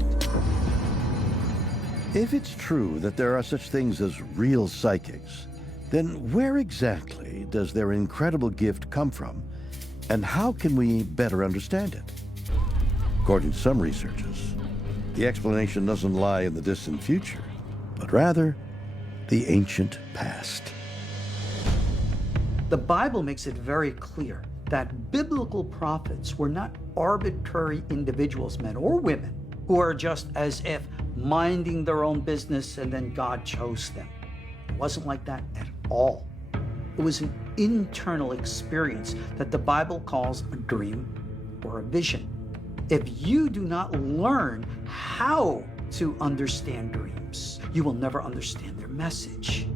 it. If it's true that there are such things as real psychics, then where exactly does their incredible gift come from, and how can we better understand it? According to some researchers, the explanation doesn't lie in the distant future, but rather the ancient past. The Bible makes it very clear that biblical prophets were not arbitrary individuals, men or women, who are just as if minding their own business and then God chose them. It wasn't like that at all. It was an internal experience that the Bible calls a dream or a vision. If you do not learn how to understand dreams, you will never understand their message.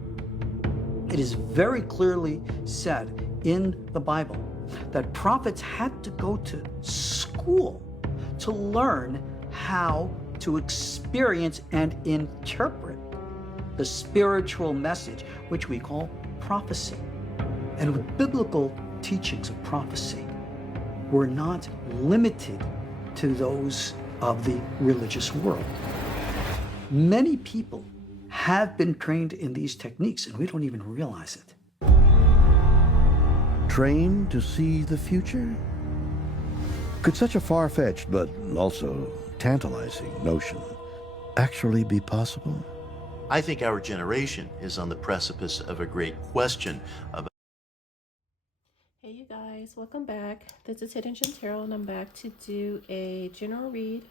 It is very clearly said in the Bible that prophets had to go to school to learn how to experience and interpret the spiritual message, which we call prophecy. And the biblical teachings of prophecy were not limited to those of the religious world. Many people have been trained in these techniques, and we don't even realize it. Trained to see the future? Could such a far-fetched but also tantalizing notion actually be possible? I think our generation is on the precipice of a great question about. Hey you guys, welcome back. This is Hidden Gem Tarot, and I'm back to do a general read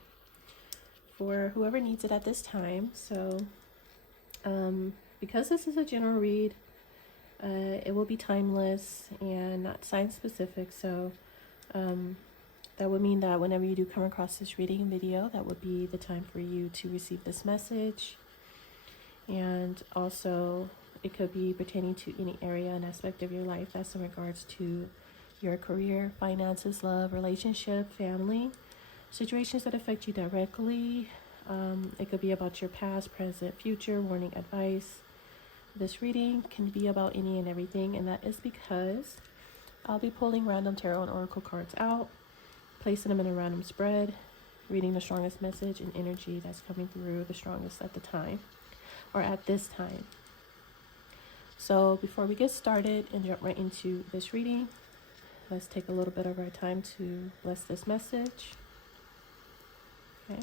for whoever needs it at this time. So because this is a general read, it will be timeless and not sign specific, so that would mean that whenever you do come across this reading video, that would be the time for you to receive this message. And also it could be pertaining to any area and aspect of your life that's in regards to your career, finances, love, relationship, family, situations that affect you directly. It could be about your past, present, future, warning, advice. This reading can be about any and everything, and that is because I'll be pulling random tarot and oracle cards out, placing them in a random spread, reading the strongest message and energy that's coming through the strongest at the time, or at this time. So before we get started and jump right into this reading, let's take a little bit of our time to bless this message. Okay.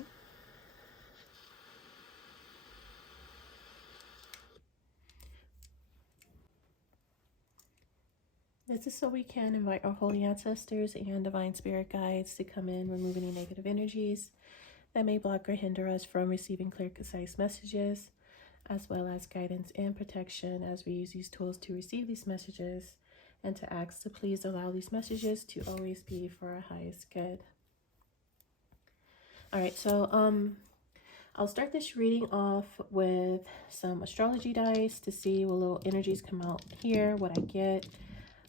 This is so we can invite our holy ancestors and divine spirit guides to come in, remove any negative energies that may block or hinder us from receiving clear, concise messages, as well as guidance and protection as we use these tools to receive these messages, and to ask to please allow these messages to always be for our highest good. All right, so I'll start this reading off with some astrology dice to see what little energies come out here, what I get,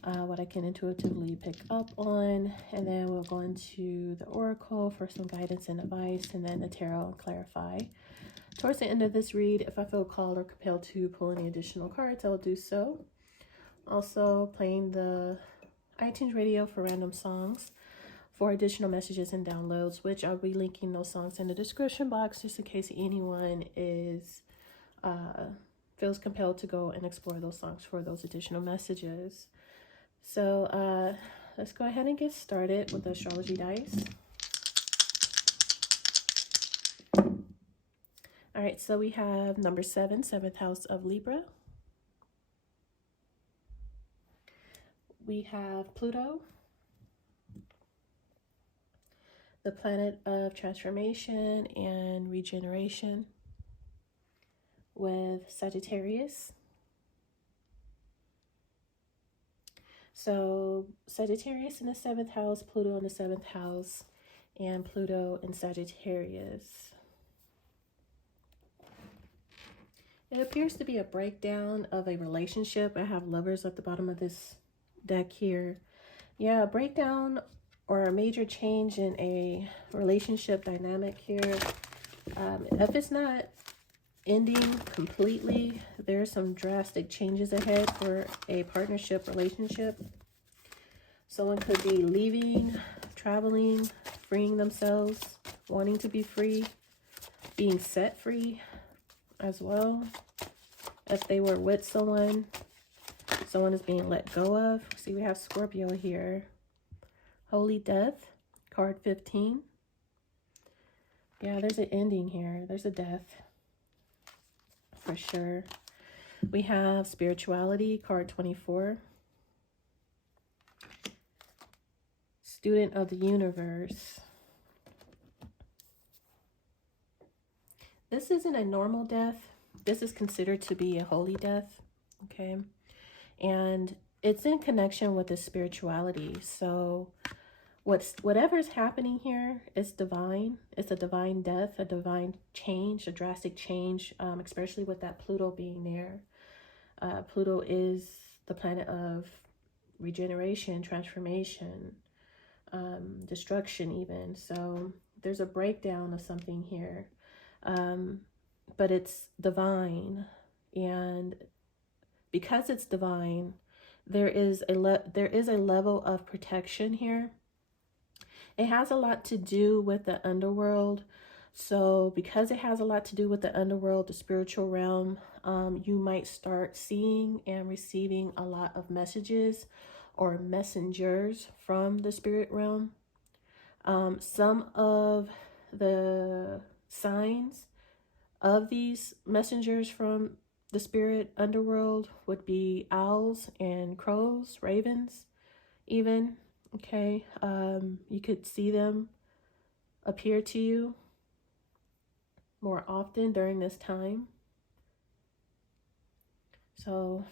what I can intuitively pick up on, and then we'll go into the oracle for some guidance and advice, and then the tarot and clarify. Towards the end of this read, if I feel called or compelled to pull any additional cards, I will do so. Also playing the iTunes radio for random songs for additional messages and downloads, which I'll be linking those songs in the description box just in case anyone is feels compelled to go and explore those songs for those additional messages. So let's go ahead and get started with the astrology dice. All right, so we have number 7, 7th house of Libra. We have Pluto, the planet of transformation and regeneration, with Sagittarius. So Sagittarius in the 7th house, Pluto in the 7th house, and Pluto in Sagittarius. It appears to be a breakdown of a relationship. I have Lovers at the bottom of this deck here. Yeah, a breakdown or a major change in a relationship dynamic here. If it's not ending completely, there's some drastic changes ahead for a partnership relationship. Someone could be leaving, traveling, freeing themselves, wanting to be free. being set free as well. If they were with someone, someone is being let go of. See, we have Scorpio here. Holy Death, card 15. Yeah, there's an ending here. There's a death for sure. We have Spirituality, card 24. Student of the Universe. This isn't a normal death. This is considered to be a holy death, okay? And it's in connection with the spirituality. So whatever's happening here is divine. It's a divine death, a divine change, a drastic change, especially with that Pluto being there. Pluto is the planet of regeneration, transformation, destruction even. So there's a breakdown of something here. But it's divine, and because it's divine, there is a level of protection here. It has a lot to do with the underworld. So because it has a lot to do with the underworld, the spiritual realm, you might start seeing and receiving a lot of messages or messengers from the spirit realm. Some of the signs of these messengers from the spirit underworld would be owls and crows, ravens even, okay? You could see them appear to you more often during this time. So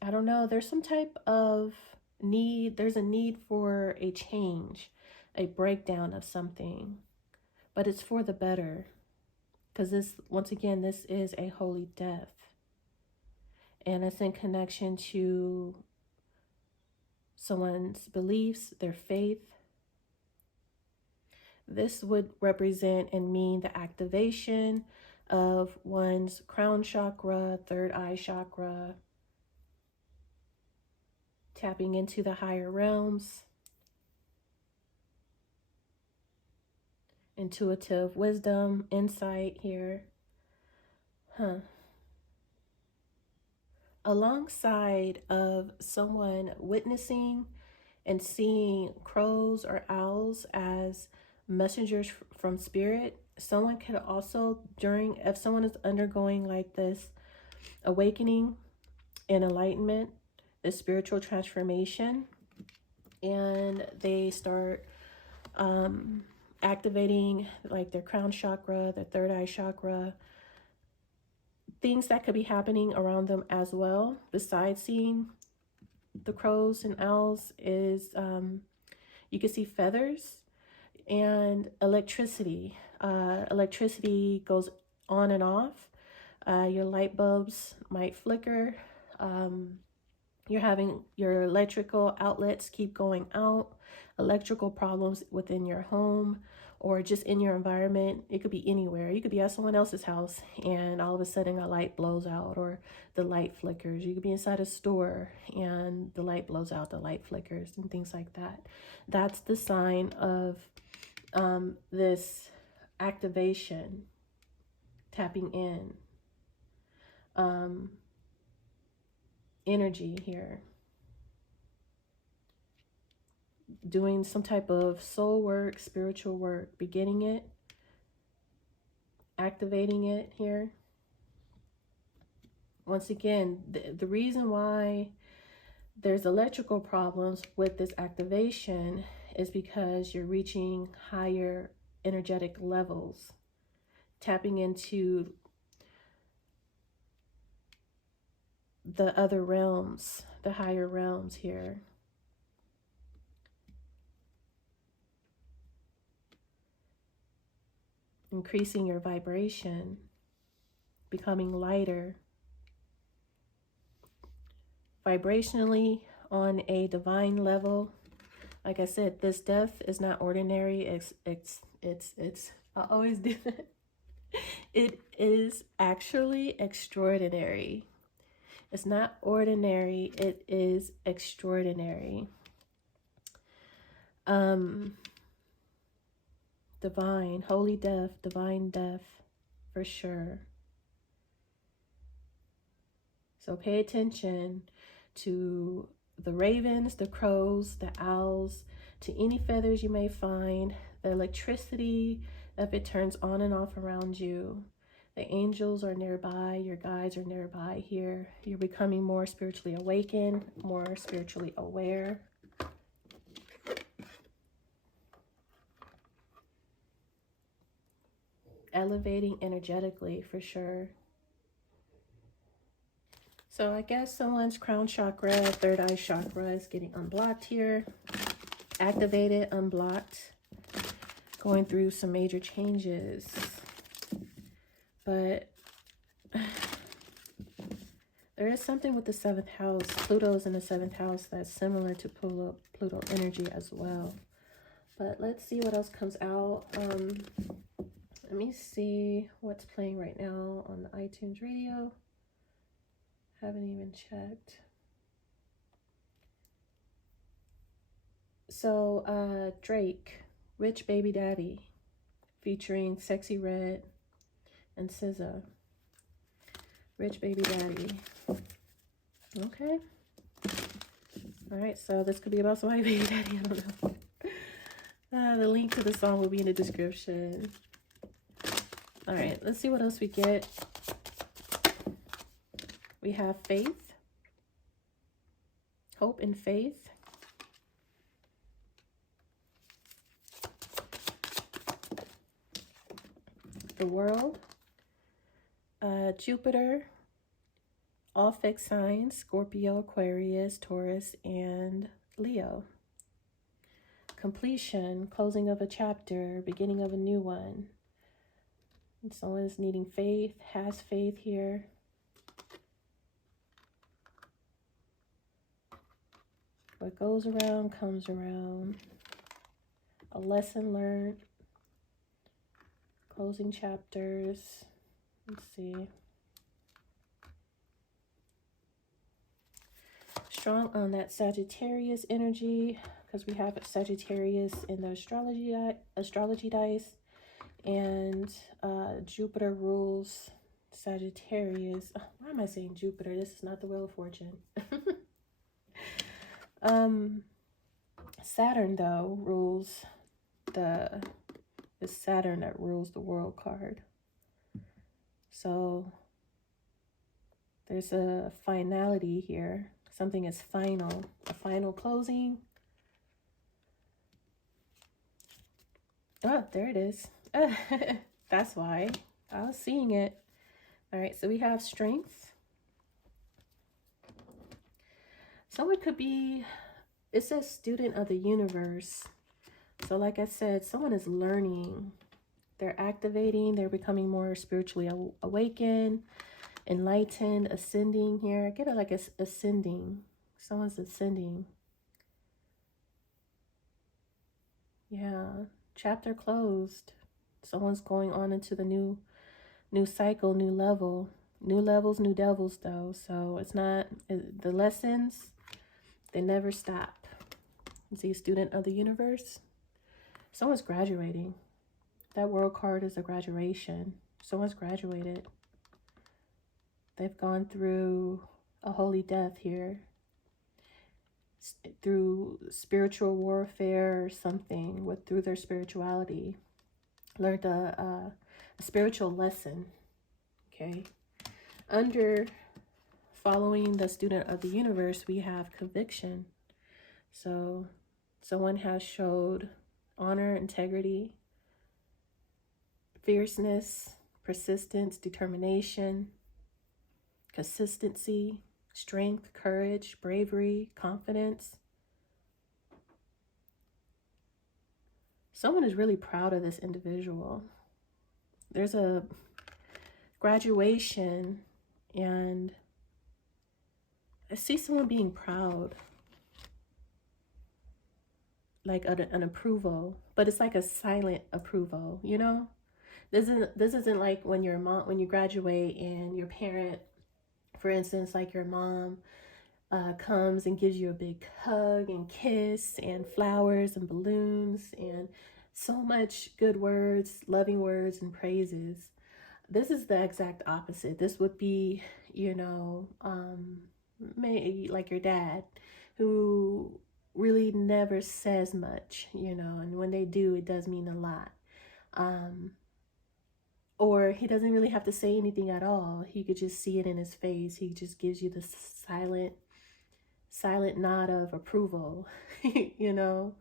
I don't know, there's some type of need, there's a need for a change, a breakdown of something, but it's for the better. Because this, once again, this is a holy death. And it's in connection to someone's beliefs, their faith. This would represent and mean the activation of one's crown chakra, third eye chakra, tapping into the higher realms, intuitive wisdom, insight here. Alongside of someone witnessing and seeing crows or owls as messengers from spirit, someone could also, if someone is undergoing like this awakening and enlightenment, this spiritual transformation, and they start activating like their crown chakra, their third eye chakra, things that could be happening around them as well, besides seeing the crows and owls, is you can see feathers and electricity. Electricity goes on and off. Your light bulbs might flicker. You're having your electrical outlets keep going out, electrical problems within your home or just in your environment. It could be anywhere. You could be at someone else's house and all of a sudden a light blows out or the light flickers. You could be inside a store and the light blows out, the light flickers and things like that. That's the sign of this activation, tapping in. Energy here, doing some type of soul work, spiritual work, beginning it, activating it here. Once again, the reason why there's electrical problems with this activation is because you're reaching higher energetic levels, tapping into the other realms, the higher realms here. Increasing your vibration, becoming lighter. Vibrationally on a divine level. Like I said, this death is not ordinary. It's I always do that. It is actually extraordinary. It's not ordinary, it is extraordinary. Divine, holy death, divine death. for sure. So pay attention to the ravens, the crows, the owls, to any feathers you may find, the electricity, if it turns on and off around you. The angels are nearby, your guides are nearby here. You're becoming more spiritually awakened, more spiritually aware. Elevating energetically for sure. So I guess someone's crown chakra, third eye chakra is getting unblocked here. Activated, unblocked. Going through some major changes. But there is something with the 7th house. Pluto's in the 7th house that's similar to Pluto energy as well. But let's see what else comes out. Let me see what's playing right now on the iTunes radio. Haven't even checked. So Drake, Rich Baby Daddy, featuring Sexy Red and SZA. Rich Baby Daddy. Okay. All right, so this could be about somebody baby daddy, I don't know. The link to the song will be in the description. All right, let's see what else we get. We have faith, hope and faith. The world, Jupiter, all fixed signs, Scorpio, Aquarius, Taurus, and Leo. Completion, closing of a chapter, beginning of a new one. And someone is needing faith, has faith here. What goes around comes around. A lesson learned. Closing chapters. Let's see. Strong on that Sagittarius energy, because we have Sagittarius in the astrology dice, and Jupiter rules Sagittarius. Oh, why am I saying Jupiter? This is not the Wheel of Fortune. Saturn though rules it's Saturn that rules the world card. So there's a finality here. Something is final, a final closing. Oh, there it is. That's why I was seeing it. All right, so we have strength. Someone could be, it says student of the universe. So like I said, someone is learning. They're activating. They're becoming more spiritually awakened, enlightened, ascending here. I get it like it's ascending. Someone's ascending. Yeah. Chapter closed. Someone's going on into the new cycle, new level. New levels, new devils though. So it's not, the lessons, they never stop. See, student of the universe. Someone's graduating. That world card is a graduation. Someone's graduated. They've gone through a holy death here. Through spiritual warfare or something, through their spirituality. Learned a spiritual lesson. Okay. Under following the student of the universe, we have conviction. So someone has showed honor, integrity, fierceness, persistence, determination, consistency, strength, courage, bravery, confidence. Someone is really proud of this individual. There's a graduation and I see someone being proud. Like an approval, but it's like a silent approval, you know? This isn't like when when you graduate and your parent, for instance, like your mom comes and gives you a big hug and kiss and flowers and balloons and so much good words, loving words and praises. This is the exact opposite. This would be, you know, maybe like your dad, who really never says much, you know, and when they do, it does mean a lot. Or he doesn't really have to say anything at all. He could just see it in his face. He just gives you the silent nod of approval, you know,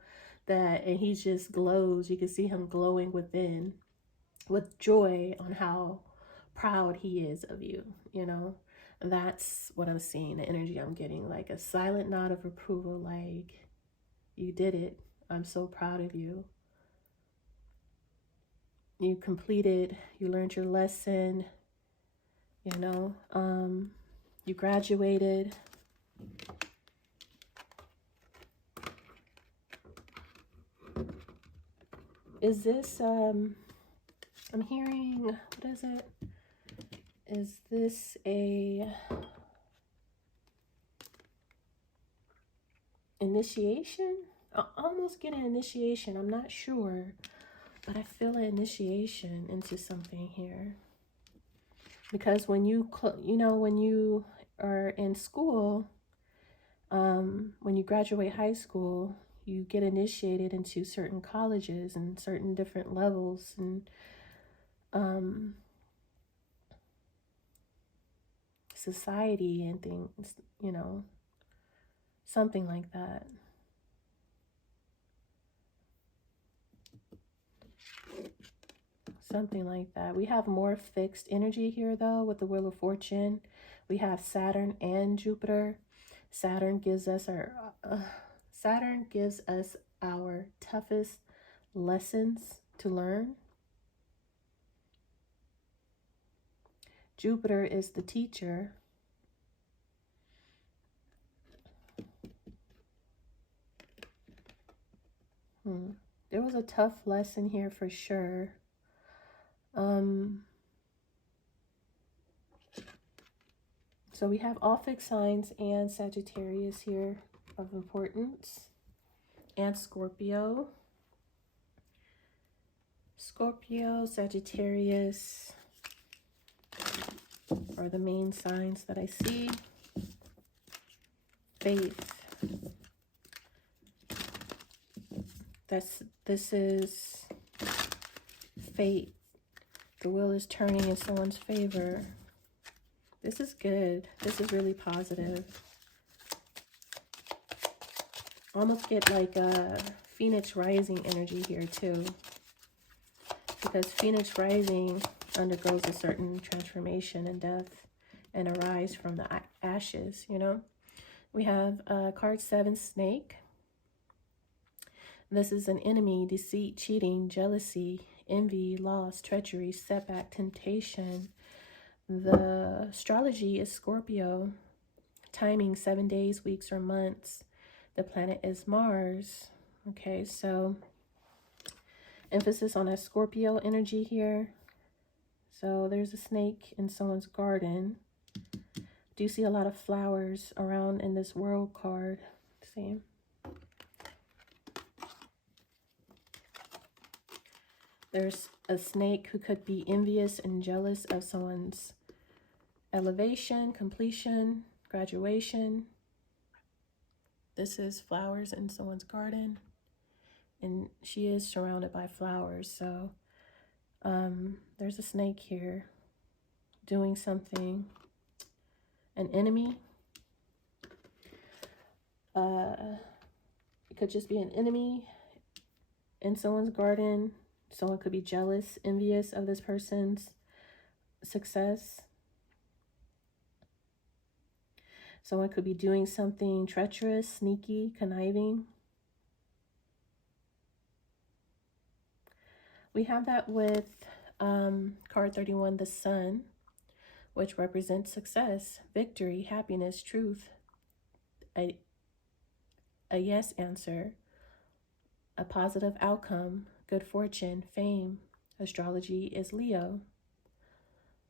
that, and he just glows. You can see him glowing within with joy on how proud he is of you, you know. That's what I'm seeing, the energy I'm getting, like a silent nod of approval, like, you did it. I'm so proud of you. You completed, you learned your lesson, you know, you graduated. Is this, I'm hearing, what is it? Is this a initiation? I almost get an initiation. I'm not sure, but I feel an initiation into something here. Because when you, you know, when you are in school, when you graduate high school, you get initiated into certain colleges and certain different levels, and society and things, you know, something like that. Something like that. We have more fixed energy here, though, with the Wheel of Fortune. We have Saturn and Jupiter. Saturn gives us our toughest lessons to learn. Jupiter is the teacher. There was a tough lesson here for sure. So we have all fixed signs and Sagittarius here of importance, and Scorpio. Scorpio, Sagittarius are the main signs that I see. Faith. This is fate. The wheel is turning in someone's favor. This is good. This is really positive. Almost get like a Phoenix Rising energy here too. Because Phoenix Rising undergoes a certain transformation and death and arise from the ashes, you know. We have card 7, Snake. This is an enemy, deceit, cheating, jealousy, envy, loss, treachery, setback, temptation. The astrology is Scorpio. Timing 7 days, weeks, or months. The planet is Mars. Okay, so emphasis on that Scorpio energy here. So there's a snake in someone's garden. Do you see a lot of flowers around in this world card? See? There's a snake who could be envious and jealous of someone's elevation, completion, graduation. This is flowers in someone's garden, and she is surrounded by flowers. So there's a snake here doing something. An enemy. It could just be an enemy in someone's garden. Someone could be jealous, envious of this person's success. Someone could be doing something treacherous, sneaky, conniving. We have that with card 31, the Sun, which represents success, victory, happiness, truth, a yes answer, a positive outcome, good fortune, fame. Astrology is Leo.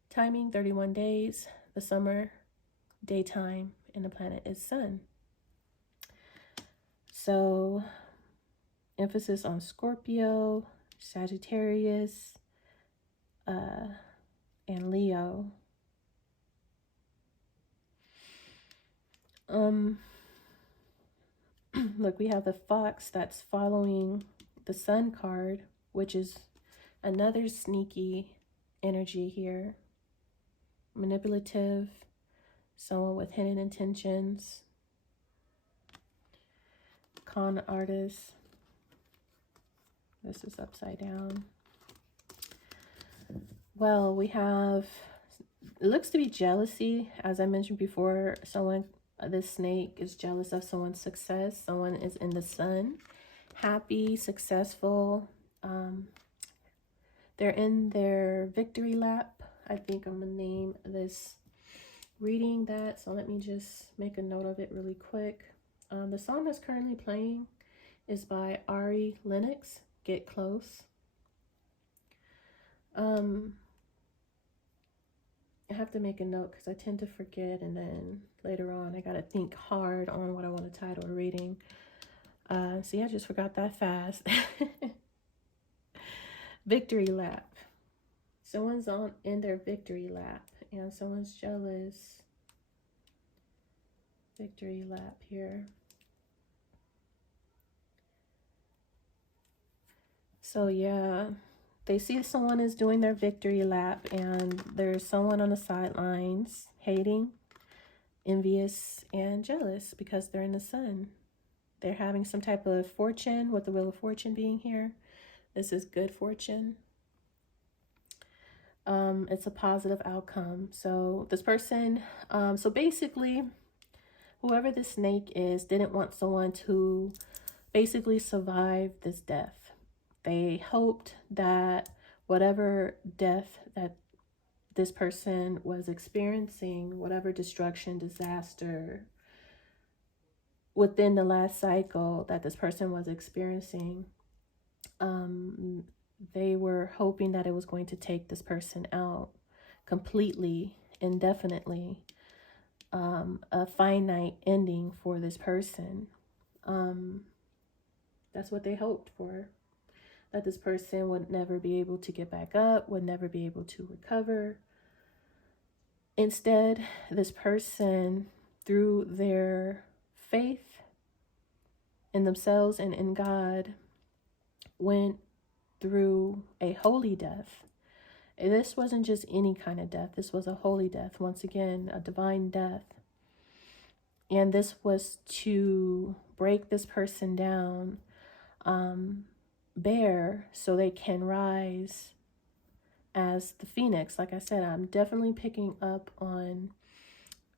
Timing 31 days, the summer, daytime, and the planet is Sun. So emphasis on Scorpio, Sagittarius, and Leo. Look, we have the fox that's following the sun card, which is another sneaky energy here. Manipulative, someone with hidden intentions, con artist. This is upside down. Well, we have, it looks to be jealousy. As I mentioned before, someone, this snake is jealous of someone's success. Someone is in the sun, happy, successful. They're in their victory lap. I think I'm gonna name this reading that. So let me just make a note of it really quick. The song that's currently playing is by Ari Lennox, Get Close. I have to make a note because I tend to forget, and then later on I gotta think hard on what I want to title a reading. See, I just forgot that fast. Victory lap. Someone's in their victory lap and someone's jealous. Victory lap here. So yeah, they see someone is doing their victory lap and there's someone on the sidelines hating, envious, and jealous because they're in the sun. They're having some type of fortune, with the Wheel of Fortune being here. This is good fortune. It's a positive outcome. So this person, so basically, whoever the snake is didn't want someone to basically survive this death. They hoped that whatever death that this person was experiencing, whatever destruction, disaster within the last cycle that this person was experiencing, they were hoping that it was going to take this person out completely, indefinitely, a finite ending for this person. That's what they hoped for, that this person would never be able to get back up, would never be able to recover. Instead, this person, through their faith in themselves and in God, went through a holy death. And this wasn't just any kind of death. This was a holy death. Once again, a divine death. And this was to break this person down, bare, so they can rise as the phoenix. Like I said, I'm definitely picking up on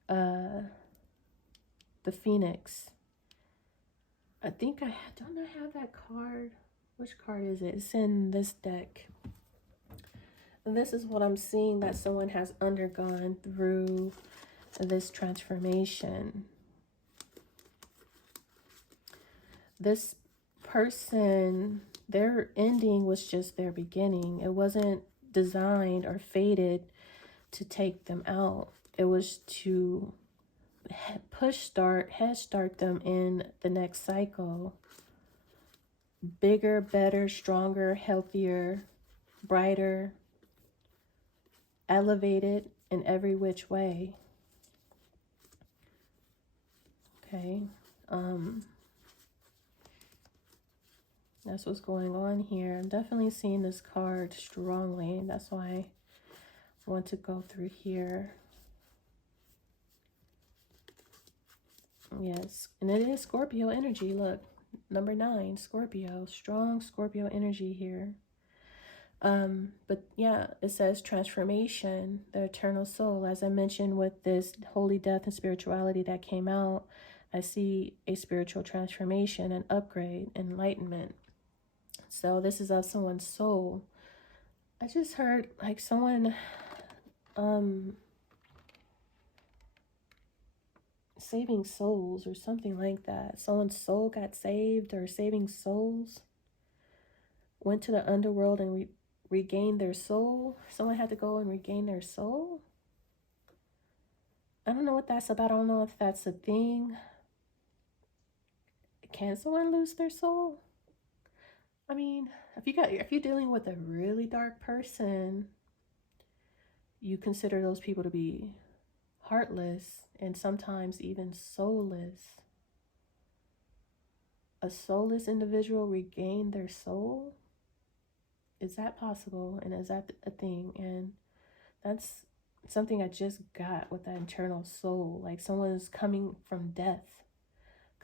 the phoenix. I think don't I have that card? Which card is it? It's in this deck. And this is what I'm seeing, that someone has undergone through this transformation. This person, their ending was just their beginning. It wasn't designed or fated to take them out. It was to head start them in the next cycle. Bigger, better, stronger, healthier, brighter, elevated in every which way. Okay. That's what's going on here. I'm definitely seeing this card strongly. That's why I want to go through here. Yes, and it is Scorpio energy. Look, number 9, Scorpio. Strong Scorpio energy here. But yeah, it says transformation, the eternal soul. As I mentioned with this holy death and spirituality that came out, I see a spiritual transformation, an upgrade, enlightenment. So this is of someone's soul. I just heard like someone saving souls or something like that. Someone's soul got saved, or saving souls. Went to the underworld and regained their soul. Someone had to go and regain their soul. I don't know what that's about. I don't know if that's a thing. Can someone lose their soul? I mean, if you're dealing with a really dark person, you consider those people to be heartless and sometimes even soulless. A soulless individual regain their soul? Is that possible? And is that a thing? And that's something I just got with that internal soul. Like someone is coming from death,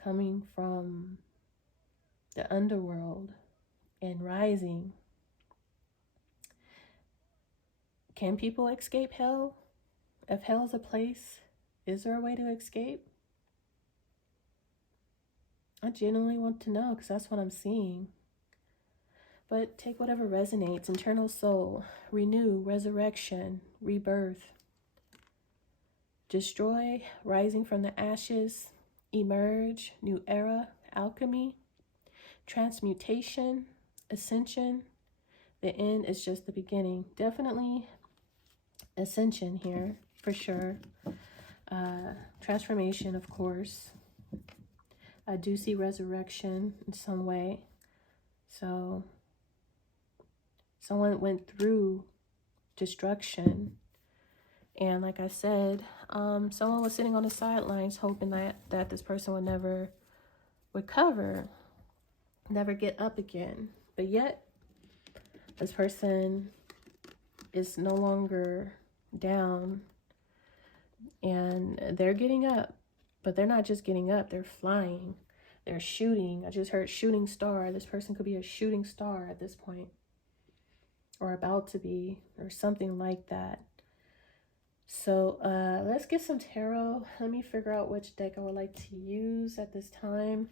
coming from the underworld and rising. Can people escape hell? If hell is a place, is there a way to escape? I genuinely want to know, because that's what I'm seeing. But take whatever resonates. Internal soul, renew, resurrection, rebirth. Destroy, rising from the ashes, emerge, new era, alchemy, transmutation, ascension. The end is just the beginning. Definitely ascension here, for sure. Transformation, of course. I do see resurrection in some way. So someone went through destruction. And like I said, someone was sitting on the sidelines hoping that this person would never recover, never get up again. But yet, this person is no longer down and they're getting up. But they're not just getting up, they're flying. They're shooting. I just heard shooting star. This person could be a shooting star at this point. Or about to be, or something like that. So let's get some tarot. Let me figure out which deck I would like to use at this time.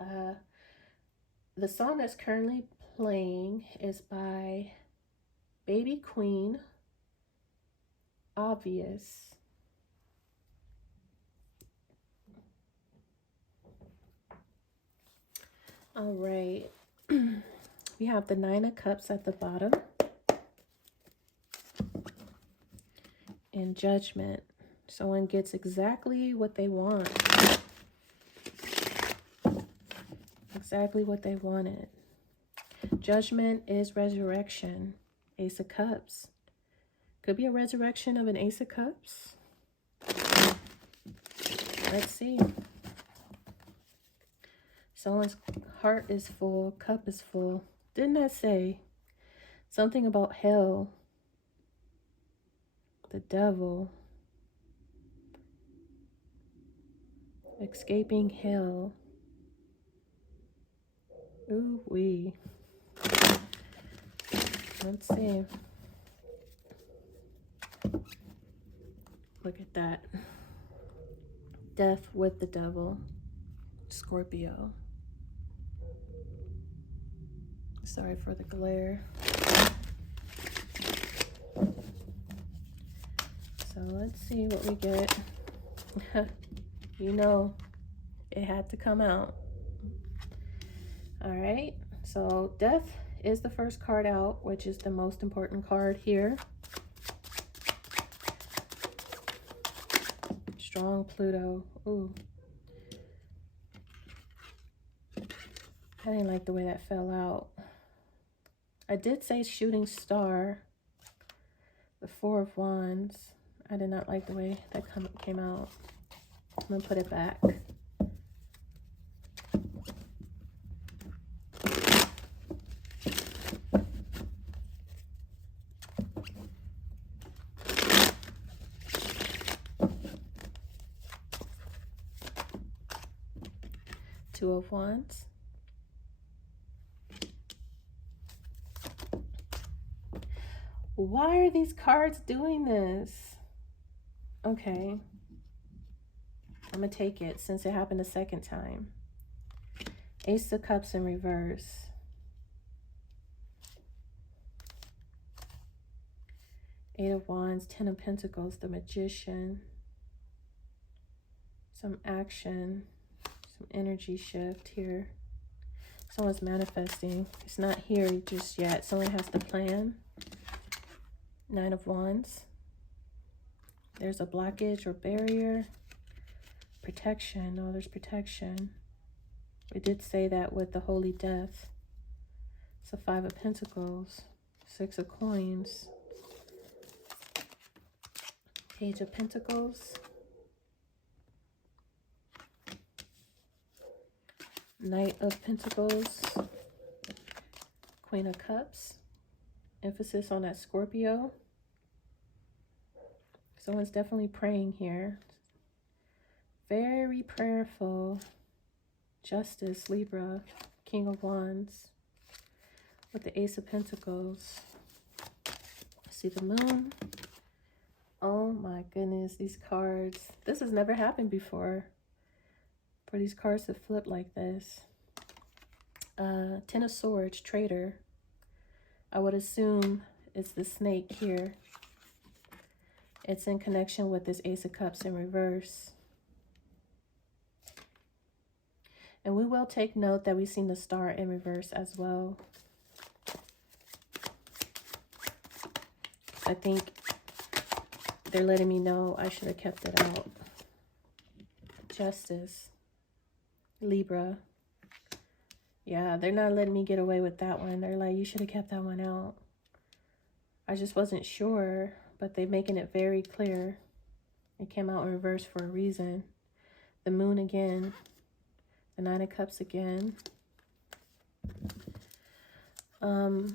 The song that's currently playing is by Baby Queen, Obvious. All right, we have the Nine of Cups at the bottom and Judgment. Someone gets exactly what they want. Exactly what they wanted. Judgment is resurrection. Ace of Cups. Could be a resurrection of an Ace of Cups. Let's see. Someone's heart is full, cup is full. Didn't I say something about hell? The devil. Escaping hell. Ooh wee. Let's see. Look at that. Death with the devil. Scorpio. Sorry for the glare. So let's see what we get. You know, it had to come out. All right, so death is the first card out, which is the most important card here. Strong Pluto. Ooh. I didn't like the way that fell out. I did say shooting star. The Four of Wands. I did not like the way that came out. I'm going to put it back. Two of Wands. Why are these cards doing this? Okay. I'm going to take it since it happened a second time. Ace of Cups in reverse. Eight of Wands, Ten of Pentacles, the Magician. Some action, some energy shift here. Someone's manifesting. It's not here just yet. Someone has to plan. Nine of Wands. There's a blockage or barrier. Protection. Oh, there's protection. We did say that with the Holy Death. It's a Five of Pentacles. Six of Coins. Page of Pentacles, Knight of Pentacles, Queen of Cups, emphasis on that Scorpio. Someone's definitely praying here. Very prayerful. Justice, Libra, King of Wands, with the Ace of Pentacles. See the Moon. Oh my goodness, these cards. This has never happened before. For these cards to flip like this. Ten of Swords, Traitor. I would assume it's the snake here. It's in connection with this Ace of Cups in reverse. And we will take note that we've seen the Star in reverse as well. I think they're letting me know I should have kept it out. Justice. Libra. Yeah, they're not letting me get away with that one. They're like, you should have kept that one out. I just wasn't sure, but they're making it very clear. It came out in reverse for a reason. The Moon again. The Nine of Cups again. Ten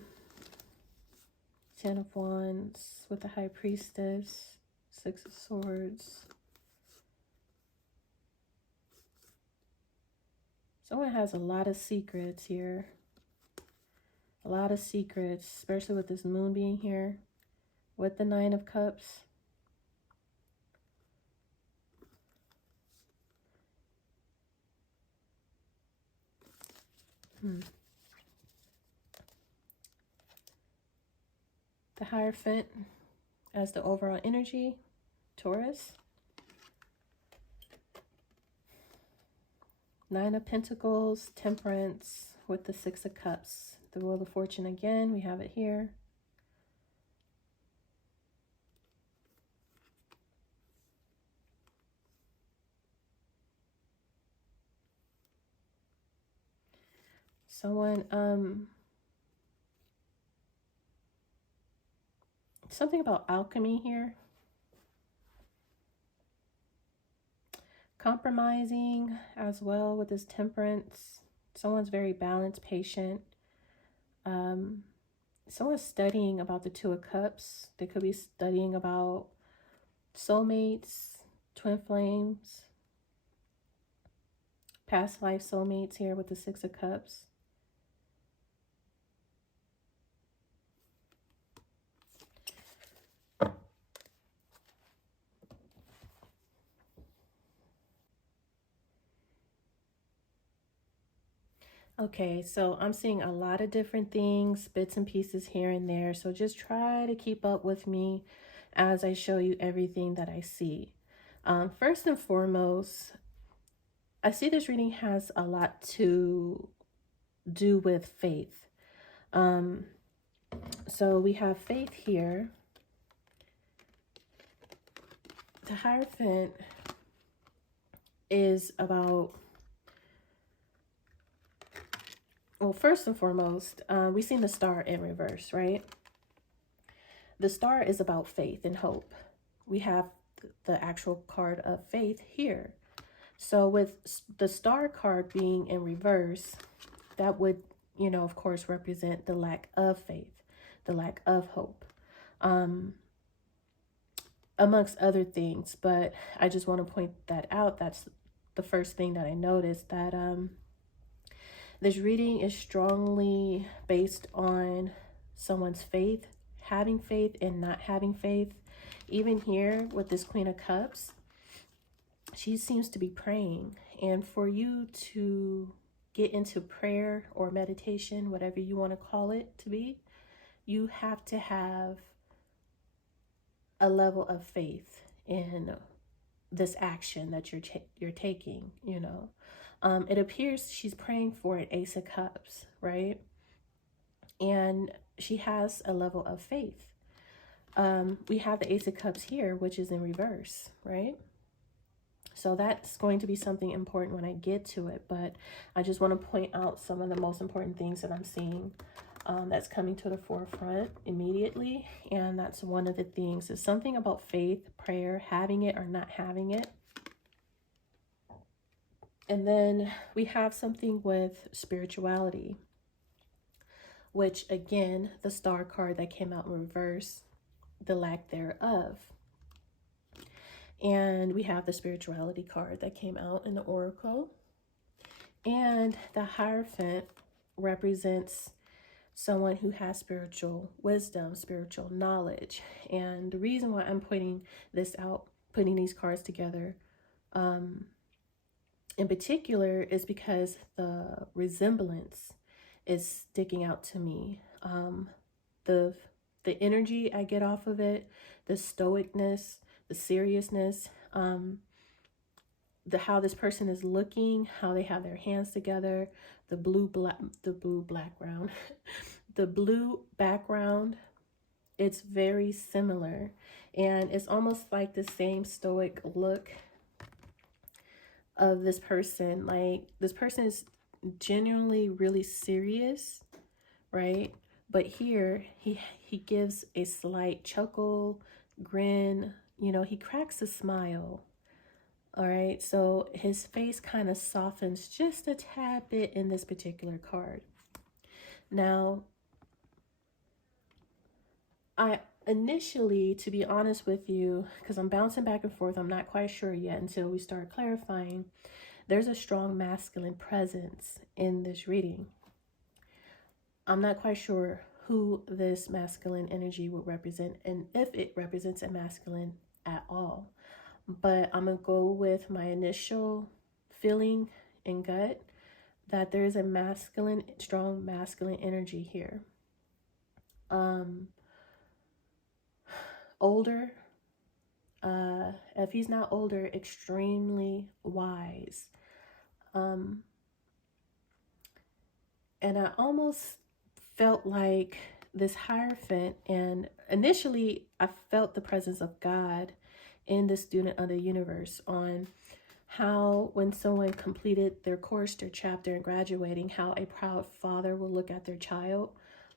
of Wands with the High Priestess. Six of Swords. Someone has a lot of secrets here. A lot of secrets, especially with this Moon being here. With the Nine of Cups. The Hierophant as the overall energy. Taurus. Nine of Pentacles, Temperance with the Six of Cups. The Wheel of Fortune again, we have it here. Someone, something about alchemy here. Compromising as well with this Temperance. Someone's very balanced, patient. Someone's studying about the Two of Cups. They could be studying about soulmates, twin flames, past life soulmates here with the Six of Cups. Okay, so I'm seeing a lot of different things, bits and pieces here and there. So just try to keep up with me as I show you everything that I see. First and foremost, I see this reading has a lot to do with faith. So we have faith here. The Hierophant is about... Well, first and foremost, we've seen the Star in reverse, right? The Star is about faith and hope. We have the actual card of faith here. So with the Star card being in reverse, that would, you know, of course, represent the lack of faith, the lack of hope, amongst other things. But I just want to point that out. That's the first thing that I noticed, that this reading is strongly based on someone's faith, having faith and not having faith. Even here with this Queen of Cups, she seems to be praying. And for you to get into prayer or meditation, whatever you want to call it to be, you have to have a level of faith in this action that you're taking, you know. It appears she's praying for an Ace of Cups, right? And she has a level of faith. We have the Ace of Cups here, which is in reverse, right? So that's going to be something important when I get to it. But I just want to point out some of the most important things that I'm seeing. that's coming to the forefront immediately. And that's one of the things, is something about faith, prayer, having it or not having it. And then we have something with spirituality, which again, the star card that came out in reverse, the lack thereof. And we have the spirituality card that came out in the oracle. And the Hierophant represents someone who has spiritual wisdom, spiritual knowledge. And the reason why I'm pointing this out, putting these cards together in particular, is because the resemblance is sticking out to me. The energy I get off of it, the stoicness, the seriousness, how this person is looking, how they have their hands together, the blue background, the blue background, it's very similar. And it's almost like the same stoic look of this person. Like, this person is genuinely really serious, right? But here he gives a slight chuckle, grin, you know, he cracks a smile. All right, so his face kind of softens just a tad bit in this particular card. Now, I initially, to be honest with you, because I'm bouncing back and forth, I'm not quite sure yet until we start clarifying, there's a strong masculine presence in this reading. I'm not quite sure who this masculine energy would represent and if it represents a masculine at all. But I'm going to go with my initial feeling and gut that there is a masculine, strong masculine energy here. Older, if he's not older, extremely wise. And I almost felt like this Hierophant, and initially I felt the presence of God in the student of the universe, on how when someone completed their course, their chapter, and graduating, how a proud father will look at their child.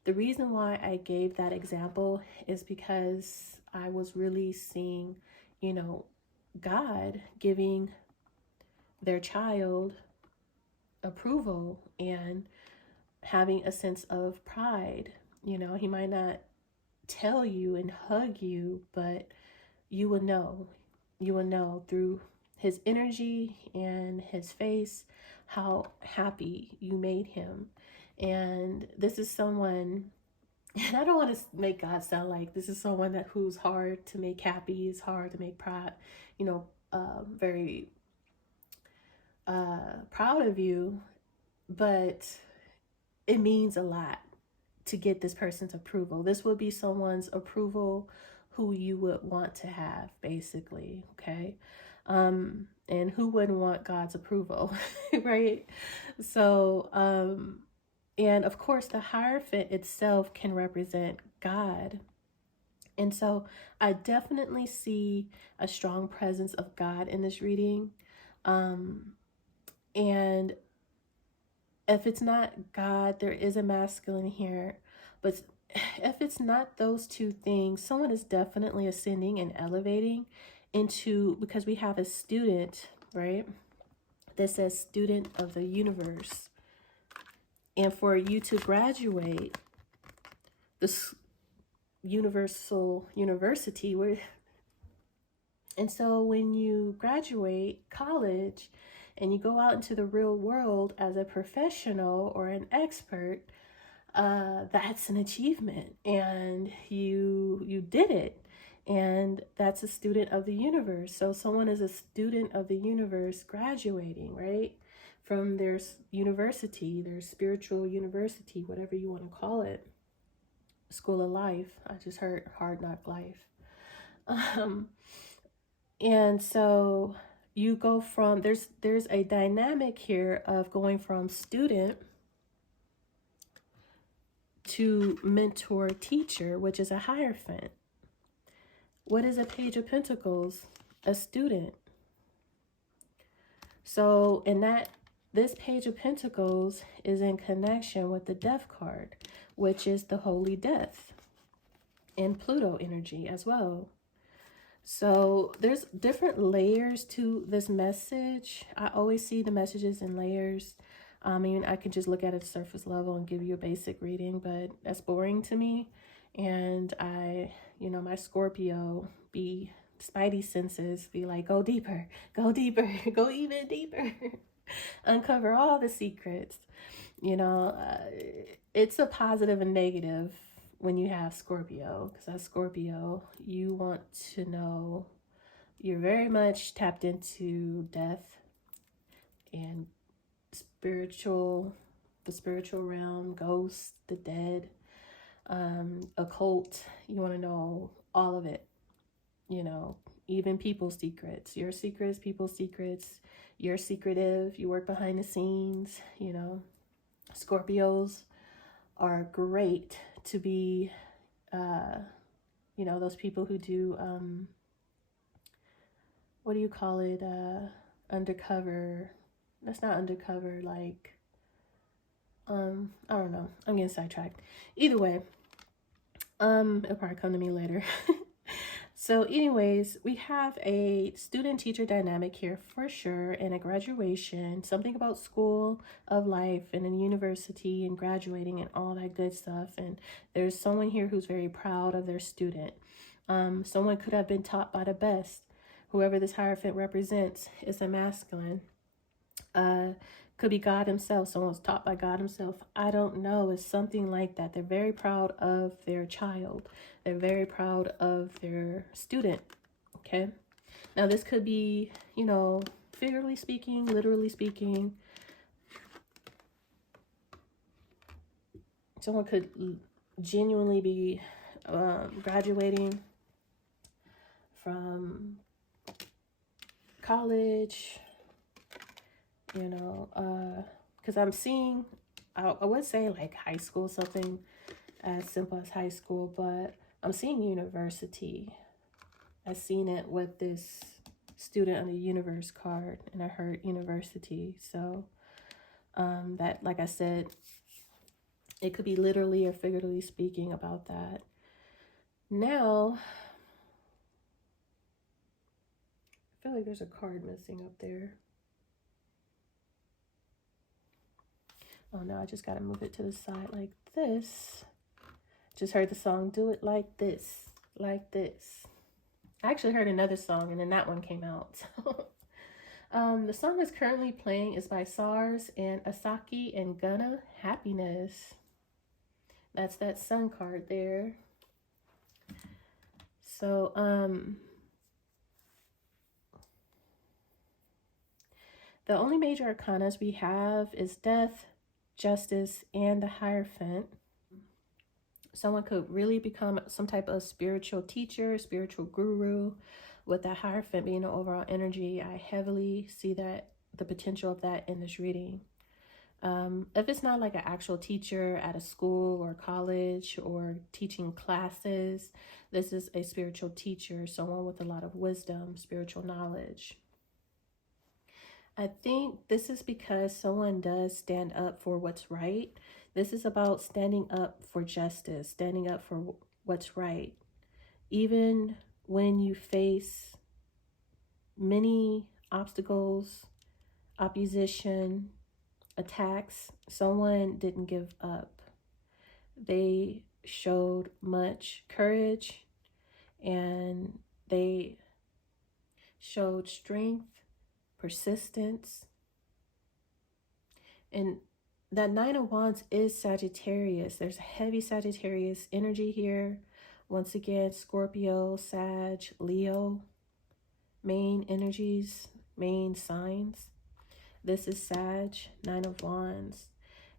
The reason why I gave that example is because I was really seeing, you know, God giving their child approval and having a sense of pride. You know, he might not tell you and hug you, but you will know through his energy and his face how happy you made him. And this is someone, and I don't want to make God sound like this is someone who's hard to make happy, is hard to make proud, you know, very proud of you, but it means a lot to get this person's approval. This would be someone's approval who you would want to have, basically, okay? And who wouldn't want God's approval, right? So, and of course, the Hierophant itself can represent God. And so I definitely see a strong presence of God in this reading. And if it's not God, there is a masculine here. But if it's not those two things, someone is definitely ascending and elevating into, because we have a student, right? That says student of the universe. And for you to graduate this universal university, and so when you graduate college and you go out into the real world as a professional or an expert, that's an achievement, and you did it. And that's a student of the universe. So someone is a student of the universe graduating, right? From their university, their spiritual university, whatever you want to call it. School of life. I just heard hard knock life. And so you go from, there's a dynamic here of going from student to mentor teacher, which is a Hierophant. What is a Page of Pentacles? A student. So in that, this Page of Pentacles is in connection with the Death card, which is the holy death, and Pluto energy as well. So there's different layers to this message. I always see the messages in layers. I mean, I could just look at it surface level and give you a basic reading, but that's boring to me. And my Scorpio spidey senses be like, go deeper, go even deeper, uncover all the secrets. It's a positive and negative when you have Scorpio, because as Scorpio, you want to know, you're very much tapped into death and the spiritual realm, ghosts, the dead, occult. You want to know all of it, even people's secrets, your secrets, people's secrets. You're secretive, you work behind the scenes. Scorpios are great to be, those people who do, what do you call it? Undercover. That's not undercover, like, I don't know. I'm getting sidetracked. Either way, it'll probably come to me later. So anyways, we have a student-teacher dynamic here for sure, and a graduation, something about school of life and a university and graduating and all that good stuff. And there's someone here who's very proud of their student. Someone could have been taught by the best. Whoever this Hierophant represents is a masculine. Could be God himself. Someone's taught by God himself. I don't know. It's something like that. They're very proud of their child. They're very proud of their student. Okay. Now this could be, figuratively speaking, literally speaking. Someone could genuinely be graduating from college, because I'm seeing, I would say like high school, something as simple as high school, but I'm seeing university. I've seen it with this student on the universe card, and I heard university. So that, like I said, it could be literally or figuratively speaking about that. Now, I feel like there's a card missing up there. Oh no, I just gotta move it to the side like this. Just heard the song, do it like this, like this. I actually heard another song and then that one came out. The song that's currently playing is by Sarz and Asake and Gunna, Happiness. That's that sun card there. So, the only major arcanas we have is Death, Justice, and the Hierophant. Someone could really become some type of spiritual teacher, spiritual guru, with that Hierophant being the overall energy. I heavily see that, the potential of that in this reading. If it's not like an actual teacher at a school or college or teaching classes, this is a spiritual teacher, someone with a lot of wisdom, spiritual knowledge. I think this is because someone does stand up for what's right. This is about standing up for justice, standing up for what's right. Even when you face many obstacles, opposition, attacks, someone didn't give up. They showed much courage and they showed strength, persistence. And that Nine of Wands is Sagittarius. There's a heavy Sagittarius energy here. Once again, Scorpio, Sag, Leo, main energies, main signs. This is Sag, Nine of Wands.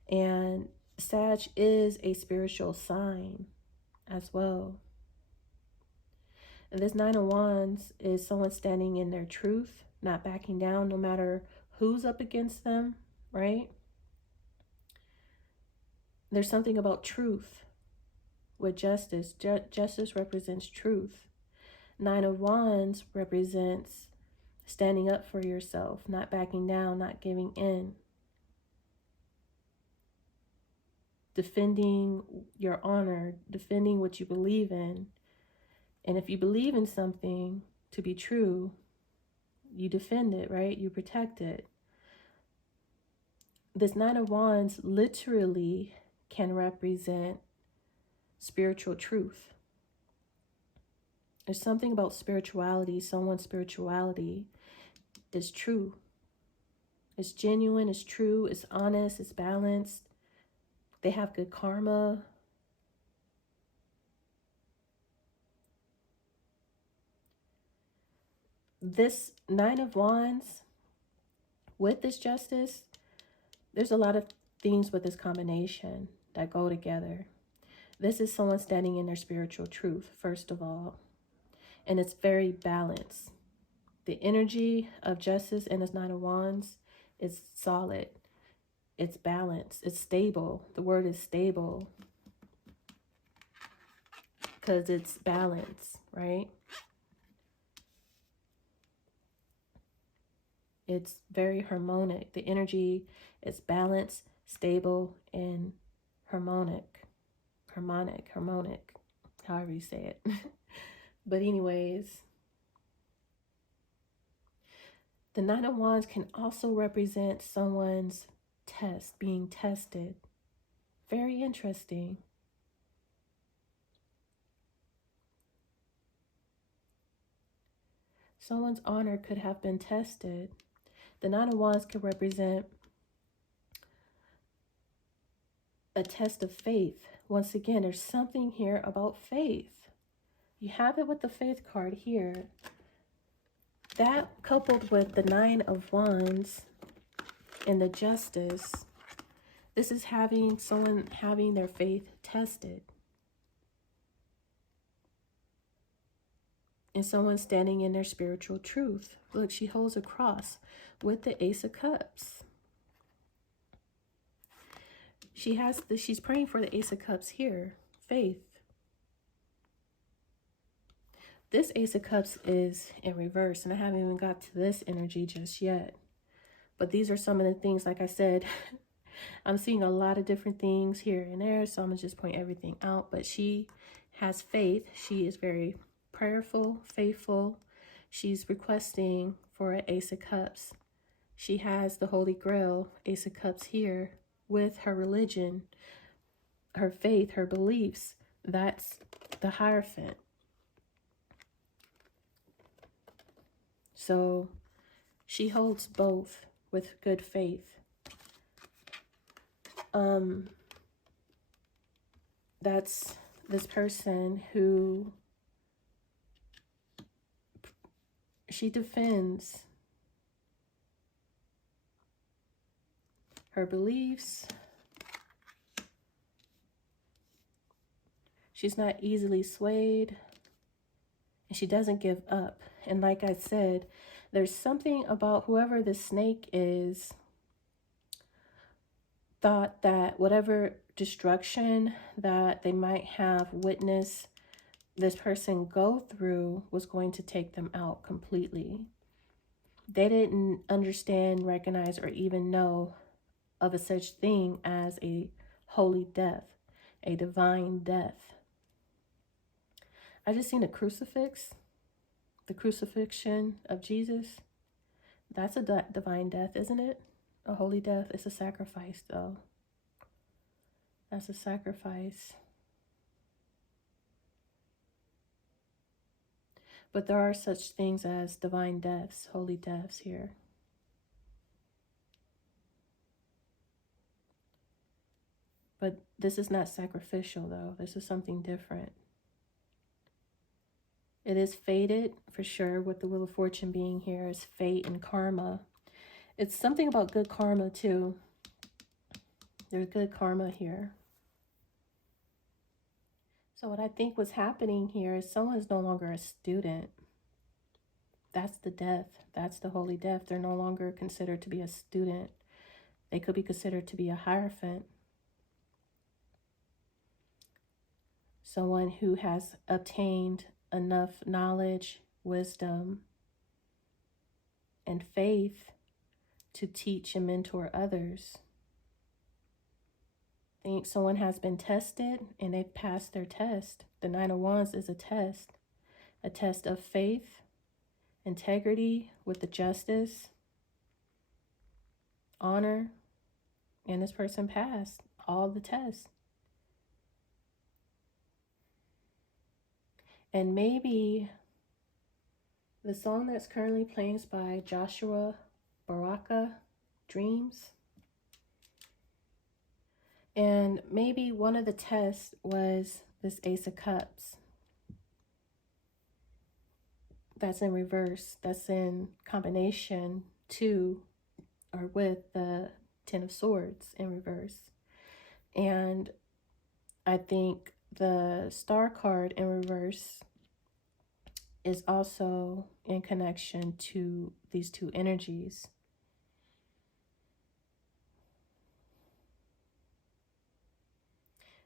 And Sag is a spiritual sign as well. And this Nine of Wands is someone standing in their truth, not backing down no matter who's up against them, right? There's something about truth with justice. Justice represents truth. Nine of Wands represents standing up for yourself, not backing down, not giving in. defending your honor, defending what you believe in. And if you believe in something to be true, you defend it, right? You protect it. This Nine of Wands literally can represent spiritual truth. There's something about spirituality. Someone's spirituality is true. It's genuine, it's true, it's honest, it's balanced. They have good karma. This Nine of Wands with this Justice, there's a lot of things with this combination that go together. This is someone standing in their spiritual truth, first of all. And it's very balanced. The energy of Justice and this Nine of Wands is solid. It's balanced. It's stable. The word is stable. Because it's balance, right? It's very harmonic. The energy is balanced, stable, and harmonic. Harmonic, however you say it. But anyways, the Nine of Wands can also represent someone's test, being tested. Very interesting. Someone's honor could have been tested. The Nine of Wands could represent a test of faith. Once again, there's something here about faith. You have it with the Faith card here. That coupled with the Nine of Wands and the Justice, this is having someone having their faith tested. And someone standing in their spiritual truth. Look, she holds a cross with the Ace of Cups. She's praying for the Ace of Cups here. Faith. This Ace of Cups is in reverse, and I haven't even got to this energy just yet. But these are some of the things, like I said, I'm seeing a lot of different things here and there, so I'm going to just point everything out. But she has faith. She is very prayerful, faithful. She's requesting for an Ace of Cups. She has the Holy Grail, Ace of Cups here, with her religion, her faith, her beliefs. That's the Hierophant. So she holds both with good faith. That's this person who she defends her beliefs. She's not easily swayed. And she doesn't give up. And like I said, there's something about whoever the snake is, thought that whatever destruction that they might have witnessed this person go through was going to take them out completely. They didn't understand, recognize, or even know of a such thing as a holy death, a divine death. I just seen a crucifix, the crucifixion of Jesus. That's a divine death, isn't it? A holy death. It's a sacrifice, though. That's a sacrifice. But there are such things as divine deaths, holy deaths here. But this is not sacrificial, though. This is something different. It is fated, for sure, with the Wheel of Fortune being here, is fate and karma. It's something about good karma, too. There's good karma here. So what I think was happening here is someone is no longer a student. That's the death. That's the holy death. They're no longer considered to be a student. They could be considered to be a Hierophant. Someone who has obtained enough knowledge, wisdom, and faith to teach and mentor others. think someone has been tested and they've passed their test. The Nine of Wands is a test of faith, integrity with the justice, honor, and this person passed all the tests. And maybe the song that's currently playing is by Joshua Baraka, Dreams. And maybe one of the tests was this Ace of Cups. That's in reverse. That's in combination to or with the Ten of Swords in reverse. And I think the Star card in reverse is also in connection to these two energies.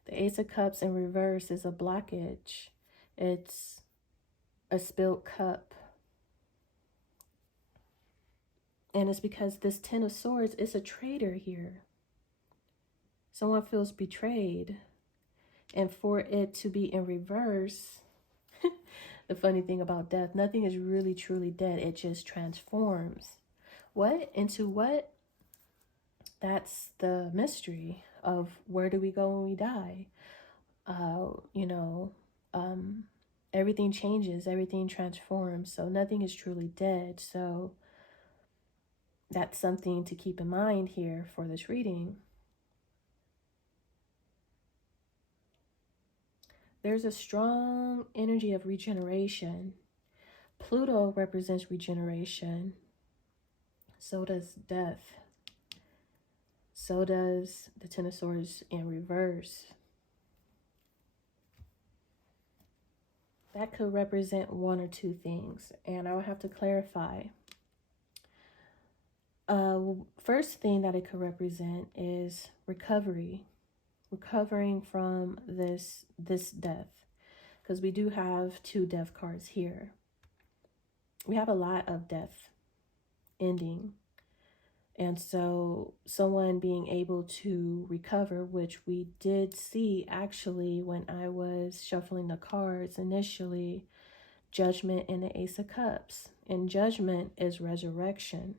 The Ace of Cups in reverse is a blockage. It's a spilled cup. And it's because this Ten of Swords is a traitor here. Someone feels betrayed. And for it to be in reverse, the funny thing about death, nothing is really truly dead. It just transforms. What into what? That's the mystery of where do we go when we die? Everything changes, everything transforms. So nothing is truly dead. So that's something to keep in mind here for this reading. There's a strong energy of regeneration. Pluto represents regeneration. So does death. So does the Ten of Swords in reverse. That could represent one or two things, and I will have to clarify. First thing that it could represent is recovery. Recovering from this death, because we do have two death cards here. We have a lot of death ending, and so someone being able to recover, which we did see actually when I was shuffling the cards initially. Judgment and the Ace of Cups, and Judgment is resurrection,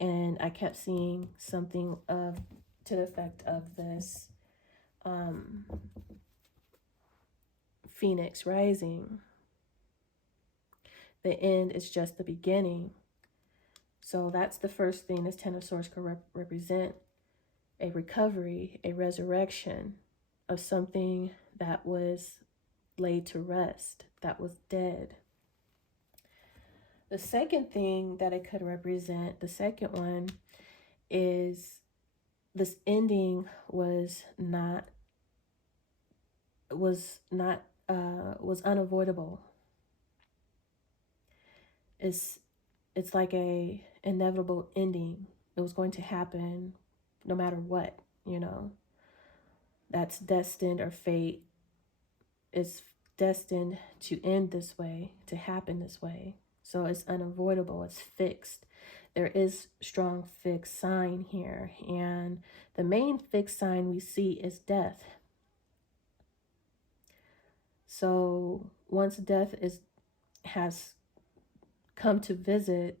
and I kept seeing something of to the effect of this Phoenix rising. The end is just the beginning. So that's the first thing this Ten of Swords could represent. A recovery, a resurrection of something that was laid to rest, that was dead. The second thing that it could represent, the second one, is this ending was unavoidable. It's like a inevitable ending. It was going to happen no matter what, That's destined, or fate is destined to end this way, to happen this way. So it's unavoidable, it's fixed. There is strong fixed sign here, and the main fixed sign we see is death. So once death has come to visit,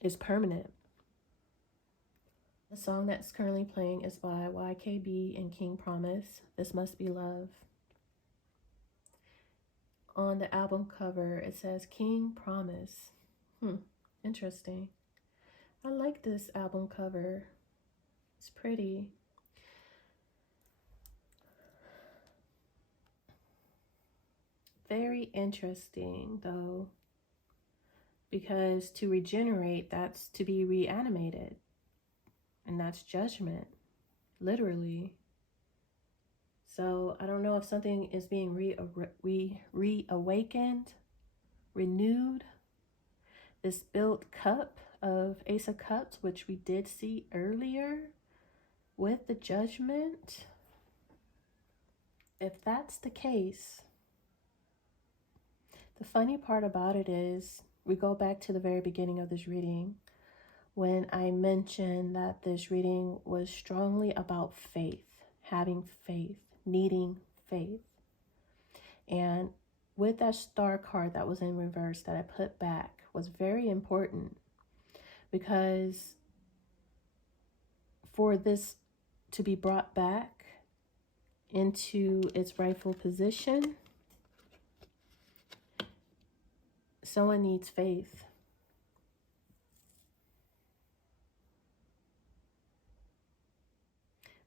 is permanent. The song that's currently playing is by YKB and King Promise. This Must Be Love. On the album cover, it says King Promise. Interesting. I like this album cover. It's pretty. Very interesting, though, because to regenerate, that's to be reanimated. And that's judgment, literally. So I don't know if something is being reawakened, renewed. This built cup of Ace of Cups, which we did see earlier with the Judgment. If that's the case, the funny part about it is, we go back to the very beginning of this reading. when I mentioned that this reading was strongly about faith, having faith, needing faith. And with that star card that was in reverse that I put back was very important, because for this to be brought back into its rightful position, someone needs faith.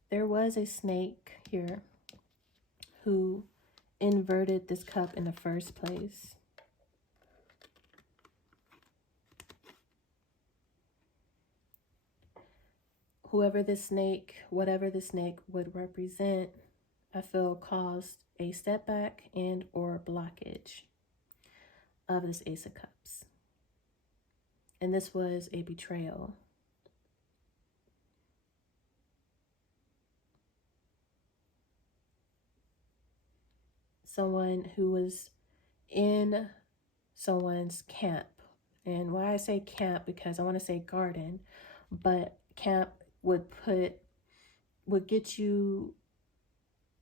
There was a snake here who inverted this cup in the first place. Whoever this snake, whatever the snake would represent, I feel caused a setback and or blockage of this Ace of Cups. And this was a betrayal. Someone who was in someone's camp. And why I say camp, because I want to say garden, but camp would put you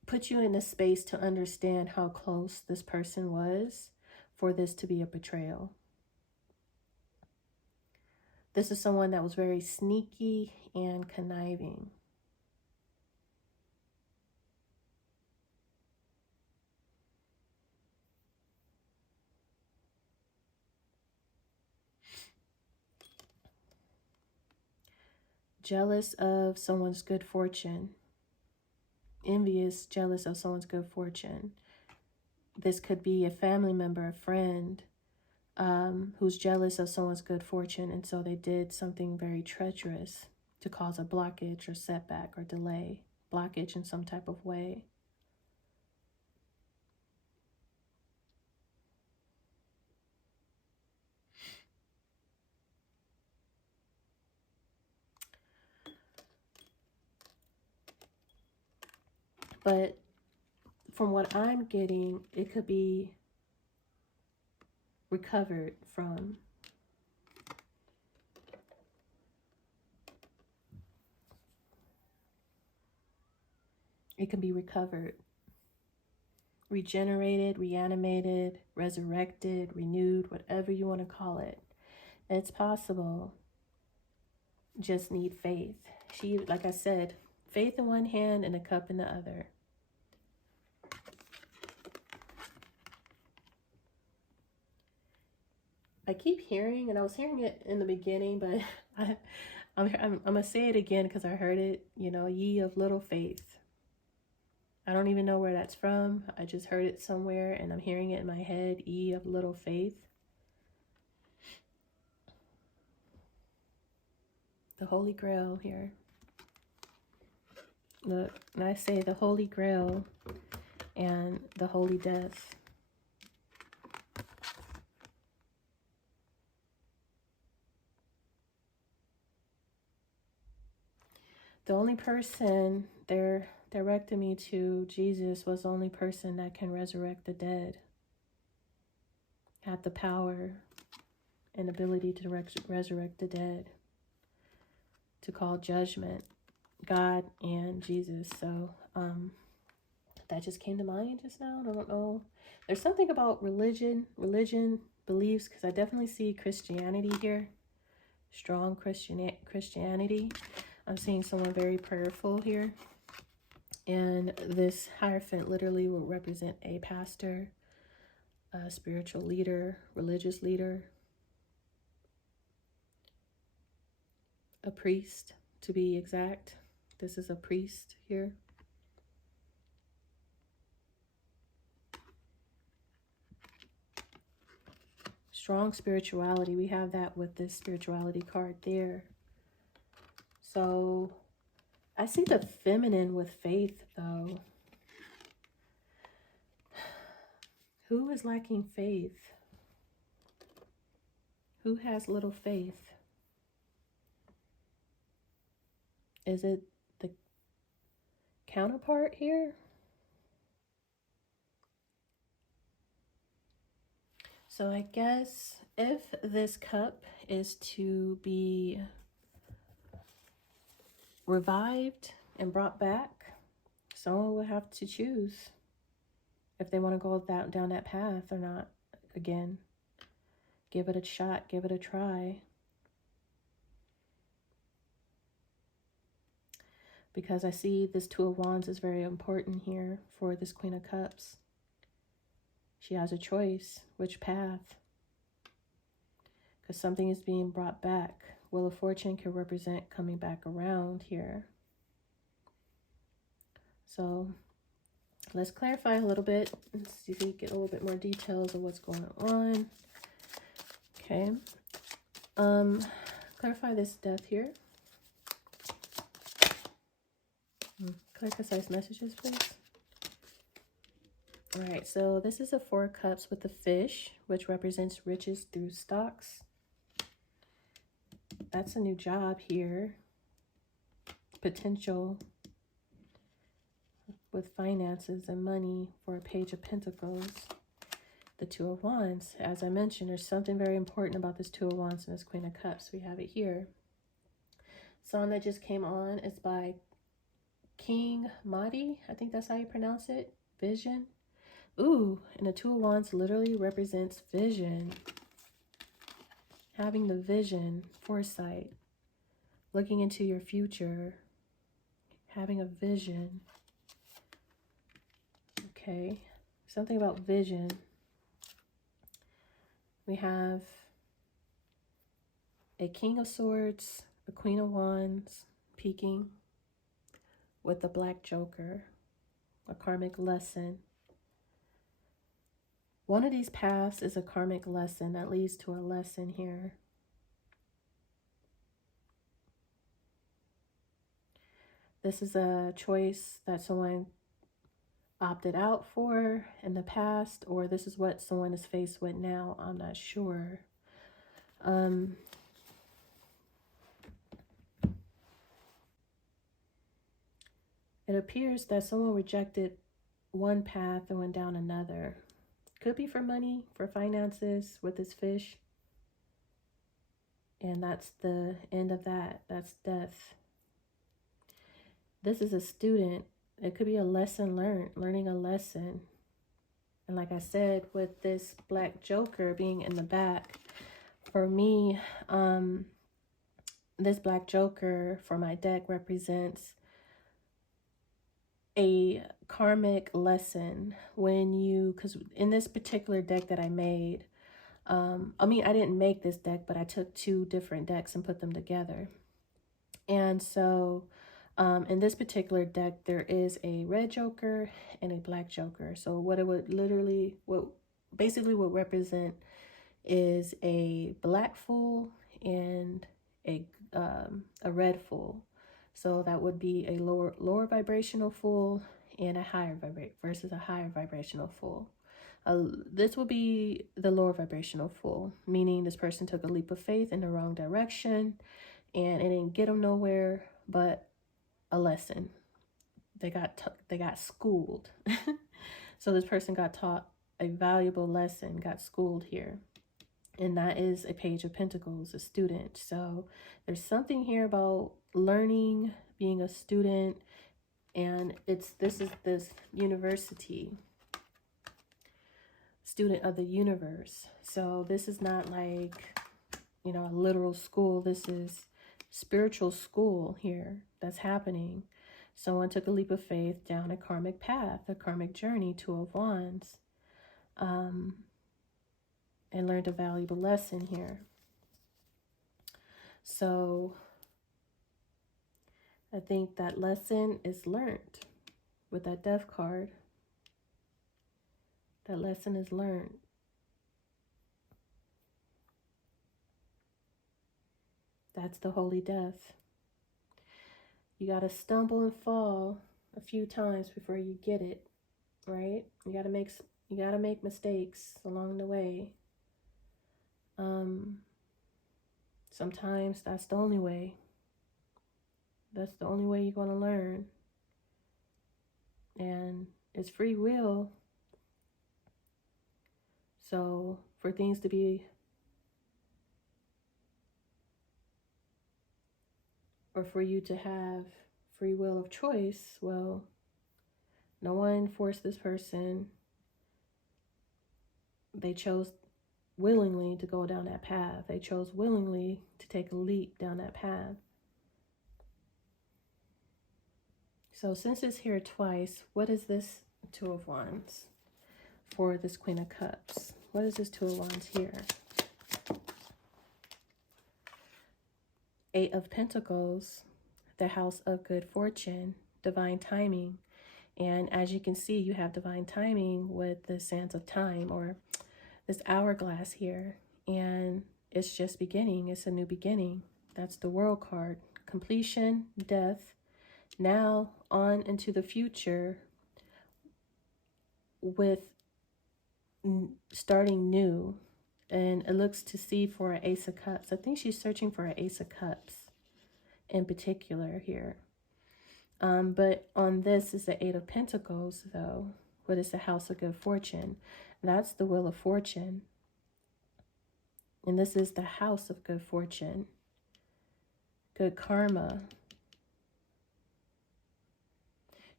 in a space to understand how close this person was for this to be a betrayal. This is someone that was very sneaky and conniving. Jealous of someone's good fortune. Envious, jealous of someone's good fortune. This could be a family member, a friend, who's jealous of someone's good fortune, and so they did something very treacherous to cause a blockage or setback or delay. Blockage in some type of way. But from what I'm getting, it could be recovered from. It can be recovered, regenerated, reanimated, resurrected, renewed, whatever you want to call it. It's possible. Just need faith. She, like I said, faith in one hand and a cup in the other. I keep hearing, and I was hearing it in the beginning, but I'm going to say it again because I heard it, ye of little faith. I don't even know where that's from. I just heard it somewhere and I'm hearing it in my head, ye of little faith. The Holy Grail here. Look, and I say the Holy Grail and the Holy Death. The only person they're directing me to, Jesus, was the only person that can resurrect the dead. Had the power and ability to resurrect the dead. To call judgment, God and Jesus. So that just came to mind just now. I don't know. There's something about religion, beliefs, because I definitely see Christianity here. Strong Christianity. I'm seeing someone very prayerful here. And this Hierophant literally will represent a pastor, a spiritual leader, religious leader, a priest, to be exact. This is a priest here. Strong spirituality. We have that with this spirituality card there. So I see the feminine with faith, though. Who is lacking faith? Who has little faith? Is it the counterpart here? So I guess if this cup is to be revived and brought back, someone would have to choose if they want to go down that path or not. Again, give it a shot, give it a try. Because I see this Two of Wands is very important here for this Queen of Cups. She has a choice, which path. Because something is being brought back. Wheel of Fortune can represent coming back around here. So let's clarify a little bit and see if we get a little bit more details of what's going on. Okay. Clarify this death here. Clear, concise messages, please. All right, so this is a Four of Cups with the fish, which represents riches through stocks. That's a new job here. Potential with finances and money for a Page of Pentacles. The Two of Wands, as I mentioned, there's something very important about this Two of Wands and this Queen of Cups. We have it here. Song that just came on is by Qing Madi. I think that's how you pronounce it. Vision. Ooh, and the Two of Wands literally represents vision. Having the vision, foresight, looking into your future, having a vision. Okay, something about vision. We have a King of Swords, a Queen of Wands, peeking with the Black Joker, a karmic lesson. One of these paths is a karmic lesson that leads to a lesson here. This is a choice that someone opted out for in the past, or this is what someone is faced with now. I'm not sure. It appears that someone rejected one path and went down another. Could be for money, for finances with this fish. And that's the end of that. That's death. This is a student. It could be a lesson learned, learning a lesson. And like I said, with this Black Joker being in the back, for me, this Black Joker for my deck represents a karmic lesson when you, because in this particular deck that I made, I mean, I didn't make this deck, but I took two different decks and put them together. And so in this particular deck, there is a red Joker and a Black Joker. So what it would literally, what basically would represent is a Black Fool and a red Fool. So that would be a lower vibrational Fool and a higher versus a higher vibrational Fool. This will be the lower vibrational Fool, meaning this person took a leap of faith in the wrong direction and it didn't get them nowhere but a lesson. They got schooled. So this person got taught a valuable lesson, got schooled here. And that is a Page of Pentacles, a student. So there's something here about learning, being a student, and this is this university, student of the universe. So this is not like, you know, a literal school. This is spiritual school here that's happening. Someone took a leap of faith down a karmic path, a karmic journey, Two of Wands, and learned a valuable lesson here. So I think that lesson is learned with that Death card. That lesson is learned. That's the Holy Death. You got to stumble and fall a few times before you get it, right? You got to make mistakes along the way. Sometimes that's the only way. That's the only way you're going to learn. And it's free will. So for things to be, or for you to have free will of choice, well, no one forced this person. They chose willingly to go down that path. They chose willingly to take a leap down that path. So since it's here twice, what is this Two of Wands for this Queen of Cups? What is this Two of Wands here? Eight of Pentacles, the House of Good Fortune, divine timing. And as you can see, you have divine timing with the Sands of Time, or this hourglass here. And it's just beginning. It's a new beginning. That's the World card. Completion, death. Now on into the future with starting new. And it looks to see for an Ace of Cups. I think she's searching for an Ace of Cups in particular here. But on this is the Eight of Pentacles, though. What is the House of Good Fortune? That's the Wheel of Fortune. And this is the House of Good Fortune. Good karma.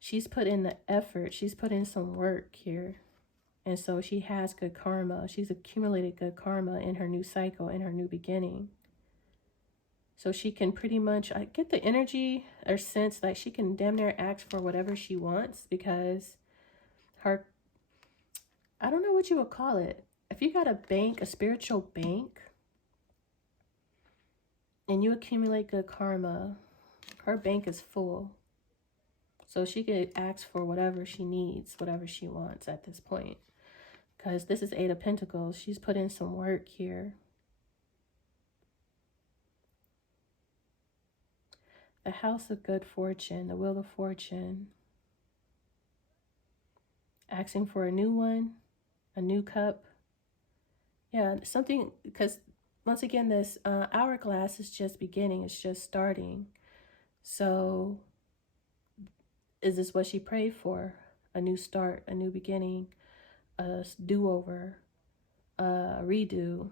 She's put in the effort. She's put in some work here. And so she has good karma. She's accumulated good karma in her new cycle, in her new beginning. So she can pretty much, I get the energy or sense that she can damn near ask for whatever she wants, because her, I don't know what you would call it. If you got a bank, a spiritual bank, and you accumulate good karma, her bank is full. So she could ask for whatever she needs, whatever she wants at this point. Because this is Eight of Pentacles. She's put in some work here. The House of Good Fortune, the Wheel of Fortune. Asking for a new one, a new cup. Yeah, something, because once again, this hourglass is just beginning. It's just starting. So is this what she prayed for? A new start, a new beginning, a do-over, a redo.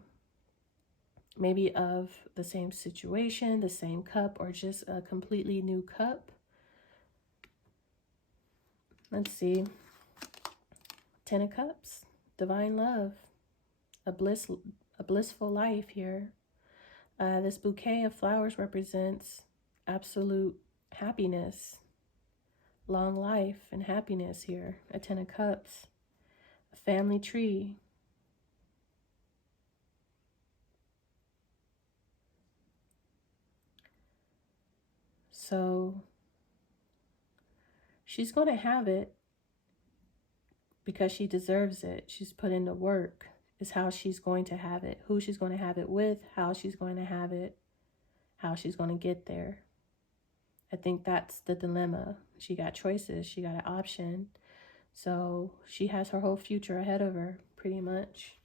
Maybe of the same situation, the same cup, or just a completely new cup. Let's see. Ten of Cups, divine love, a blissful life here. This bouquet of flowers represents absolute happiness, long life and happiness here. A Ten of Cups, a family tree. So she's going to have it because she deserves it. She's put in the work. Is how she's going to have it. Who she's going to have it with. How she's going to have it. How she's going to get there. I think that's the dilemma. She got choices. She got an option. So she has her whole future ahead of her, pretty much.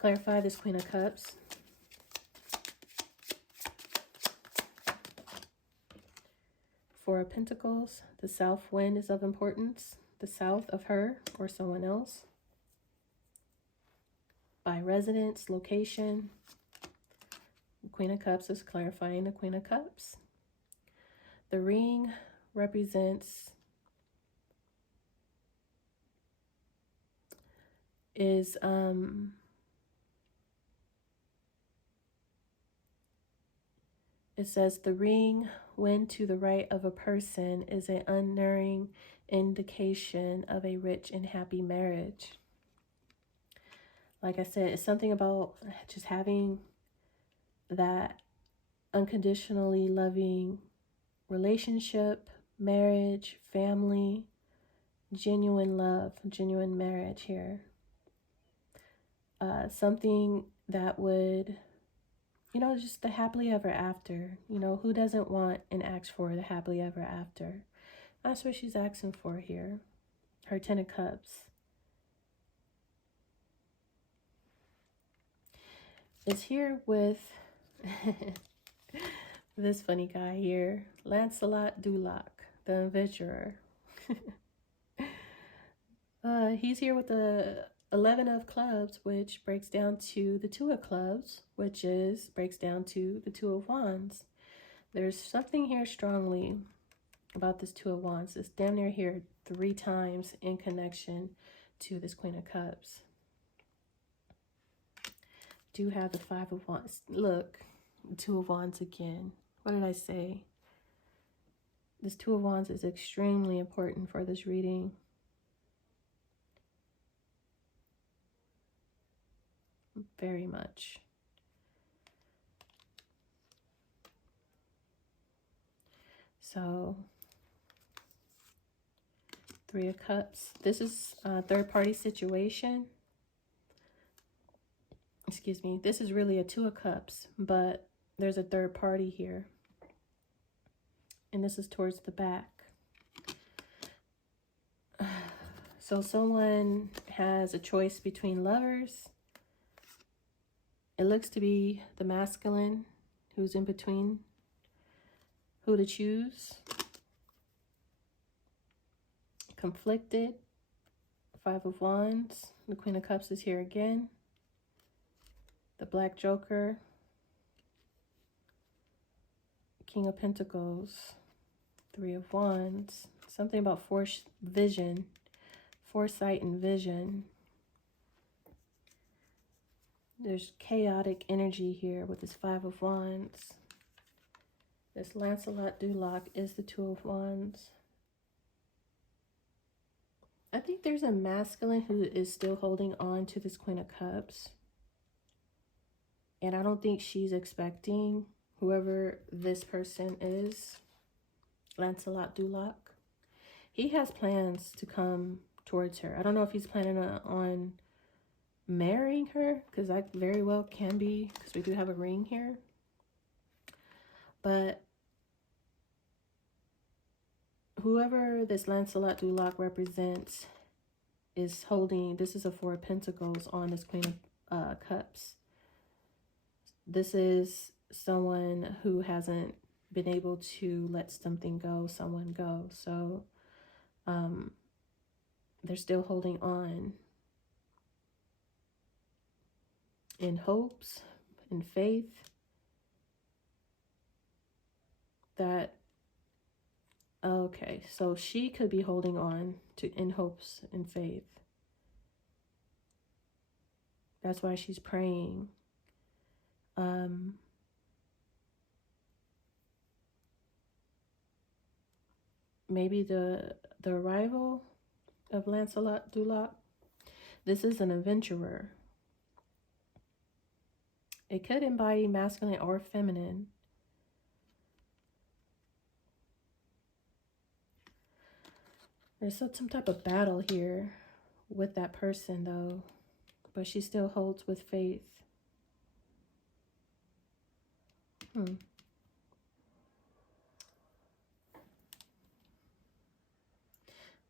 Clarify this Queen of Cups. Four of Pentacles, the south wind is of importance. The south of her or someone else. By residence, location. Queen of Cups is clarifying the Queen of Cups. The ring represents it says the ring when to the right of a person is an unerring indication of a rich and happy marriage. Like I said, it's something about just having that unconditionally loving relationship, marriage, family, genuine love, genuine marriage here. Something that would, you know, just the happily ever after. You know, who doesn't want and ask for the happily ever after? That's what she's asking for here. Her Ten of Cups. Is here with this funny guy here, Lancelot Duloc, the Adventurer. He's here with the 11 of Clubs, which breaks down to the Two of Clubs, which breaks down to the Two of Wands. There's something here strongly about this Two of Wands. It's damn near here 3 times in connection to this Queen of Cups. Do have the Five of Wands. Look, Two of Wands again. What did I say? This Two of Wands is extremely important for this reading. Very much. So, Three of Cups. This is a third-party situation. Excuse me. This is really a Two of Cups, but there's a third party here. And this is towards the back. So someone has a choice between lovers. It looks to be the masculine who's in between who to choose. Conflicted. Five of Wands. The Queen of Cups is here again. The Black Joker. King of Pentacles. Three of Wands. Something about vision. Foresight and vision. There's chaotic energy here with this Five of Wands. This Lancelot Duloc is the Two of Wands. I think there's a masculine who is still holding on to this Queen of Cups. And I don't think she's expecting whoever this person is, Lancelot Duloc. He has plans to come towards her. I don't know if he's planning on marrying her, because that very well can be, because we do have a ring here. But whoever this Lancelot Duloc represents is holding, this is a Four of Pentacles on this Queen of Cups. This is someone who hasn't been able to let someone go. So they're still holding on in hopes, in faith that, okay, so she could be holding on to in hopes and faith. That's why she's praying. Maybe the arrival of Lancelot Duloc. This is an adventurer. It could embody masculine or feminine. There's some type of battle here with that person though, but she still holds with faith.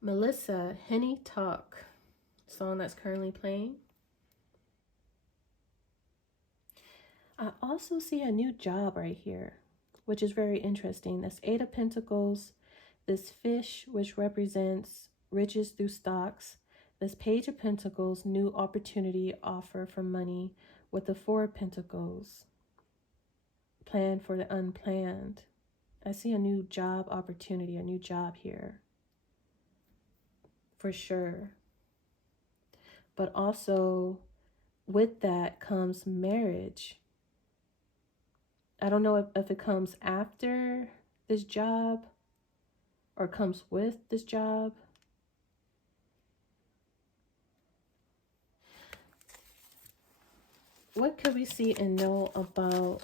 Mellissa, Henny Talk, song that's currently playing. I also see a new job right here, which is very interesting. That's Eight of Pentacles, this fish, which represents riches through stocks. This Page of Pentacles, new opportunity offer for money, with the Four of Pentacles, plan for the unplanned. I see a new job opportunity, a new job here. For sure. But also with that comes marriage. I don't know if it comes after this job or comes with this job. What could we see and know about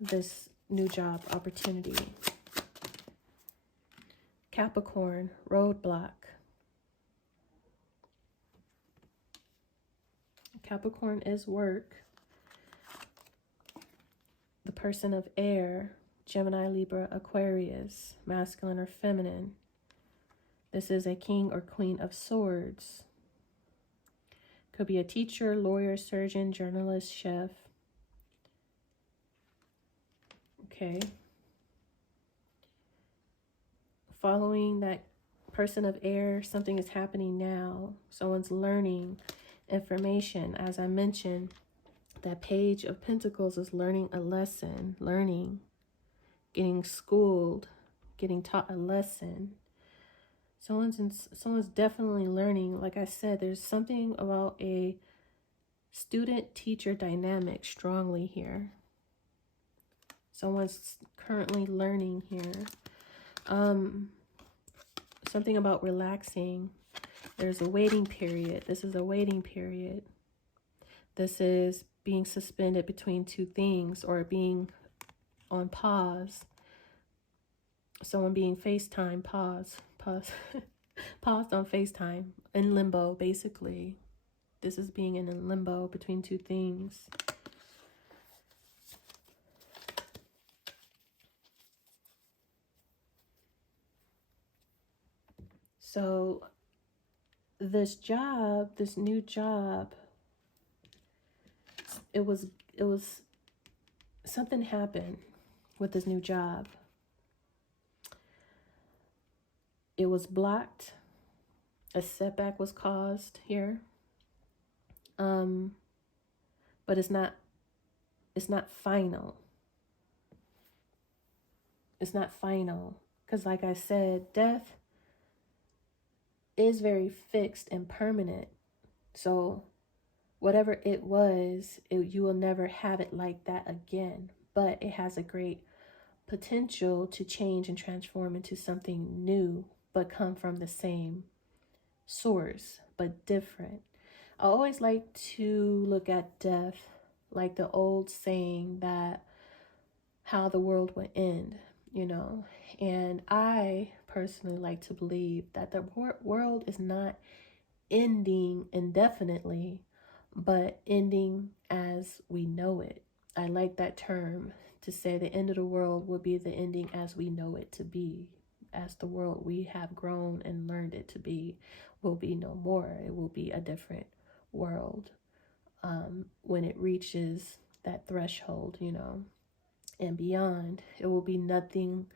this new job opportunity? Capricorn, roadblock. Capricorn is work. The person of air, Gemini, Libra, Aquarius, masculine or feminine. This is a King or Queen of Swords. Could be a teacher, lawyer, surgeon, journalist, chef. Okay. Following that person of air, something is happening now. Someone's learning information. As I mentioned, that Page of Pentacles is learning a lesson, learning, getting schooled, getting taught a lesson. Someone's definitely learning. Like I said, there's something about a student-teacher dynamic strongly here. Someone's currently learning here. Something about relaxing. There's a waiting period. This is a waiting period. This is being suspended between two things, or being on pause. Someone being FaceTime, pause, paused on FaceTime, in limbo, basically. This is being in limbo between two things. So this job, this new job, it was something happened with this new job. It was blocked. A setback was caused here. But it's not final. It's not final. Because like I said, death is very fixed and permanent. So whatever it was, you will never have it like that again. But it has a great potential to change and transform into something new, but come from the same source, but different. I always like to look at death like the old saying that how the world would end, you know. And I personally like to believe that the world is not ending indefinitely, but ending as we know it. I like that term, to say the end of the world will be the ending as we know it to be, as the world we have grown and learned it to be will be no more. It will be a different world when it reaches that threshold, you know, and beyond. It will be nothing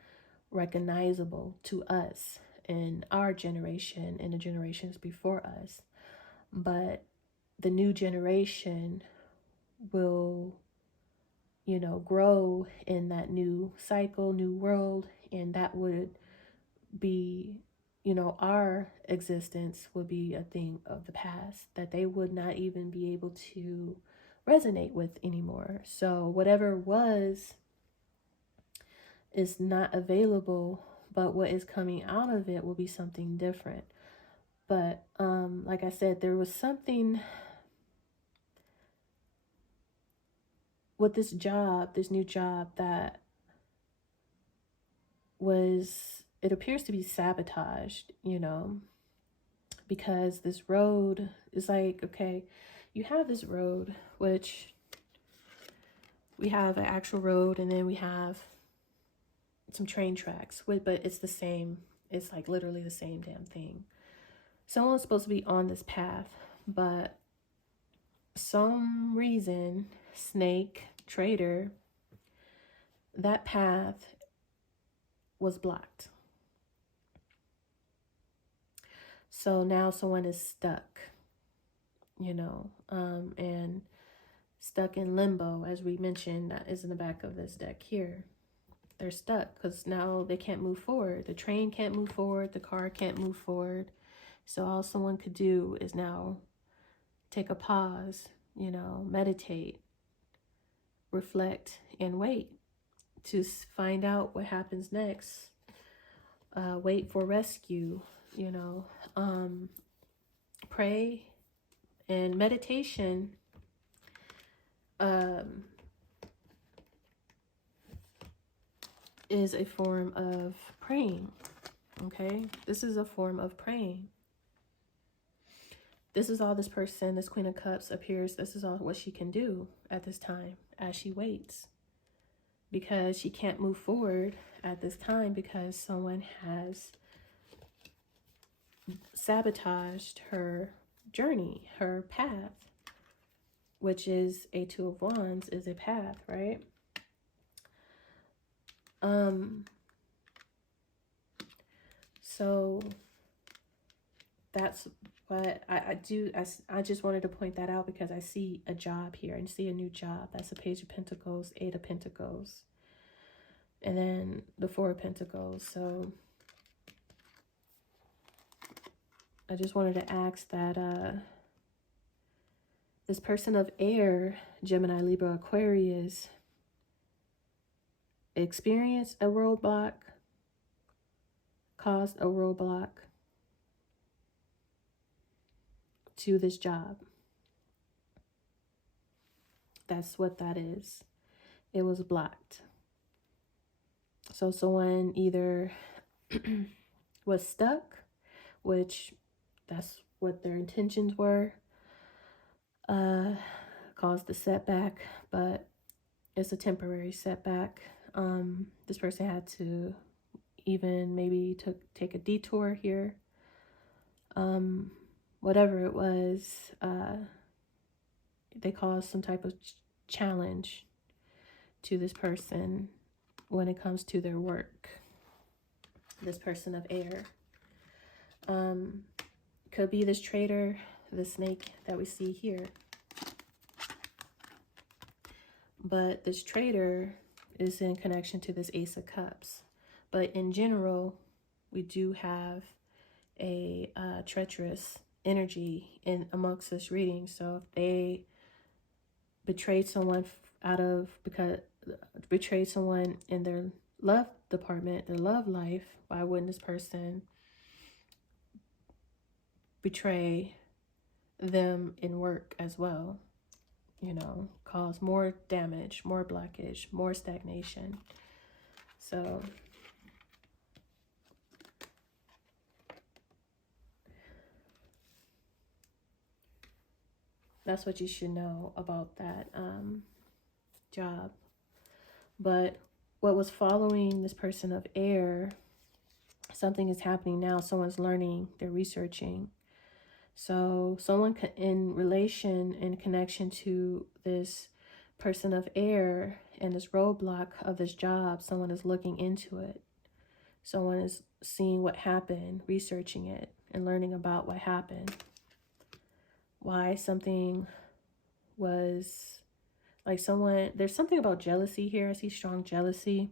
recognizable to us in our generation and the generations before us. But the new generation will, you know, grow in that new cycle, new world, and that would be, you know, our existence would be a thing of the past that they would not even be able to resonate with anymore. So whatever was is not available, but what is coming out of it will be something different. But like I said, there was something with this job, this new job, that was, it appears to be sabotaged, you know, because this road is like, okay, you have this road, which we have an actual road, and then we have some train tracks, but it's the same. It's like literally the same damn thing. Someone's supposed to be on this path, but some reason, Snake, Traitor, that path was blocked. So now someone is stuck, you know, and stuck in limbo, as we mentioned, that is in the back of this deck here. They're stuck because now they can't move forward. The train can't move forward. The car can't move forward. So all someone could do is now take a pause, you know, meditate, reflect, and wait to find out what happens next. Wait for rescue, you know, pray, and meditation is a form of praying. Okay, this is a form of praying. This is all this person, this Queen of Cups appears, this is all what she can do at this time as she waits, because she can't move forward at this time because someone has sabotaged her journey, her path, which is a Two of Wands, is a path, right? So that's what I just wanted to point that out, because I see a job here and see a new job. That's a Page of Pentacles, Eight of Pentacles. and then the Four of Pentacles. So I just wanted to ask that this person of air, Gemini, Libra, Aquarius, experienced a roadblock, caused a roadblock to this job. That's what that is. It was blocked. So someone either was stuck, which that's what their intentions were, caused the setback, but it's a temporary setback. This person had to even maybe take a detour here. Whatever it was, they caused some type of challenge to this person when it comes to their work. This person of air. Could be this traitor, the snake that we see here. But this traitor is in connection to this Ace of Cups. But in general, we do have a treacherous energy in amongst this reading. So if they betrayed someone betrayed someone in their love department, their love life, why wouldn't this person betray them in work as well? You know, cause more damage, more blockage, more stagnation. So that's what you should know about that job. But what was following this person of air, something is happening now. Someone's learning, they're researching. So someone in relation, in connection to this person of air and this roadblock of this job, someone is looking into it. Someone is seeing what happened, researching it, and learning about what happened. Why something was like someone, there's something about jealousy here. I see strong jealousy.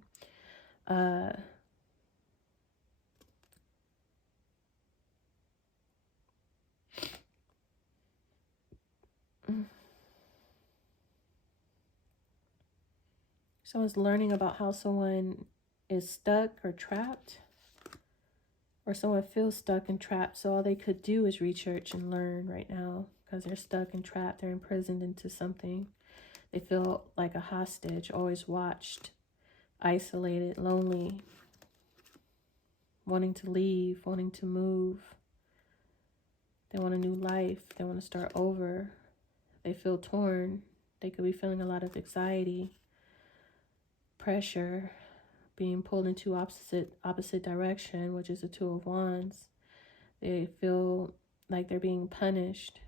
Someone's learning about how someone is stuck or trapped, or someone feels stuck and trapped. So all they could do is research and learn right now because they're stuck and trapped. They're imprisoned into something. They feel like a hostage, always watched, isolated, lonely, wanting to leave, wanting to move. They want a new life. They want to start over. They feel torn. They could be feeling a lot of anxiety, pressure, being pulled into opposite direction, which is the Two of Wands. They feel like they're being punished.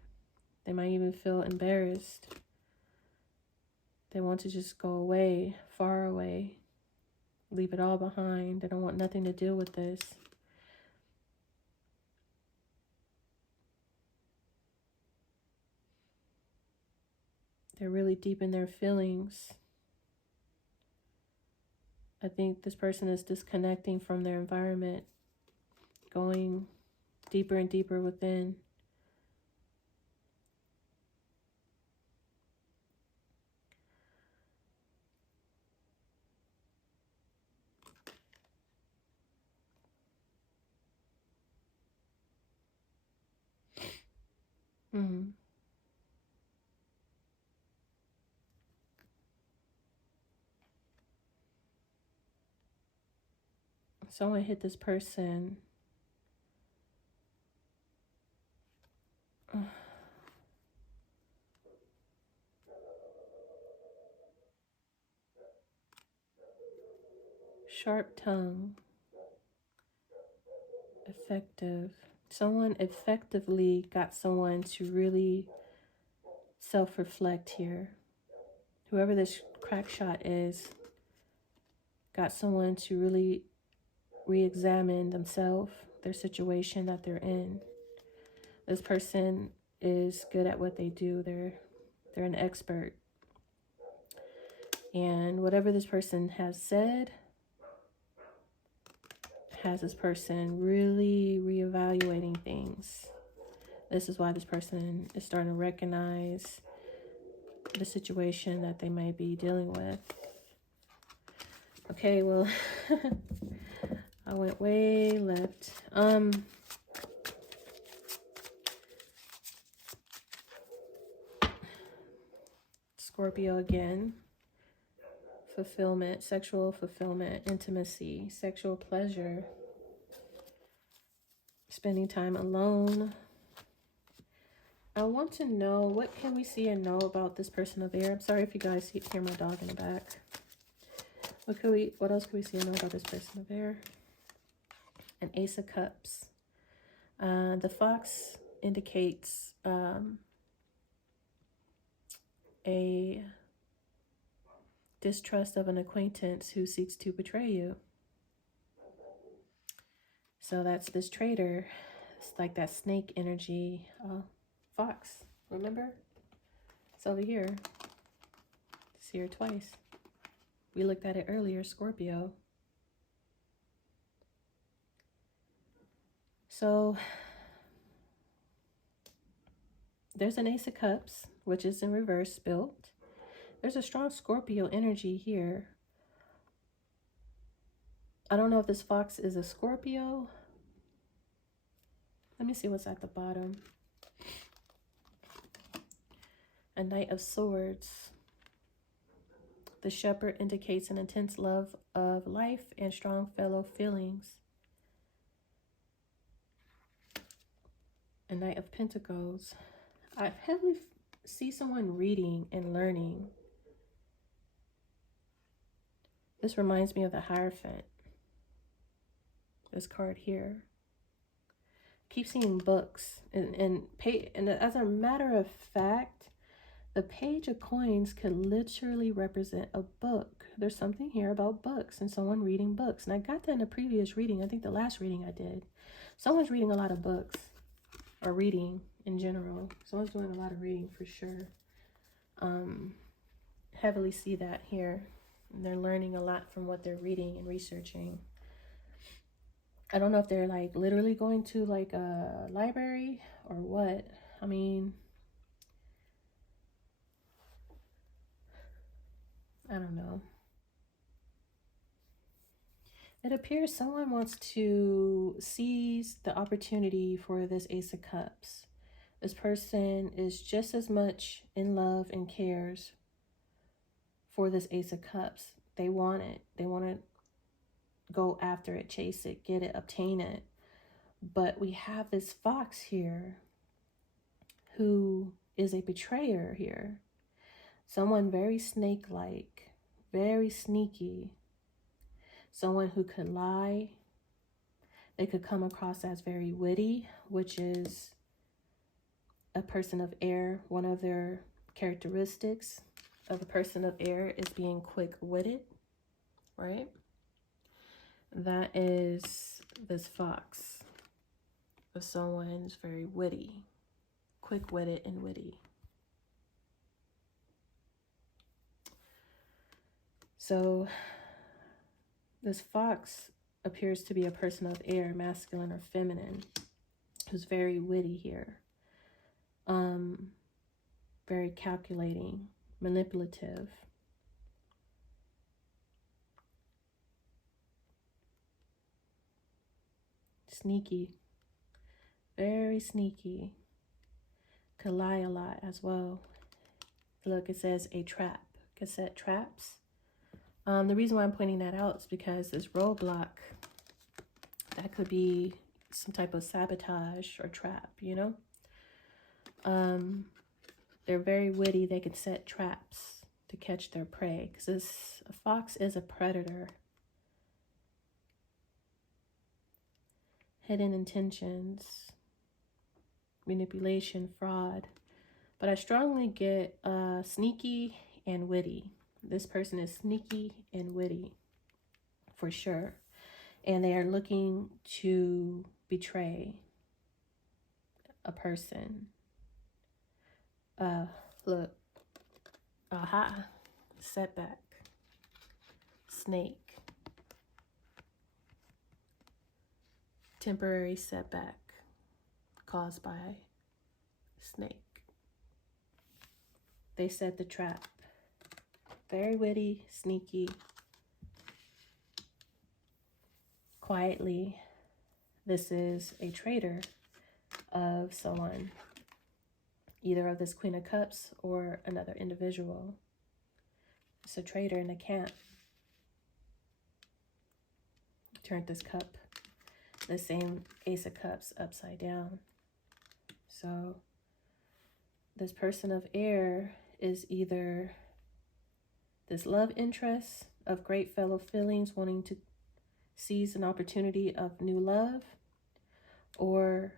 They might even feel embarrassed. They want to just go away, far away, leave it all behind. They don't want nothing to do with this. They're really deep in their feelings. I think this person is disconnecting from their environment, going deeper and deeper within. Someone hit this person. Sharp tongue. Effective. Someone effectively got someone to really self-reflect here. Whoever this crack shot is got someone to really re-examine themselves, their situation that they're in. This person is good at what they do. They're an expert. And whatever this person has said has this person really reevaluating things. This is why this person is starting to recognize the situation that they may be dealing with. Okay, well, I went way left. Scorpio again. Fulfillment, sexual fulfillment, intimacy, sexual pleasure, spending time alone. I want to know, what can we see and know about this person of air? I'm sorry if you guys hear my dog in the back. What else can we see and know about this person of air? An Ace of Cups. The fox indicates a distrust of an acquaintance who seeks to betray you. So that's this traitor. It's like that snake energy. Fox, remember? It's over here. It's here twice. We looked at it earlier, Scorpio. So there's an Ace of Cups, which is in reverse built. There's a strong Scorpio energy here. I don't know if this fox is a Scorpio. Let me see what's at the bottom. A Knight of Swords. The shepherd indicates an intense love of life and strong fellow feelings. A Knight of Pentacles. I heavily see someone reading and learning. This reminds me of the Hierophant. This card here. Keep seeing books. And as a matter of fact, the Page of Coins could literally represent a book. There's something here about books and someone reading books. And I got that in a previous reading. I think the last reading I did. Someone's reading a lot of books. Or reading in general. Someone's doing a lot of reading for sure. Heavily see that here. They're learning a lot from what they're reading and researching. I don't know if they're like literally going to like a library or what. I mean, I don't know. It appears someone wants to seize the opportunity for this Ace of Cups. This person is just as much in love and cares for this Ace of Cups. They want it. They want to go after it, chase it, get it, obtain it. But we have this fox here who is a betrayer here. Someone very snake-like, very sneaky. Someone who could lie. They could come across as very witty, which is a person of air. One of their characteristics of a person of air is being quick-witted, right? That is this fox. If someone's very witty, quick-witted and witty. So this fox appears to be a person of air, masculine or feminine, who's very witty here. Very calculating, manipulative. Sneaky. Very sneaky. Could lie a lot as well. Look, it says a trap. Cassette traps. The reason why I'm pointing that out is because this roadblock, that could be some type of sabotage or trap, you know? They're very witty. They could set traps to catch their prey, because a fox is a predator. Hidden intentions, manipulation, fraud. But I strongly get sneaky and witty. This person is sneaky and witty, for sure. And they are looking to betray a person. Look. Aha. Setback. Snake. temporary setback caused by snake. They set the trap. Very witty, sneaky. Quietly, this is a traitor of someone, either of this Queen of Cups or another individual. It's a traitor in the camp. Turned this cup, the same Ace of Cups, upside down. So this person of air is either this love interest of great fellow feelings, wanting to seize an opportunity of new love, or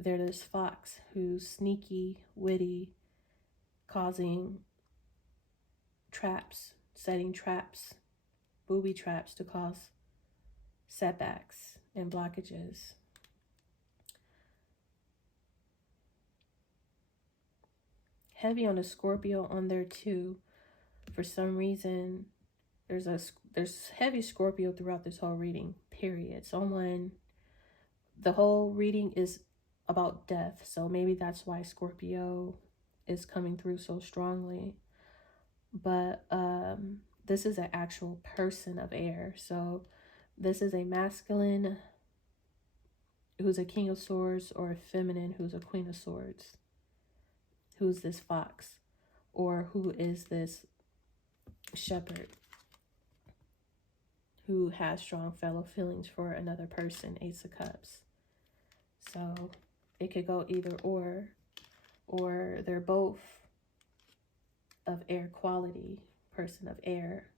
they're this fox who's sneaky, witty, causing traps, setting traps, booby traps to cause setbacks and blockages. Heavy on the Scorpio on there too. For some reason, there's heavy Scorpio throughout this whole reading, period. The whole reading is about death, so maybe that's why Scorpio is coming through so strongly. But this is an actual person of air, so this is a masculine who's a King of Swords, or a feminine who's a Queen of Swords. Who's this fox, or who is this shepherd who has strong fellow feelings for another person, Ace of Cups. So it could go either or they're both of air quality, person of air.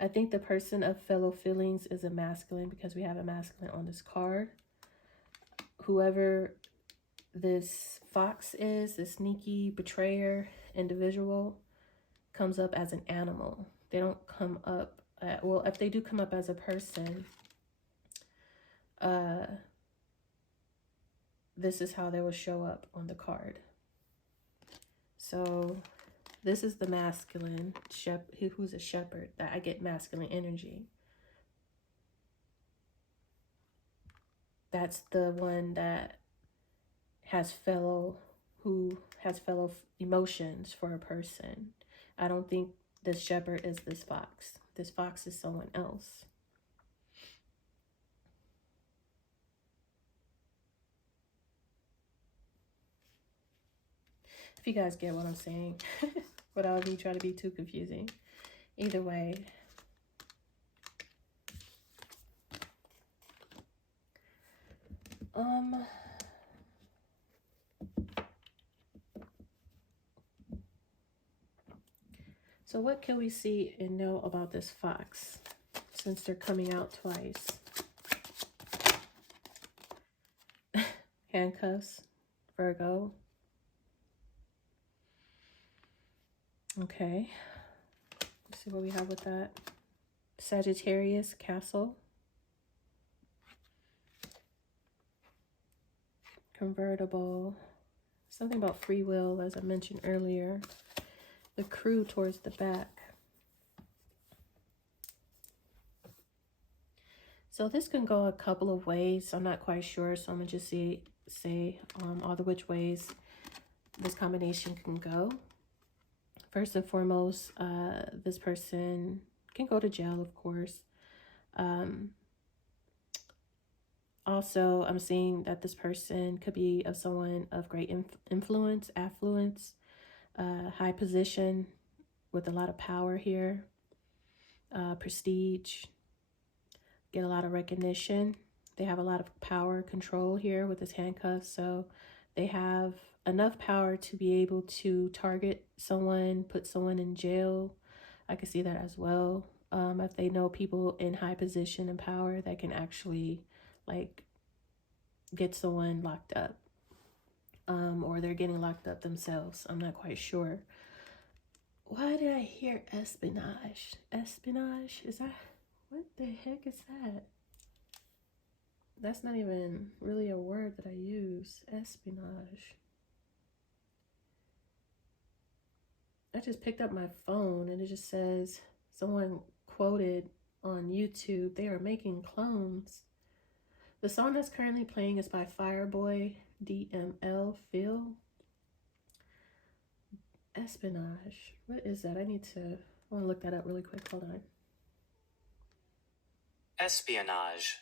I think the person of fellow feelings is a masculine, because we have a masculine on this card. Whoever this fox is, this sneaky betrayer individual, comes up as an animal. They don't come up, well, if they do come up as a person, this is how they will show up on the card. So this is the masculine, who's a shepherd, that I get masculine energy. That's the one that who has fellow emotions for a person. I don't think this shepherd is this fox. This fox is someone else. If you guys get what I'm saying, without me trying to be too confusing. Either way. So what can we see and know about this fox, since they're coming out twice? Handcuffs, Virgo. Okay. Let's see what we have with that. Sagittarius, Castle. Convertible. Something about free will, as I mentioned earlier. The crew towards the back. So this can go a couple of ways. I'm not quite sure, so I'm gonna just say all the which ways this combination can go. First and foremost, this person can go to jail, of course. Also, I'm seeing that this person could be of someone of great influence, affluence, high position with a lot of power here, prestige, get a lot of recognition. They have a lot of power, control here with this handcuff, so they have enough power to be able to target someone, put someone in jail. I can see that as well. If they know people in high position and power that can actually like get someone locked up, or they're getting locked up themselves. I'm not quite sure. Why did I hear espionage? Espionage? Is that, what the heck is that? That's not even really a word that I use. Espionage. I just picked up my phone and it just says, someone quoted on YouTube. They are making clones. The song that's currently playing is by Fireboy DML. Feel espionage. What is that? I want to look that up really quick. Hold on. Espionage.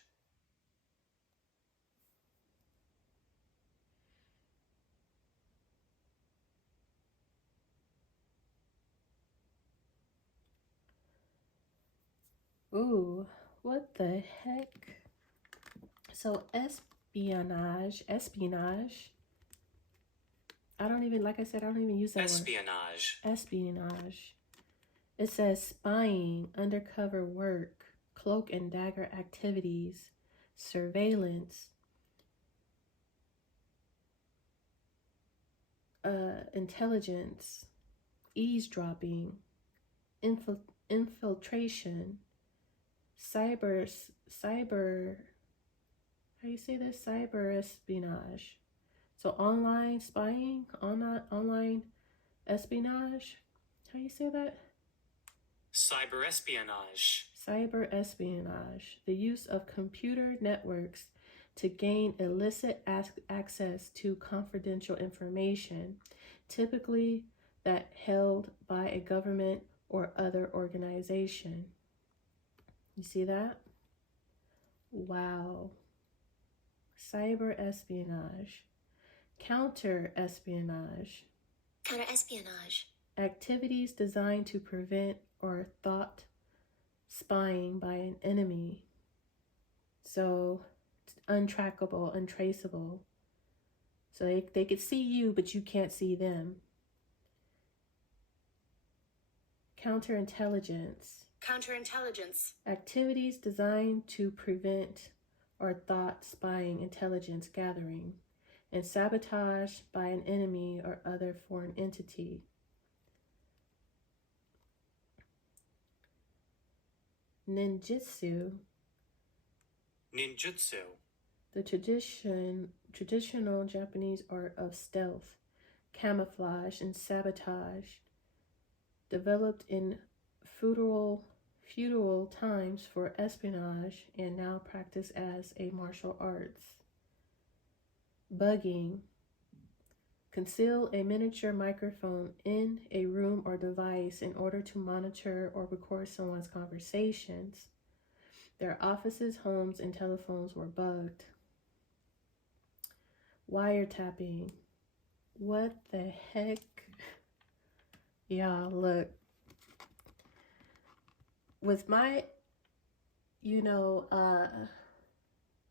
Ooh, what the heck? So espionage. I don't even, like I said, I don't even use that Espionage. word. Espionage. It says spying, undercover work, cloak and dagger activities, surveillance, intelligence, eavesdropping, infiltration, cyber, how you say this? Cyber espionage. So online spying, online espionage. How you say that? Cyber espionage. Cyber espionage. The use of computer networks to gain illicit access to confidential information, typically that held by a government or other organization. You see that? Wow. Cyber espionage. Counter espionage. Counter espionage. Activities designed to prevent or thwart spying by an enemy. So untrackable, untraceable. So they could see you, but you can't see them. Counterintelligence. Counterintelligence. Activities designed to prevent or thwart spying, intelligence gathering, and sabotage by an enemy or other foreign entity. Ninjutsu. Ninjutsu. The traditional Japanese art of stealth, camouflage, and sabotage, developed in feudal times for espionage and now practiced as a martial arts. Bugging. Conceal a miniature microphone in a room or device in order to monitor or record someone's conversations. Their offices, homes, and telephones were bugged. Wiretapping. What the heck? Y'all, look. With my,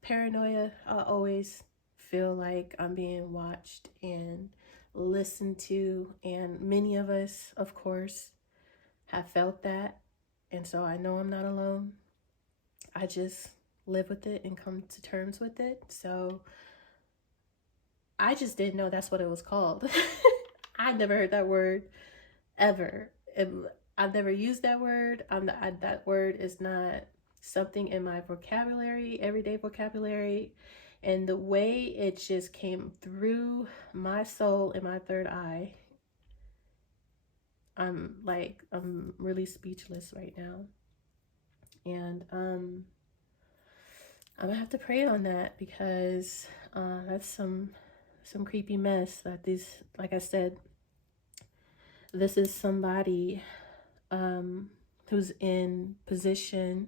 paranoia, I always feel like I'm being watched and listened to, and many of us, of course, have felt that, and so I know I'm not alone. I just live with it and come to terms with it. So I just didn't know that's what it was called. I never heard that word ever. I've never used that word. That word is not something in my vocabulary, everyday vocabulary. And the way it just came through my soul and my third eye, I'm really speechless right now. And I'm gonna have to pray on that, because that's some creepy mess that these, like I said, this is somebody who's in position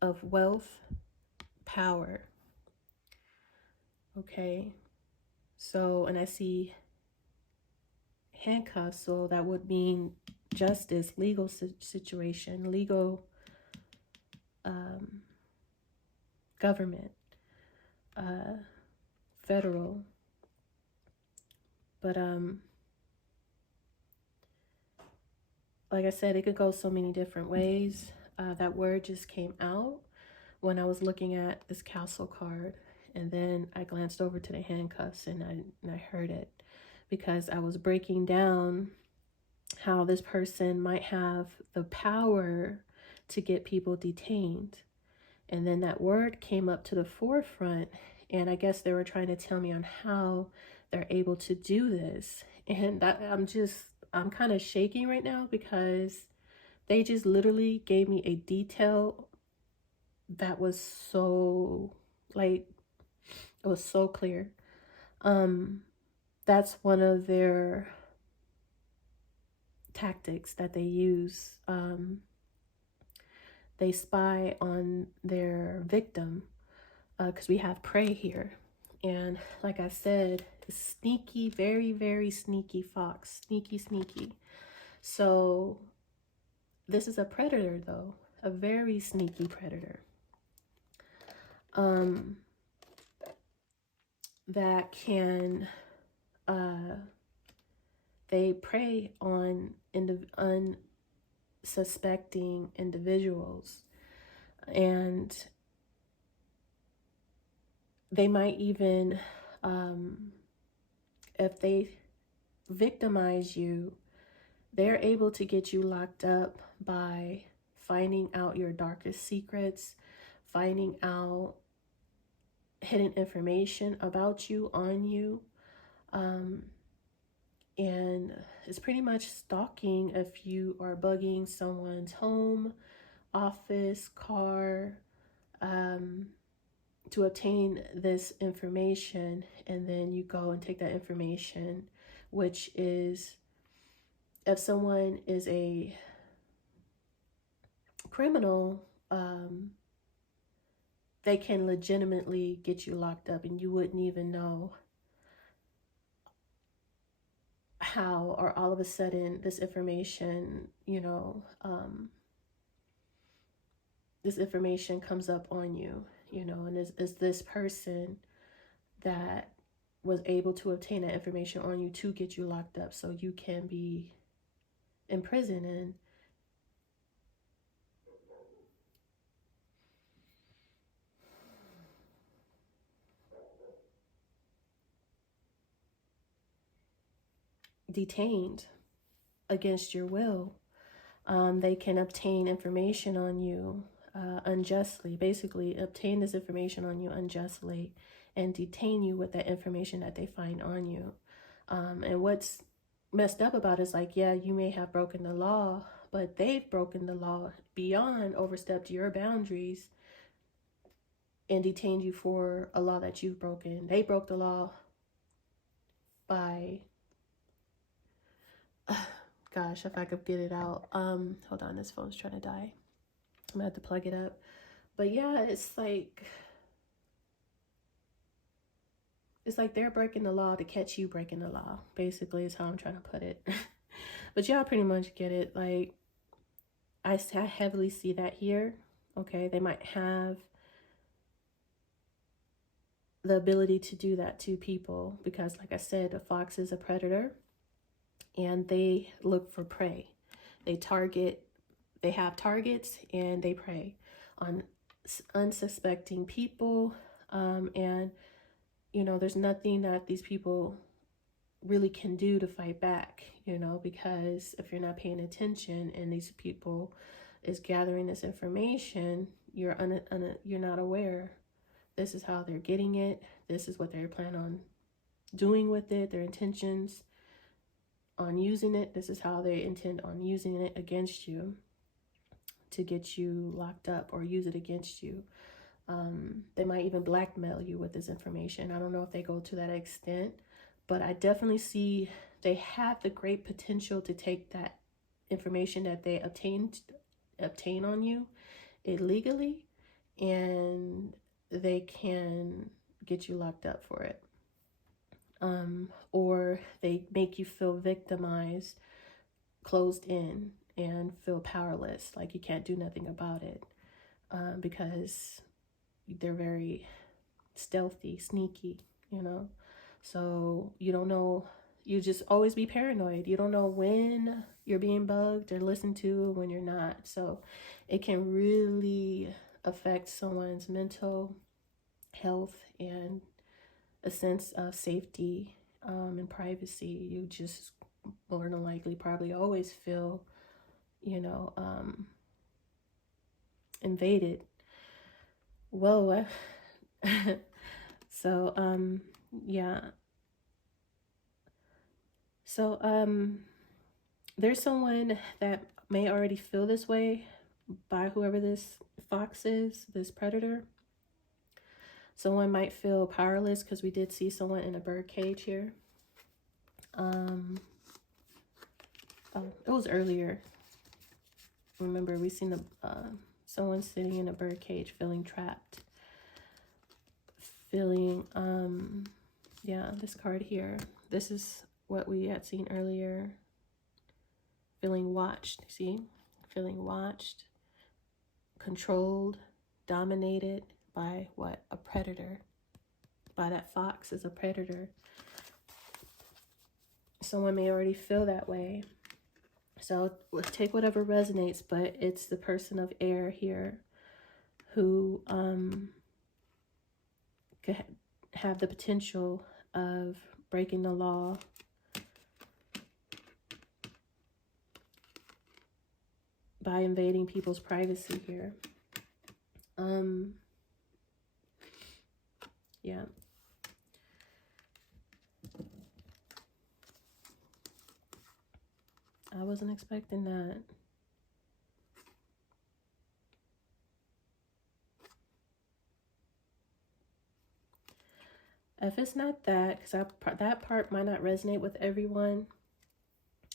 of wealth, power. Okay, so, and I see handcuffs, so that would mean justice, legal situation, legal, government, federal. But like I said, it could go so many different ways. That word just came out when I was looking at this castle card, and then I glanced over to the handcuffs, and I heard it, because I was breaking down how this person might have the power to get people detained. And then that word came up to the forefront, and I guess they were trying to tell me on how they're able to do this. And I'm kind of shaking right now, because They just literally gave me a detail that was so, like, it was so clear. That's one of their tactics that they use. They spy on their victim, because we have prey here. And like I said, sneaky, very, very sneaky fox. Sneaky. So this is a predator, though. A very sneaky predator. That can, they prey on unsuspecting individuals. And they might even, if they victimize you, they're able to get you locked up by finding out your darkest secrets, finding out hidden information about you, on you. And it's pretty much stalking if you are bugging someone's home, office, car, to obtain this information, and then you go and take that information, which is, if someone is a criminal, they can legitimately get you locked up and you wouldn't even know how, or all of a sudden this information, this information comes up on you, and is this person that was able to obtain that information on you to get you locked up so you can be in prison. And detained against your will. They can obtain information on you unjustly, basically obtain this information on you unjustly and detain you with that information that they find on you. And what's messed up about it is, like, yeah, you may have broken the law, but they've broken the law beyond, overstepped your boundaries and detained you for a law that you've broken. They broke the law by, gosh, if I could get it out. Hold on, this phone's trying to die. I'm gonna have to plug it up. But yeah, it's like they're breaking the law to catch you breaking the law, basically, is how I'm trying to put it. But y'all pretty much get it. Like, I heavily see that here. Okay, they might have the ability to do that to people because, like I said, a fox is a predator and they look for prey. They have targets and they prey on unsuspecting people. And there's nothing that these people really can do to fight back, because if you're not paying attention and these people is gathering this information, you're not aware. This is how they're getting it. This is what they plan on doing with it, their intentions on using it. This is how they intend on using it against you to get you locked up or use it against you. They might even blackmail you with this information. I don't know if they go to that extent, but I definitely see they have the great potential to take that information that they obtain on you illegally, and they can get you locked up for it. Or they make you feel victimized, closed in, and feel powerless, like you can't do nothing about it, because they're very stealthy, sneaky, so you don't know, you just always be paranoid. You don't know when you're being bugged or listened to, when you're not. So it can really affect someone's mental health and a sense of safety and privacy. You just more than likely probably always feel invaded. Whoa. So yeah, so there's someone that may already feel this way by whoever this fox is, this predator. Someone might feel powerless because we did see someone in a bird cage here. Oh, it was earlier. Remember, we seen the someone sitting in a bird cage, feeling trapped, feeling yeah, this card here. This is what we had seen earlier. Feeling watched. See, feeling watched, controlled, dominated by what? A predator. By that fox is a predator. Someone may already feel that way. So take whatever resonates, but it's the person of air here who could have the potential of breaking the law, by invading people's privacy here. Yeah. I wasn't expecting that. If it's not that, because that part might not resonate with everyone.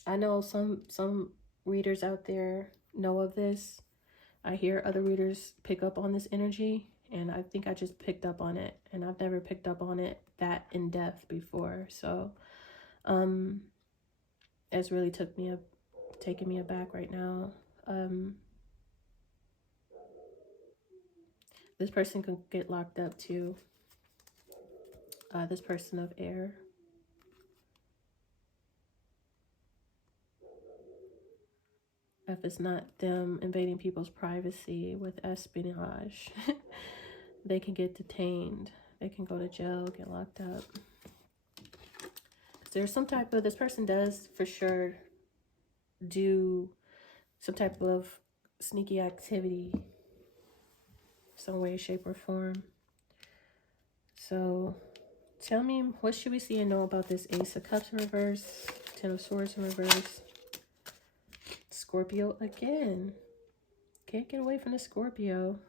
I know some readers out there know of this. I hear other readers pick up on this energy, and I think I just picked up on it, and I've never picked up on it that in depth before. So, it's really taking me aback right now. This person could get locked up too. This person of air. If it's not them invading people's privacy with espionage, they can get detained. They can go to jail, get locked up. There's some type of, this person does for sure do some type of sneaky activity, some way, shape, or form. So tell me, what should we see and know about this Ace of Cups in reverse, Ten of Swords in reverse, Scorpio again. Can't get away from the Scorpio.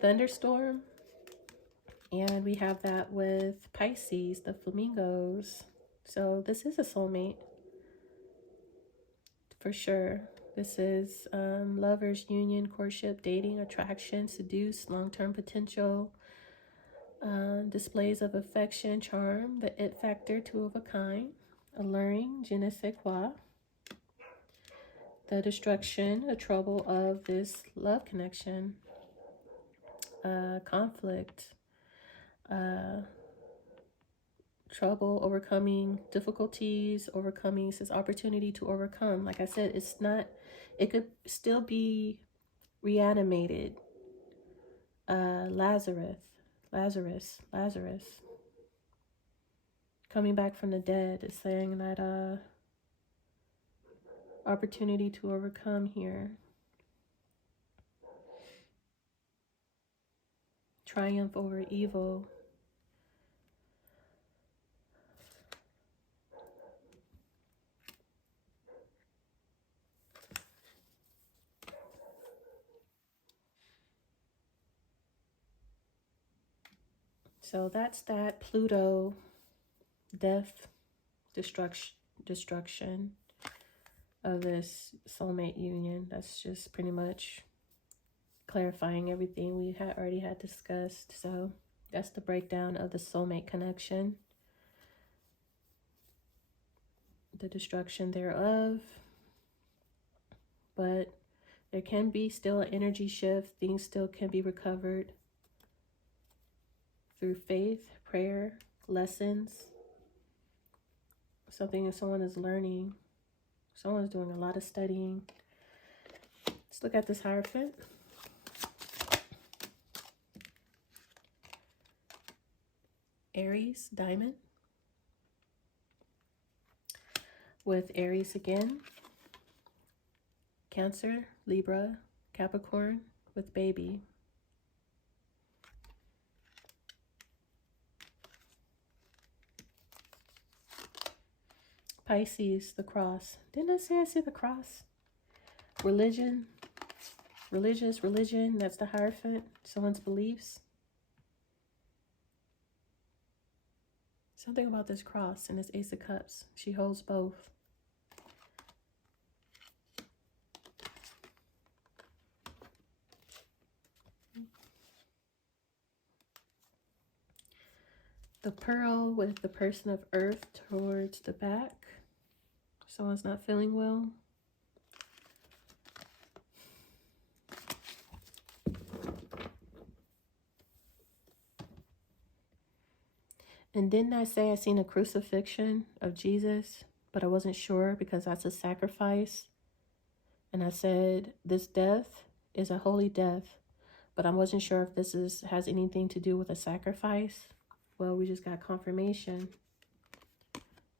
Thunderstorm. And we have that with Pisces, the flamingos. So this is a soulmate. For sure. This is lovers, union, courtship, dating, attraction, seduce, long-term potential, displays of affection, charm, the it factor, two of a kind, alluring, je ne sais quoi, the destruction, the trouble of this love connection, conflict, trouble, overcoming difficulties, overcoming this opportunity to overcome. Like I said, it's not, it could still be reanimated. Lazarus coming back from the dead is saying that opportunity to overcome here. Triumph over evil. So that's that. Pluto, death, destruction of this soulmate union. That's just pretty much clarifying everything we already had discussed. So that's the breakdown of the soulmate connection, the destruction thereof. But there can be still an energy shift. Things still can be recovered through faith, prayer, lessons, something that someone is learning. Someone's doing a lot of studying. Let's look at this Hierophant. Aries, diamond. With Aries again. Cancer, Libra, Capricorn with baby. Pisces, the cross. Didn't I say I see the cross? religion, religion, that's the Hierophant, someone's beliefs. Something about this cross and this Ace of Cups. She holds both. The Pearl with the Person of Earth towards the back. Someone's not feeling well. And didn't I say I seen a crucifixion of Jesus, but I wasn't sure because that's a sacrifice. And I said this death is a holy death, but I wasn't sure if this has anything to do with a sacrifice. Well, we just got confirmation.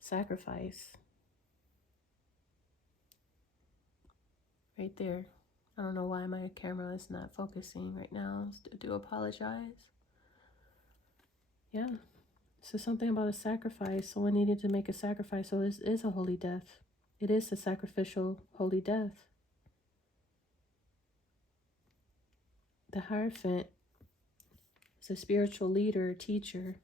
Sacrifice. Right there. I don't know why my camera is not focusing right now. I do apologize. Yeah. So something about a sacrifice. Someone needed to make a sacrifice. So this is a holy death. It is a sacrificial holy death. The Hierophant is a spiritual leader, teacher.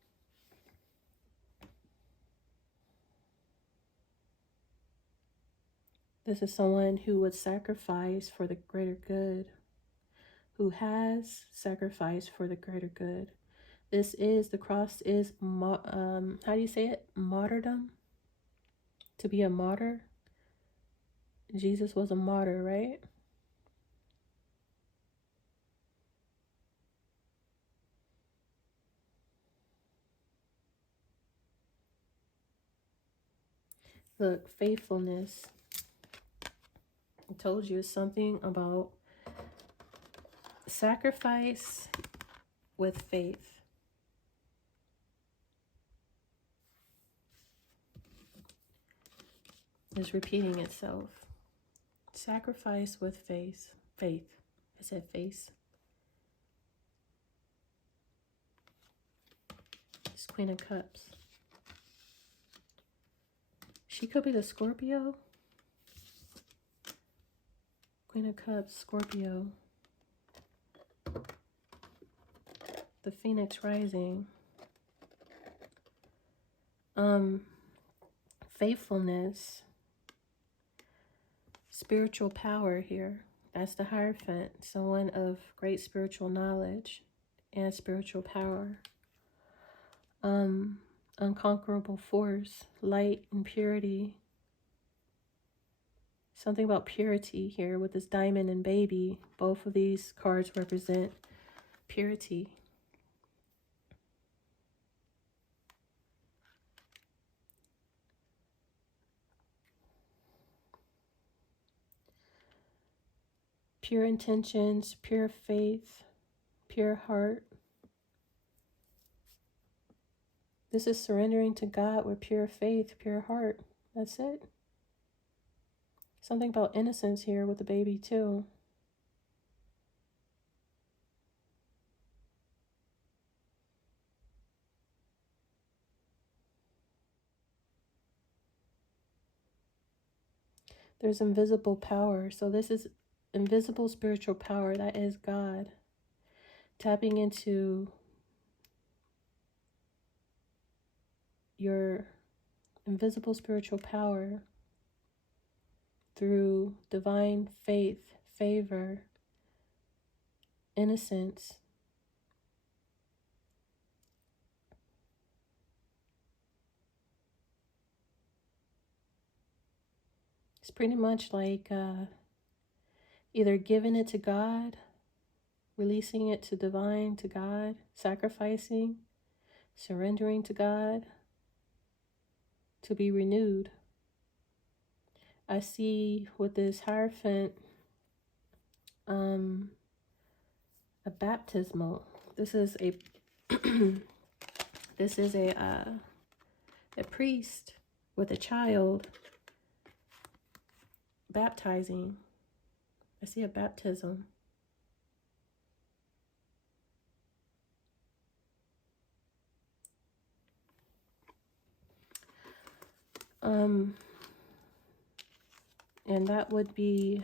This is someone who would sacrifice for the greater good, who has sacrificed for the greater good. This is, the cross is, how do you say it? Martyrdom? To be a martyr? Jesus was a martyr, right? Look, faithfulness. I told you something about sacrifice with faith. It's repeating itself. Sacrifice with faith. Faith. I said face. It's Queen of Cups. She could be the Scorpio. Queen of Cups, Scorpio. The Phoenix rising. Faithfulness. Spiritual power here. That's the Hierophant. Someone of great spiritual knowledge and spiritual power. Unconquerable force, light and purity. Something about purity here with this diamond and baby. Both of these cards represent purity. Pure intentions, pure faith, pure heart. This is surrendering to God with pure faith, pure heart. That's it. Something about innocence here with the baby too. There's invisible power. So this is invisible spiritual power. That is God. Tapping into your invisible spiritual power through divine faith, favor, innocence. It's pretty much like either giving it to God, releasing it to divine, to God, sacrificing, surrendering to God, to be renewed. I see with this Hierophant a baptismal. This is a this is a priest with a child baptizing. I see a baptism. And that would be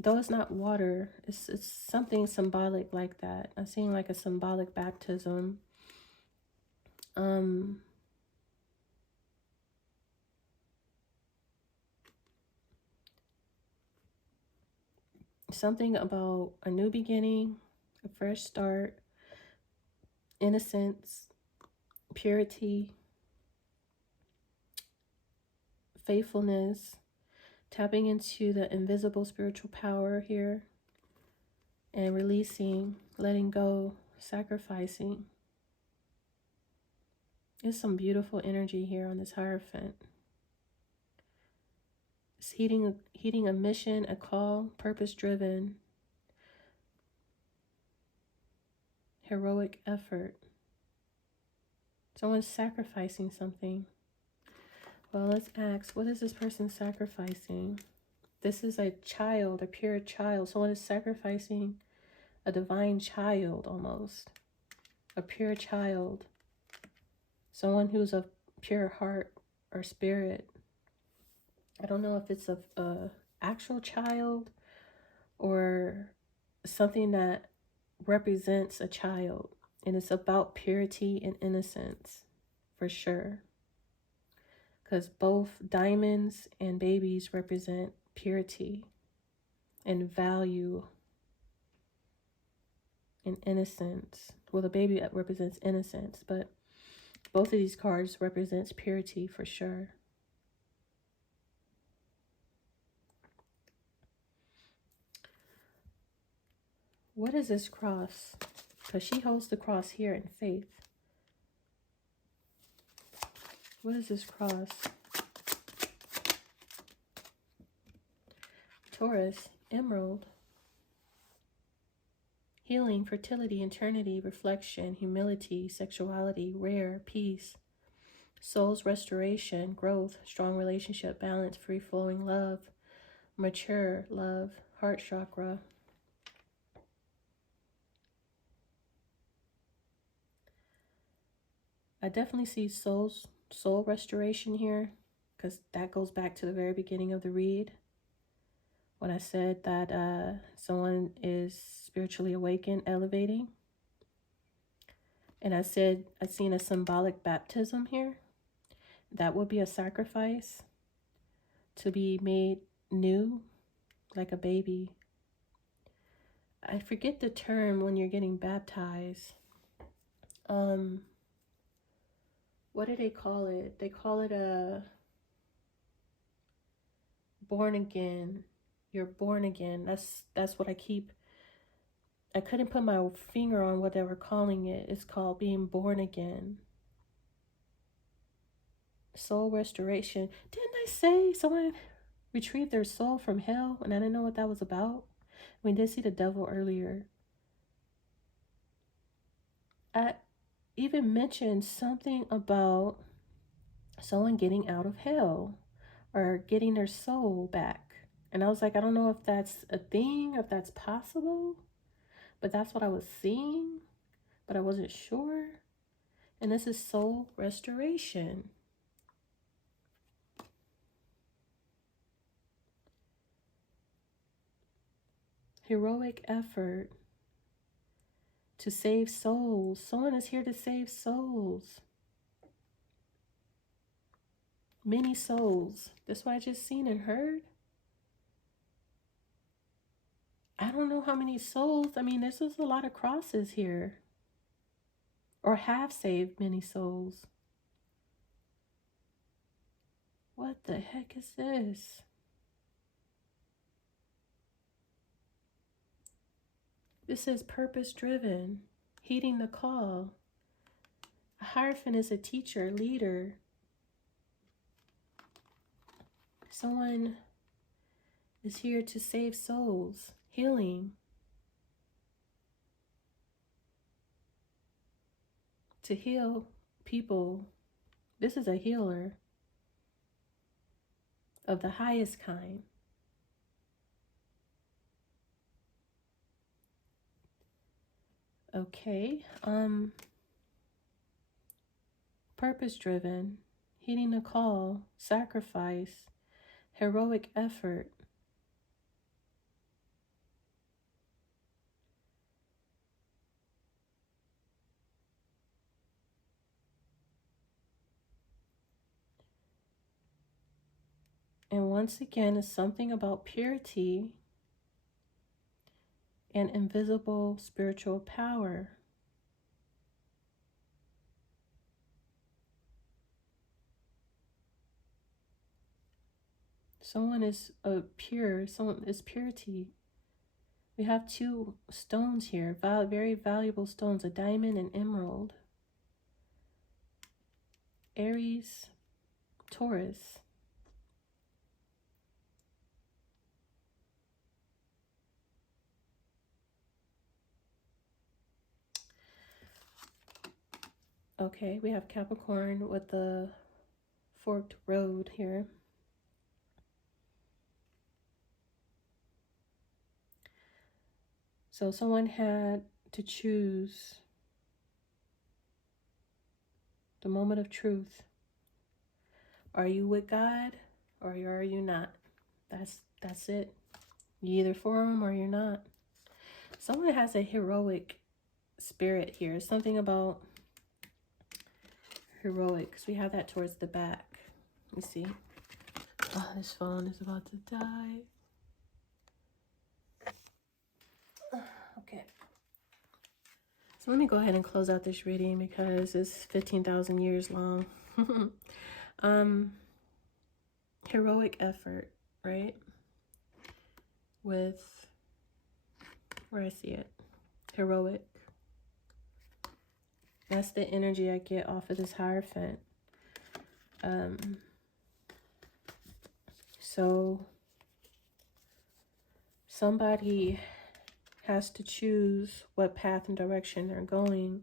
though it's not water, it's something symbolic like that. I'm seeing like a symbolic baptism. Something about a new beginning, a fresh start, innocence, purity, faithfulness, tapping into the invisible spiritual power here, and releasing, letting go, sacrificing. There's some beautiful energy here on this Hierophant. It's heeding a mission, a call, purpose-driven, heroic effort. Someone's sacrificing something. Well, let's ask, what is this person sacrificing? This is a child, a pure child. Someone is sacrificing a divine child almost. A pure child. Someone who's of pure heart or spirit. I don't know if it's a actual child or something that represents a child. And it's about purity and innocence, for sure. Because both diamonds and babies represent purity and value and innocence. Well, the baby represents innocence, but both of these cards represents purity for sure. What is this cross? Because she holds the cross here in faith. What is this cross? Taurus, emerald. Healing, fertility, eternity, reflection, humility, sexuality, rare, peace. Soul's restoration, growth, strong relationship, balance, free-flowing love, mature love, heart chakra. I definitely see soul restoration here, because that goes back to the very beginning of the read when I said that someone is spiritually awakened, elevating. And I said I've seen a symbolic baptism here. That would be a sacrifice to be made new, like a baby. I forget the term when you're getting baptized. What do they call it? They call it a born again. You're born again. That's what I couldn't put my finger on what they were calling it. It's called being born again. Soul restoration. Didn't I say someone retrieved their soul from hell? And I didn't know what that was about. We did see the devil earlier. I even mentioned something about someone getting out of hell or getting their soul back. And I was like, I don't know if that's a thing, if that's possible, but that's what I was seeing, but I wasn't sure. And this is soul restoration. Heroic effort to save souls. Someone is here to save souls. Many souls. That's what I just seen and heard. I don't know how many souls. I mean, there's just a lot of crosses here. Or have saved many souls. What the heck is this? This is purpose-driven, heeding the call. A Hierophant is a teacher, leader. Someone is here to save souls, healing. To heal people. This is a healer of the highest kind. Okay, purpose-driven, heeding the call, sacrifice, heroic effort. And once again, it's something about purity and invisible spiritual power. Someone is pure, someone is purity. We have two stones here, very valuable stones, a diamond and emerald. Aries, Taurus. Okay, we have Capricorn with the forked road here. So someone had to choose the moment of truth. Are you with God or are you not? That's it. You either for him or you're not. Someone has a heroic spirit here. Something about heroic, because we have that towards the back. Let me see. Oh, this phone is about to die. Okay. So let me go ahead and close out this reading because it's 15,000 years long. Heroic effort, right? With, where I see it, heroic. That's the energy I get off of this Hierophant. So somebody has to choose what path and direction they're going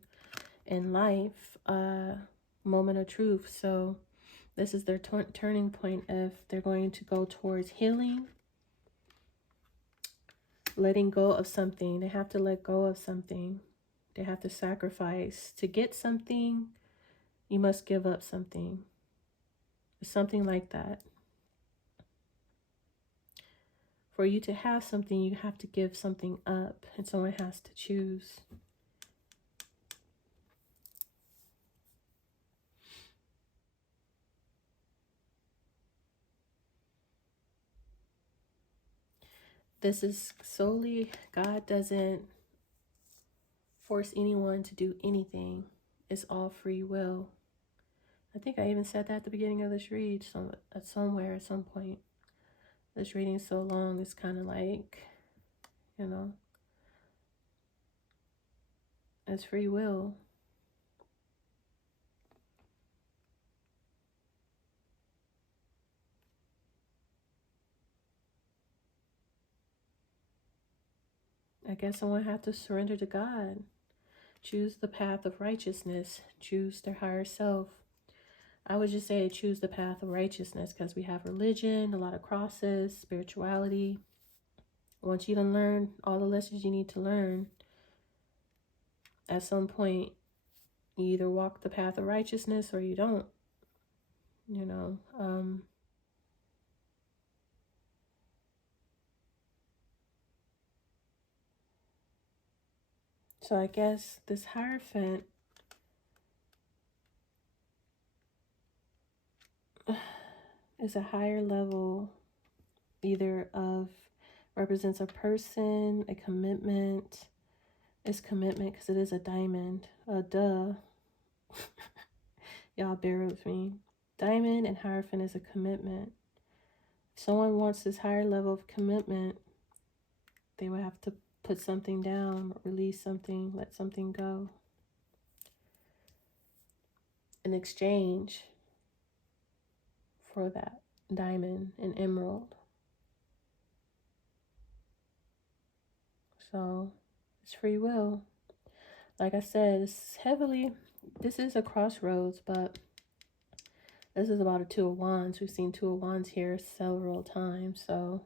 in life. Moment of truth. So this is their turning point if they're going to go towards healing, letting go of something. They have to let go of something. They have to sacrifice. To get something, you must give up something. Something like that. For you to have something, you have to give something up, and someone has to choose. This is solely, God doesn't force anyone to do anything. It's all free will. I think I even said that at the beginning of this read, somewhere at some point. This reading is so long, it's kind of like, you know, it's free will. I guess someone have to surrender to God. Choose the path of righteousness. Choose their higher self. I would just say choose the path of righteousness because we have religion, a lot of crosses, spirituality. Once you done learn all the lessons you need to learn, at some point, you either walk the path of righteousness or you don't. You know, so I guess this Hierophant is a higher level, either of, represents a person, a commitment. It's commitment because it is a diamond. Duh. Y'all bear with me. Diamond and Hierophant is a commitment. If someone wants this higher level of commitment, they would have to put something down, release something, let something go. In exchange for that diamond and emerald. So it's free will. Like I said, it's heavily, this is a crossroads, but this is about a Two of Wands. We've seen Two of Wands here several times, so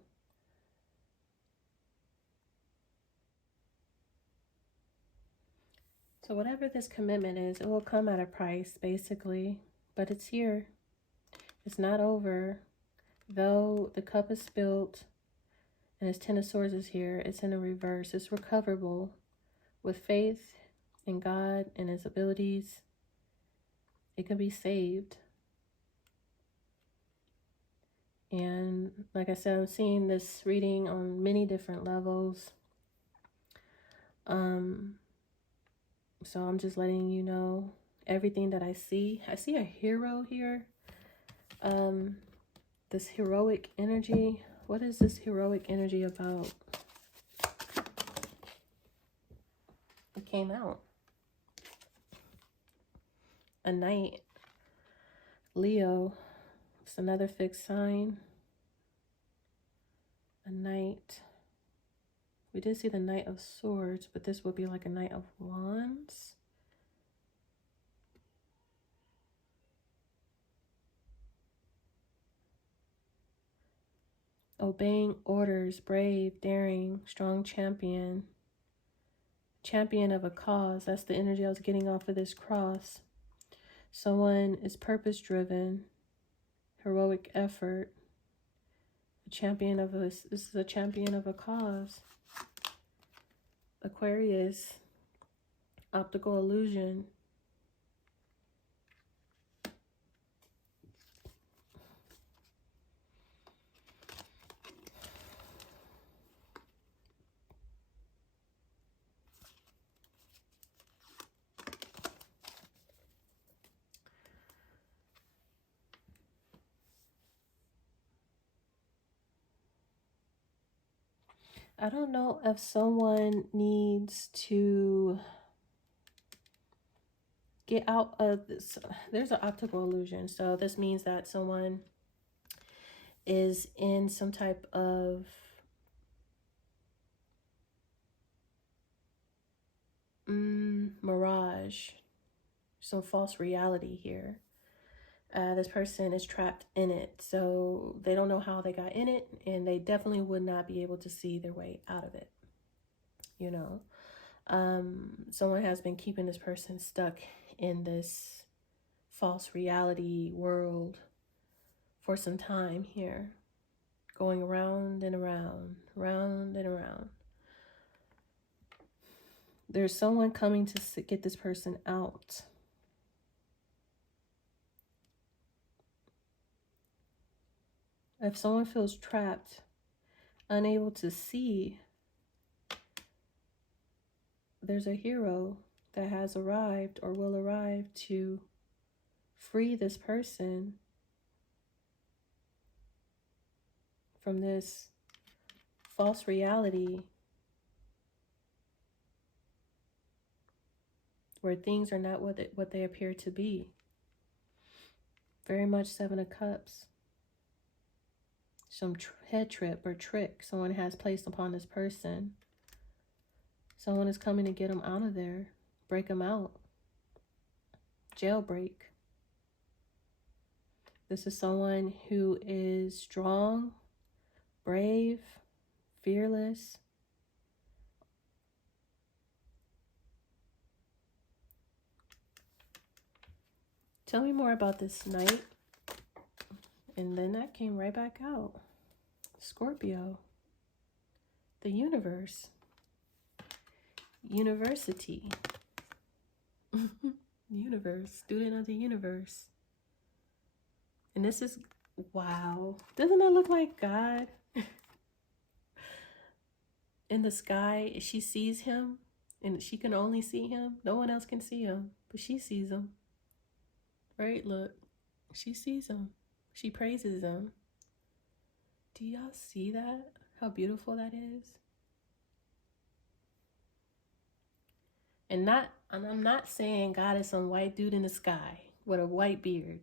whatever this commitment is, it will come at a price, basically, but it's here. It's not over. Though the cup is spilled and his Ten of Swords is here, it's in a reverse. It's recoverable with faith in God and his abilities. It can be saved. And like I said, I'm seeing this reading on many different levels. So I'm just letting you know everything that I see. I see a hero here. This heroic energy. What is this heroic energy about? It came out. A knight. Leo. It's another fixed sign. A knight. We did see the Knight of Swords, but this would be like a Knight of Wands. Obeying orders, brave, daring, strong champion. Champion of a cause. That's the energy I was getting off of this cross. Someone is purpose-driven, heroic effort. A champion of a, this is a champion of a cause. Aquarius, optical illusion. I don't know if someone needs to get out of this. There's an optical illusion. So this means that someone is in some type of mirage, some false reality here. This person is trapped in it, so they don't know how they got in it, and they definitely would not be able to see their way out of it. You know, someone has been keeping this person stuck in this false reality world for some time here, going around and around, round and around. There's someone coming to get this person out. If someone feels trapped, unable to see, there's a hero that has arrived or will arrive to free this person from this false reality where things are not what they appear to be. Very much Seven of Cups. Some head trip or trick someone has placed upon this person. Someone is coming to get them out of there, break them out. Jailbreak. This is someone who is strong, brave, fearless. Tell me more about this knight. And then that came right back out. Scorpio. The universe. University. Universe. Student of the universe. And this is, wow. Doesn't that look like God? In the sky, she sees him. And she can only see him. No one else can see him. But she sees him. Right? Look. She sees him. She praises him. Do y'all see that? How beautiful that is? And I'm not saying God is some white dude in the sky with a white beard.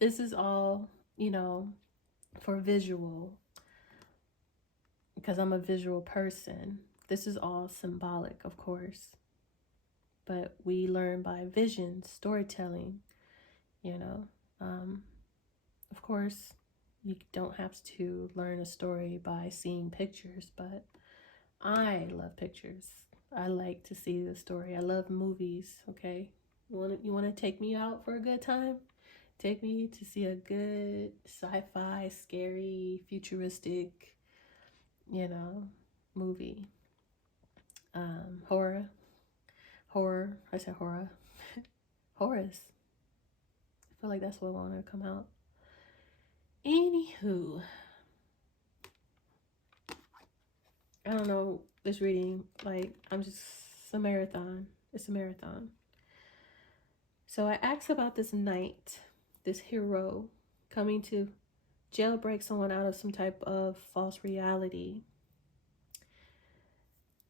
This is all, you know, for visual. Because I'm a visual person. This is all symbolic, of course. But we learn by vision, storytelling, you know. Of course, you don't have to learn a story by seeing pictures, but I love pictures. I like to see the story. I love movies, okay? You want to take me out for a good time? Take me to see a good sci-fi, scary, futuristic, you know, movie. Horror. I said horror. Horrors. I feel like that's what I want to come out. Anywho, I don't know this reading. Like, it's a marathon. It's a marathon. So I asked about this knight, this hero, coming to jailbreak someone out of some type of false reality.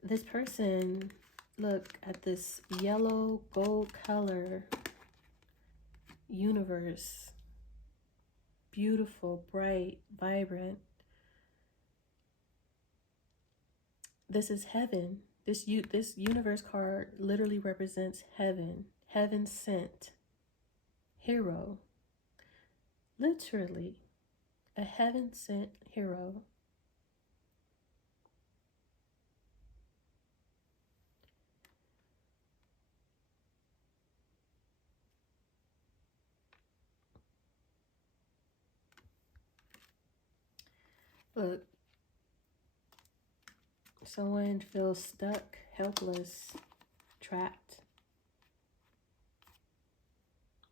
This person, look at this yellow gold color universe. Beautiful, bright, vibrant. This is heaven. This universe card literally represents heaven. Heaven sent hero. Literally, a heaven sent hero. Look, someone feels stuck, helpless, trapped,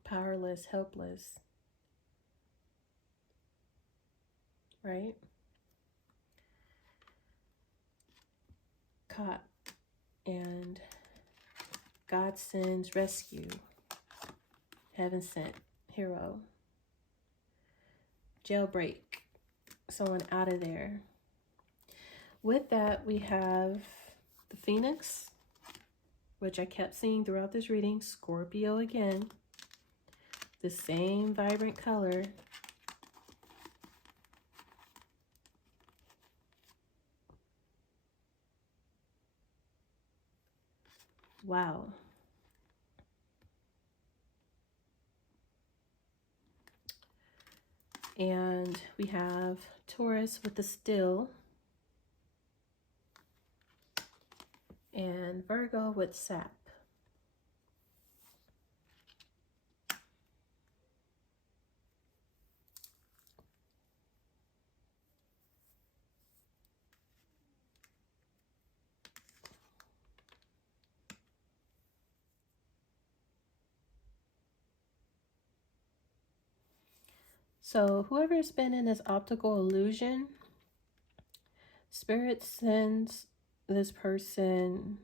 powerless, helpless, right? Caught, and God sends rescue, heaven sent hero, jailbreak, someone out of there. With that, we have the Phoenix, which I kept seeing throughout this reading. Scorpio again. The same vibrant color. Wow. And we have Taurus with the still. And Virgo with sap. So whoever's been in this optical illusion, Spirit sends this person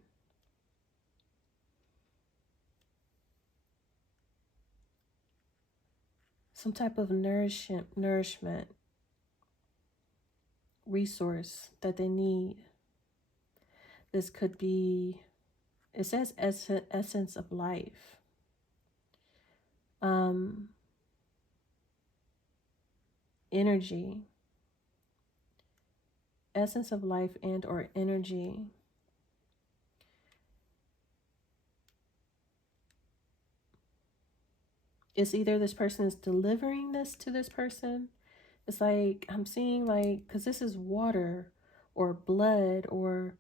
some type of nourishment, resource that they need. This could be, it says essence of life. Energy. Essence of life and or energy. It's either this person is delivering this to this person. It's like, I'm seeing like, because this is water or blood or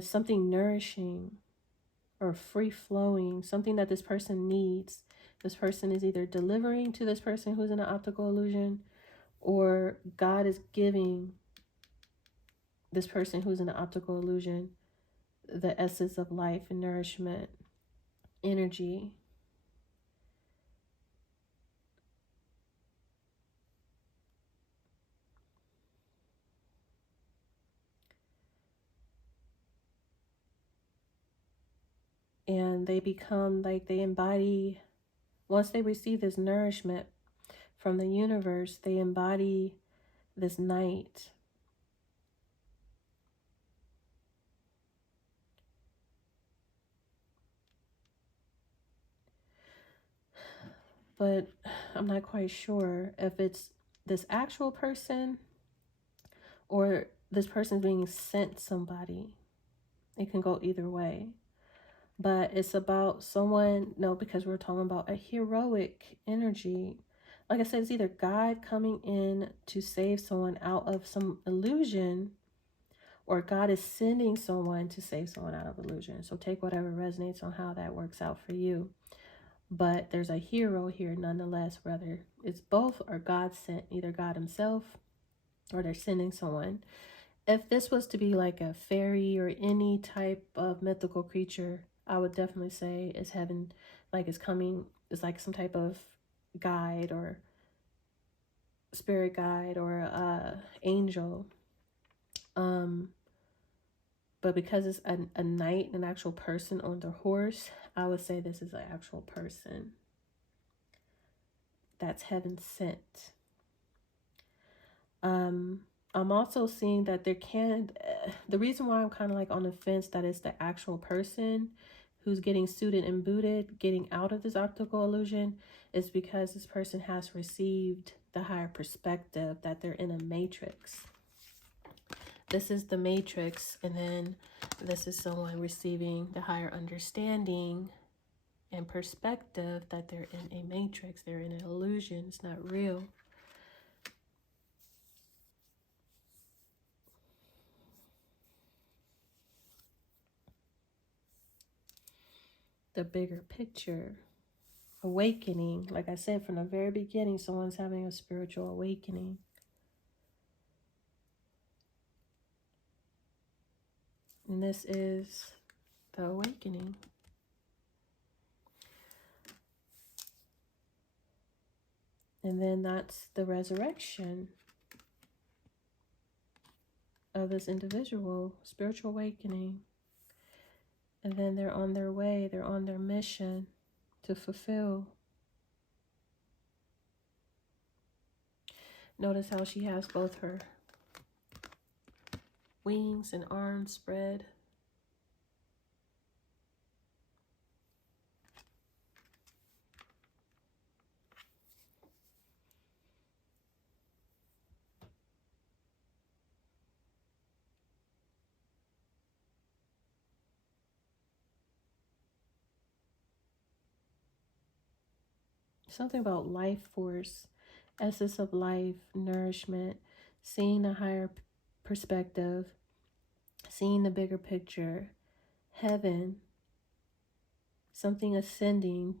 something nourishing or free flowing, something that this person needs. This person is either delivering to this person who's in an optical illusion, or God is giving this person who's in an optical illusion the essence of life and nourishment, energy. And they become like, they embody, once they receive this nourishment from the universe, they embody this night. But I'm not quite sure if it's this actual person or this person being sent somebody. It can go either way. But it's about someone, no, because we're talking about a heroic energy. Like I said, it's either God coming in to save someone out of some illusion, or God is sending someone to save someone out of illusion. So take whatever resonates on how that works out for you. But there's a hero here nonetheless, whether it's both or God sent, either God himself or they're sending someone. If this was to be like a fairy or any type of mythical creature, I would definitely say it's heaven, like it's coming, it's like some type of guide or spirit guide or angel. But because it's a knight, an actual person on the horse, I would say this is an actual person that's heaven sent. I'm also seeing that there can, the reason why I'm kind of like on the fence that it's the actual person who's getting suited and booted, getting out of this optical illusion, is because this person has received the higher perspective that they're in a matrix. This is the matrix, and then this is someone receiving the higher understanding and perspective that they're in a matrix. They're in an illusion. It's not real. The bigger picture, awakening. Like I said, from the very beginning, someone's having a spiritual awakening. And this is the awakening. And then that's the resurrection of this individual, spiritual awakening. And then they're on their way, they're on their mission to fulfill. Notice how she has both her wings and arms spread. Something about life force, essence of life, nourishment, seeing a higher perspective, seeing the bigger picture, heaven, something ascending,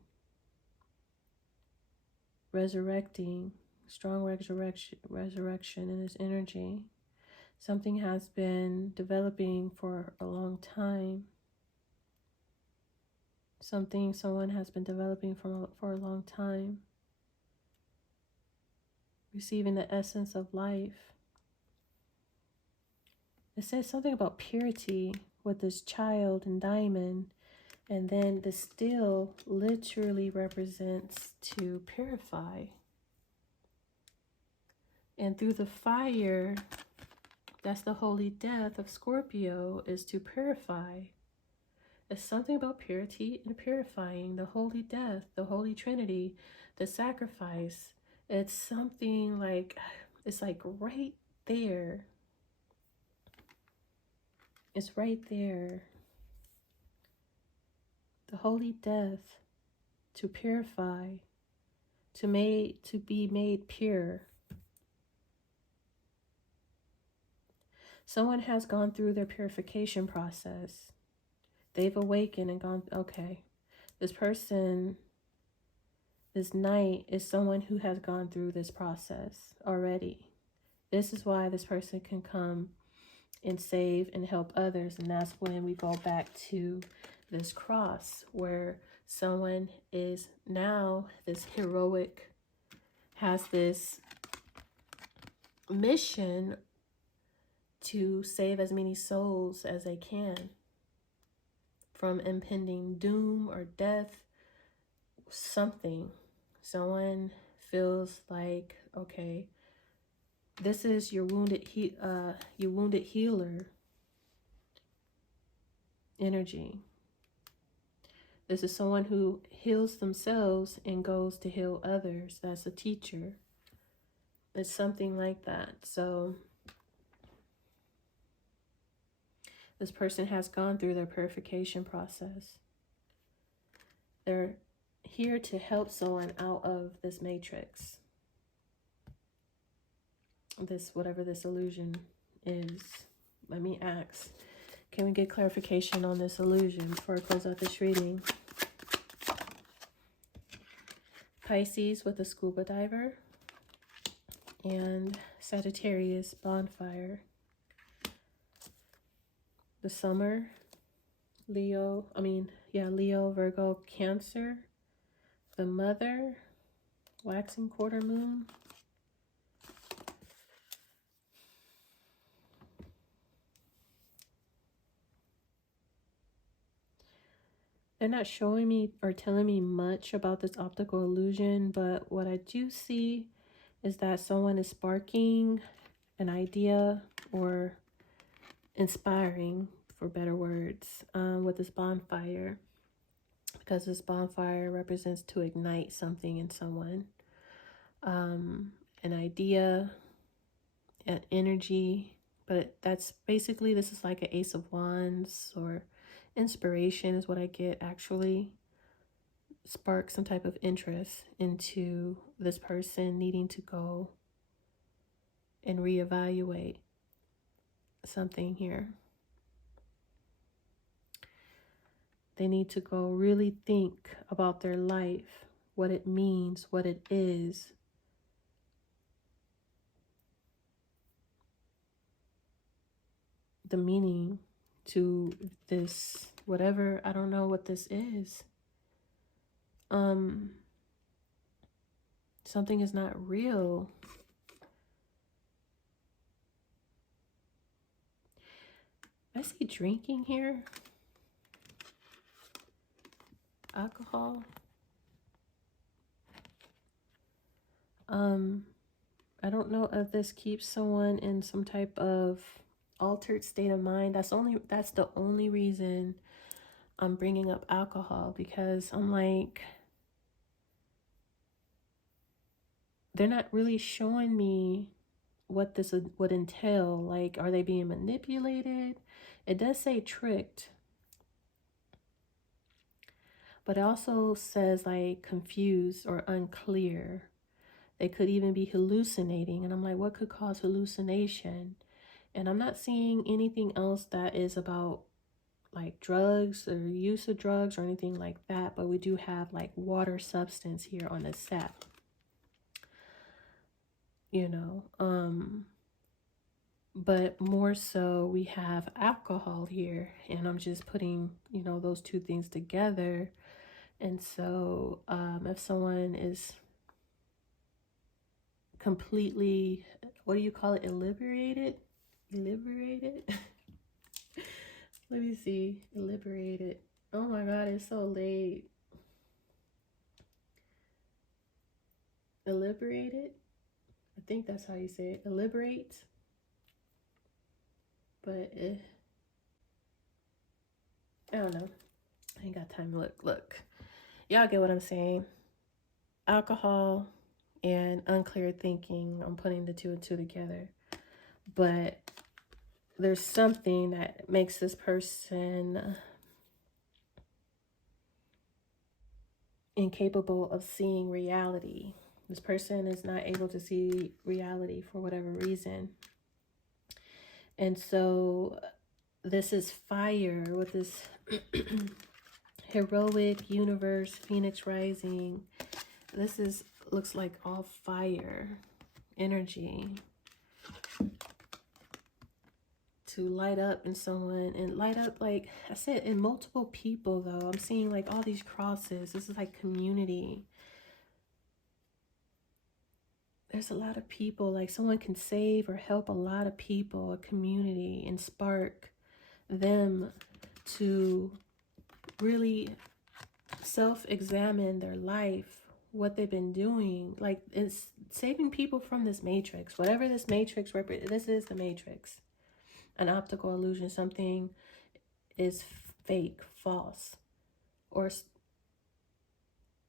resurrecting, strong resurrection in its energy. Something has been developing for a long time. Something someone has been developing for a long time. Receiving the essence of life. It says something about purity with this child and diamond. And then the steel literally represents to purify. And through the fire, that's the holy death of Scorpio, is to purify. It's something about purity and purifying, the holy death, the holy trinity, the sacrifice. It's something like, it's like right there. It's right there. The holy death to purify, to be made pure. Someone has gone through their purification process. They've awakened and gone, okay, this person, this knight is someone who has gone through this process already. This is why this person can come and save and help others. And that's when we go back to this cross where someone is now this heroic, has this mission to save as many souls as they can from impending doom or death, something. Someone feels like, okay, this is your wounded healer energy. This is someone who heals themselves and goes to heal others. That's a teacher. It's something like that. So this person has gone through their purification process. They're here to help someone out of this matrix. This, whatever this illusion is. Let me ask, can we get clarification on this illusion before I close out this reading? Pisces with a scuba diver. And Sagittarius bonfire. The summer, Leo, Virgo, Cancer, the mother, waxing quarter moon, they're not showing me or telling me much about this optical illusion, but what I do see is that someone is sparking an idea or inspiring, for better words, with this bonfire, because this bonfire represents to ignite something in someone, an idea, an energy. But that's basically, this is like an Ace of Wands, or inspiration is what I get. Actually spark some type of interest into this person needing to go and reevaluate something here. They need to go really think about their life, what it means, what it is. The meaning to this, whatever, I don't know what this is. Something is not real. I see drinking here. Alcohol. I don't know if this keeps someone in some type of altered state of mind. That's the only reason I'm bringing up alcohol, because I'm like, they're not really showing me what this would entail. Like, are they being manipulated? It does say tricked, but it also says like confused or unclear. They could even be hallucinating, and I'm like, what could cause hallucination? And I'm not seeing anything else that is about like drugs or use of drugs or anything like that, but we do have like water substance here on the set, you know. But more so we have alcohol here, and I'm just putting, you know, those two things together. And so if someone is completely, what do you call it, liberated let me see, liberated, oh my god, it's so late. Liberated, I think that's how you say it, liberate. But I don't know, I ain't got time to look. Y'all get what I'm saying. Alcohol and unclear thinking, I'm putting the two and two together. But there's something that makes this person incapable of seeing reality. This person is not able to see reality for whatever reason. And so this is fire with this heroic universe, Phoenix rising. This is, looks like all fire energy to light up in someone, and light up, like I said, in multiple people though. I'm seeing like all these crosses. This is like community. There's a lot of people, like someone can save or help a lot of people, a community, and spark them to really self-examine their life, what they've been doing. Like, it's saving people from this matrix, whatever this matrix represents. This is the matrix, an optical illusion. Something is fake, false, or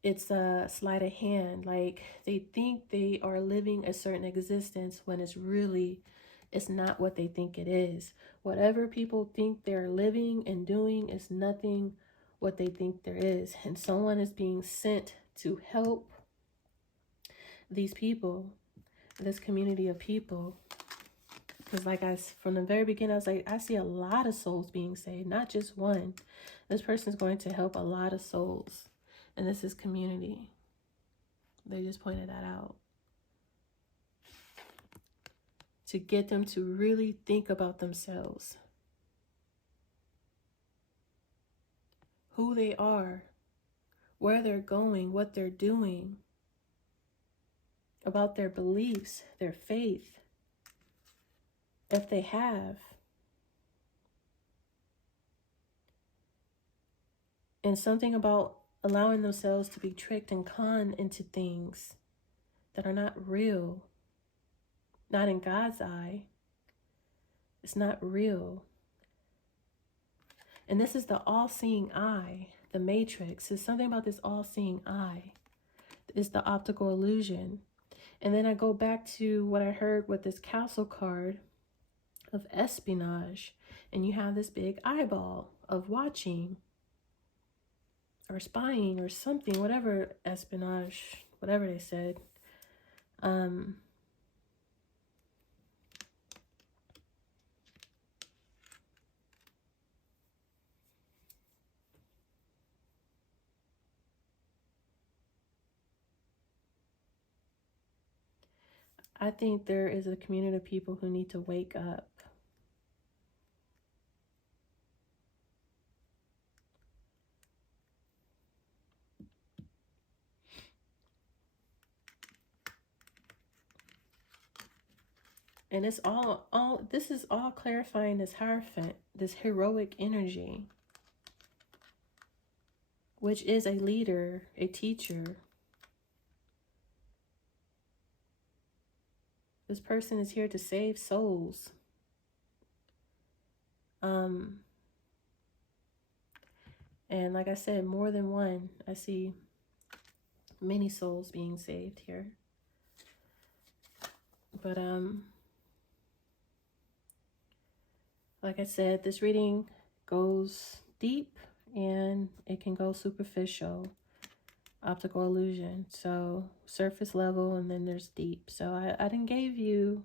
it's a sleight of hand. Like, they think they are living a certain existence when it's not what they think it is. Whatever people think they're living and doing is nothing what they think there is. And someone is being sent to help these people, this community of people. Because like from the very beginning, I was like, I see a lot of souls being saved, not just one. This person's going to help a lot of souls. And this is community. They just pointed that out. To get them to really think about themselves. Who they are. Where they're going. What they're doing. About their beliefs. Their faith. If they have. And something about allowing themselves to be tricked and conned into things that are not real, not in God's eye. It's not real. And this is the all-seeing eye, the matrix. It's something about this all-seeing eye. It's the optical illusion. And then I go back to what I heard with this castle card of espionage. And you have this big eyeball of watching or spying or something, whatever espionage, whatever they said. I think there is a community of people who need to wake up. And it's this is all clarifying this Hierophant, this heroic energy, which is a leader, a teacher. This person is here to save souls. And like I said, more than one. I see many souls being saved here. But like I said, this reading goes deep and it can go superficial. Optical illusion. So surface level and then there's deep. So I didn't gave you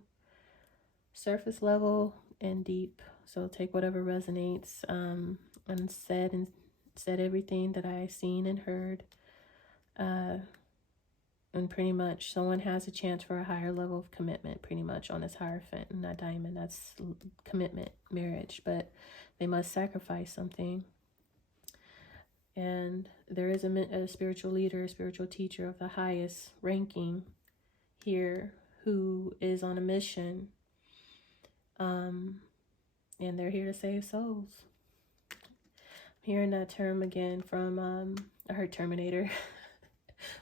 surface level and deep. So take whatever resonates and said everything that I seen and heard. And pretty much someone has a chance for a higher level of commitment pretty much on this Hierophant and that diamond. That's commitment, marriage, but they must sacrifice something. And there is a spiritual leader, a spiritual teacher of the highest ranking here who is on a mission. And they're here to save souls. I'm hearing that term again from, I heard Terminator.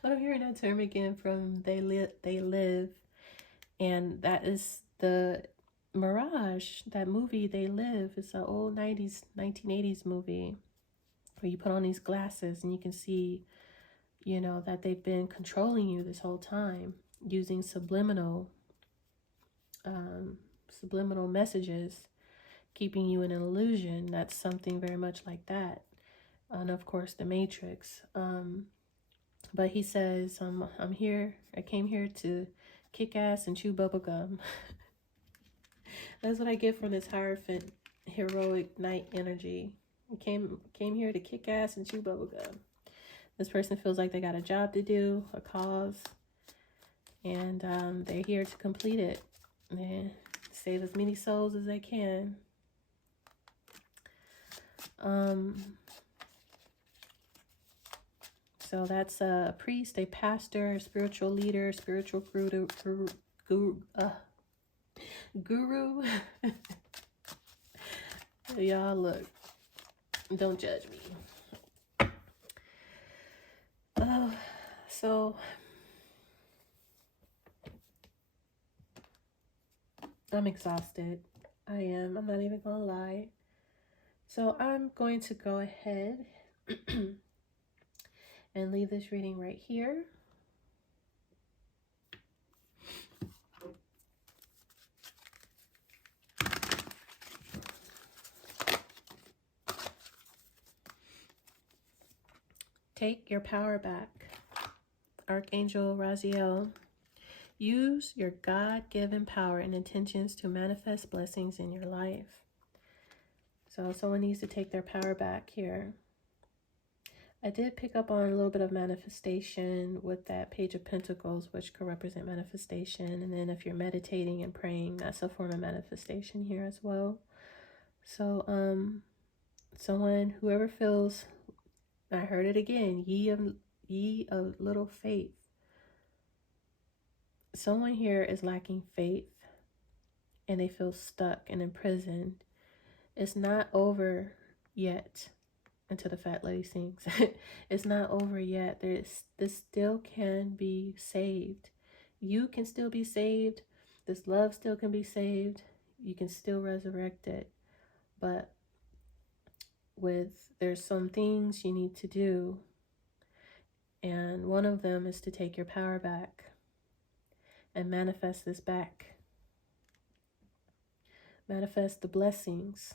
But I'm hearing that term again from They Live. And that is the Mirage, that movie They Live. It's an old 1980s movie. Where you put on these glasses and you can see, you know, that they've been controlling you this whole time using subliminal messages, keeping you in an illusion. That's something very much like that. And of course, the Matrix. But he says, I'm here. I came here to kick ass and chew bubblegum. That's what I get from this Hierophant heroic knight energy. Came here to kick ass and chew bubblegum. This person feels like they got a job to do, a cause, and they're here to complete it and save as many souls as they can. So that's a priest, a pastor, a spiritual leader, spiritual guru. Y'all look. Don't judge me. So I'm exhausted. I am. I'm not even gonna lie. So I'm going to go ahead and leave this reading right here. Take your power back. Archangel Raziel. Use your God-given power and intentions to manifest blessings in your life. So someone needs to take their power back here. I did pick up on a little bit of manifestation with that Page of Pentacles, which could represent manifestation. And then if you're meditating and praying, that's a form of manifestation here as well. So someone, whoever feels, I heard it again, ye of little faith. Someone here is lacking faith and they feel stuck and imprisoned. It's not over yet. until the fat lady sings. It's not over yet. This still can be saved. You can still be saved. This love still can be saved. You can still resurrect it. But there's some things you need to do. And one of them is to take your power back and manifest this back. Manifest the blessings.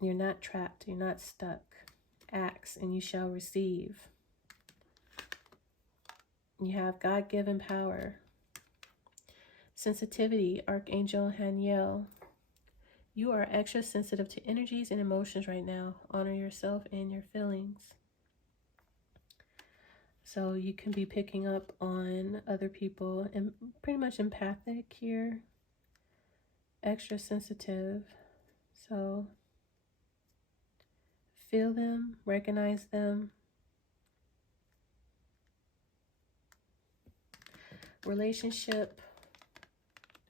You're not trapped. You're not stuck. Ask and you shall receive. You have God-given power. Sensitivity, Archangel Haniel. You are extra sensitive to energies and emotions right now. Honor yourself and your feelings. So you can be picking up on other people and pretty much empathic here. Extra sensitive. So feel them, recognize them. Relationship,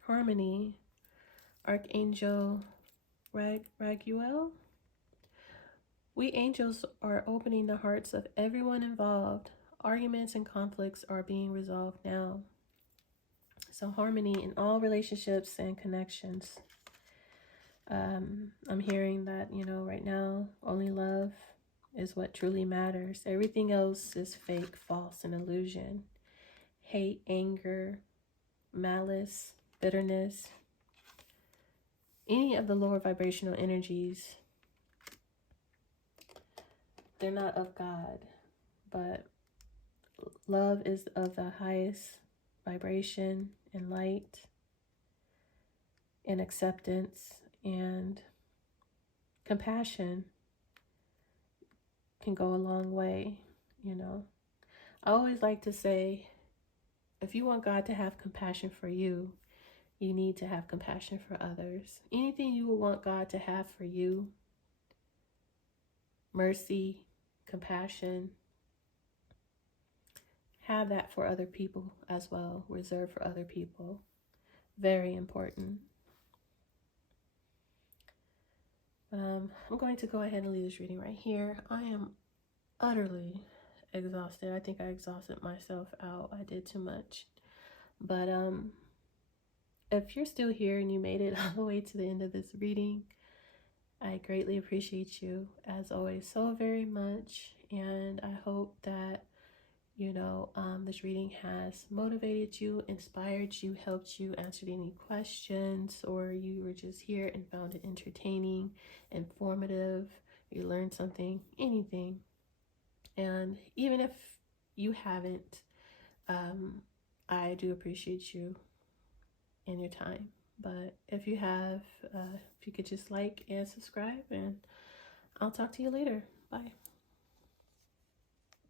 harmony, Archangel Raguel. We angels are opening the hearts of everyone involved. Arguments and conflicts are being resolved now. So harmony in all relationships and connections. I'm hearing that, right now, only love is what truly matters. Everything else is fake, false, and illusion. Hate, anger, malice, bitterness, any of the lower vibrational energies, they're not of God, but love is of the highest vibration and light and acceptance, and compassion can go a long way, I always like to say, if you want God to have compassion for you, you need to have compassion for others. Anything you would want God to have for you, mercy, compassion, have that for other people as well. Reserve for other people. Very important. I'm going to go ahead and leave this reading right here. I am utterly exhausted. I think I exhausted myself out. I did too much. But if you're still here and you made it all the way to the end of this reading, I greatly appreciate you, as always, so very much. And I hope that, this reading has motivated you, inspired you, helped you, answered any questions, or you were just here and found it entertaining, informative, you learned something, anything. And even if you haven't, I do appreciate you and your time. But if you have, if you could just like and subscribe, and I'll talk to you later. Bye.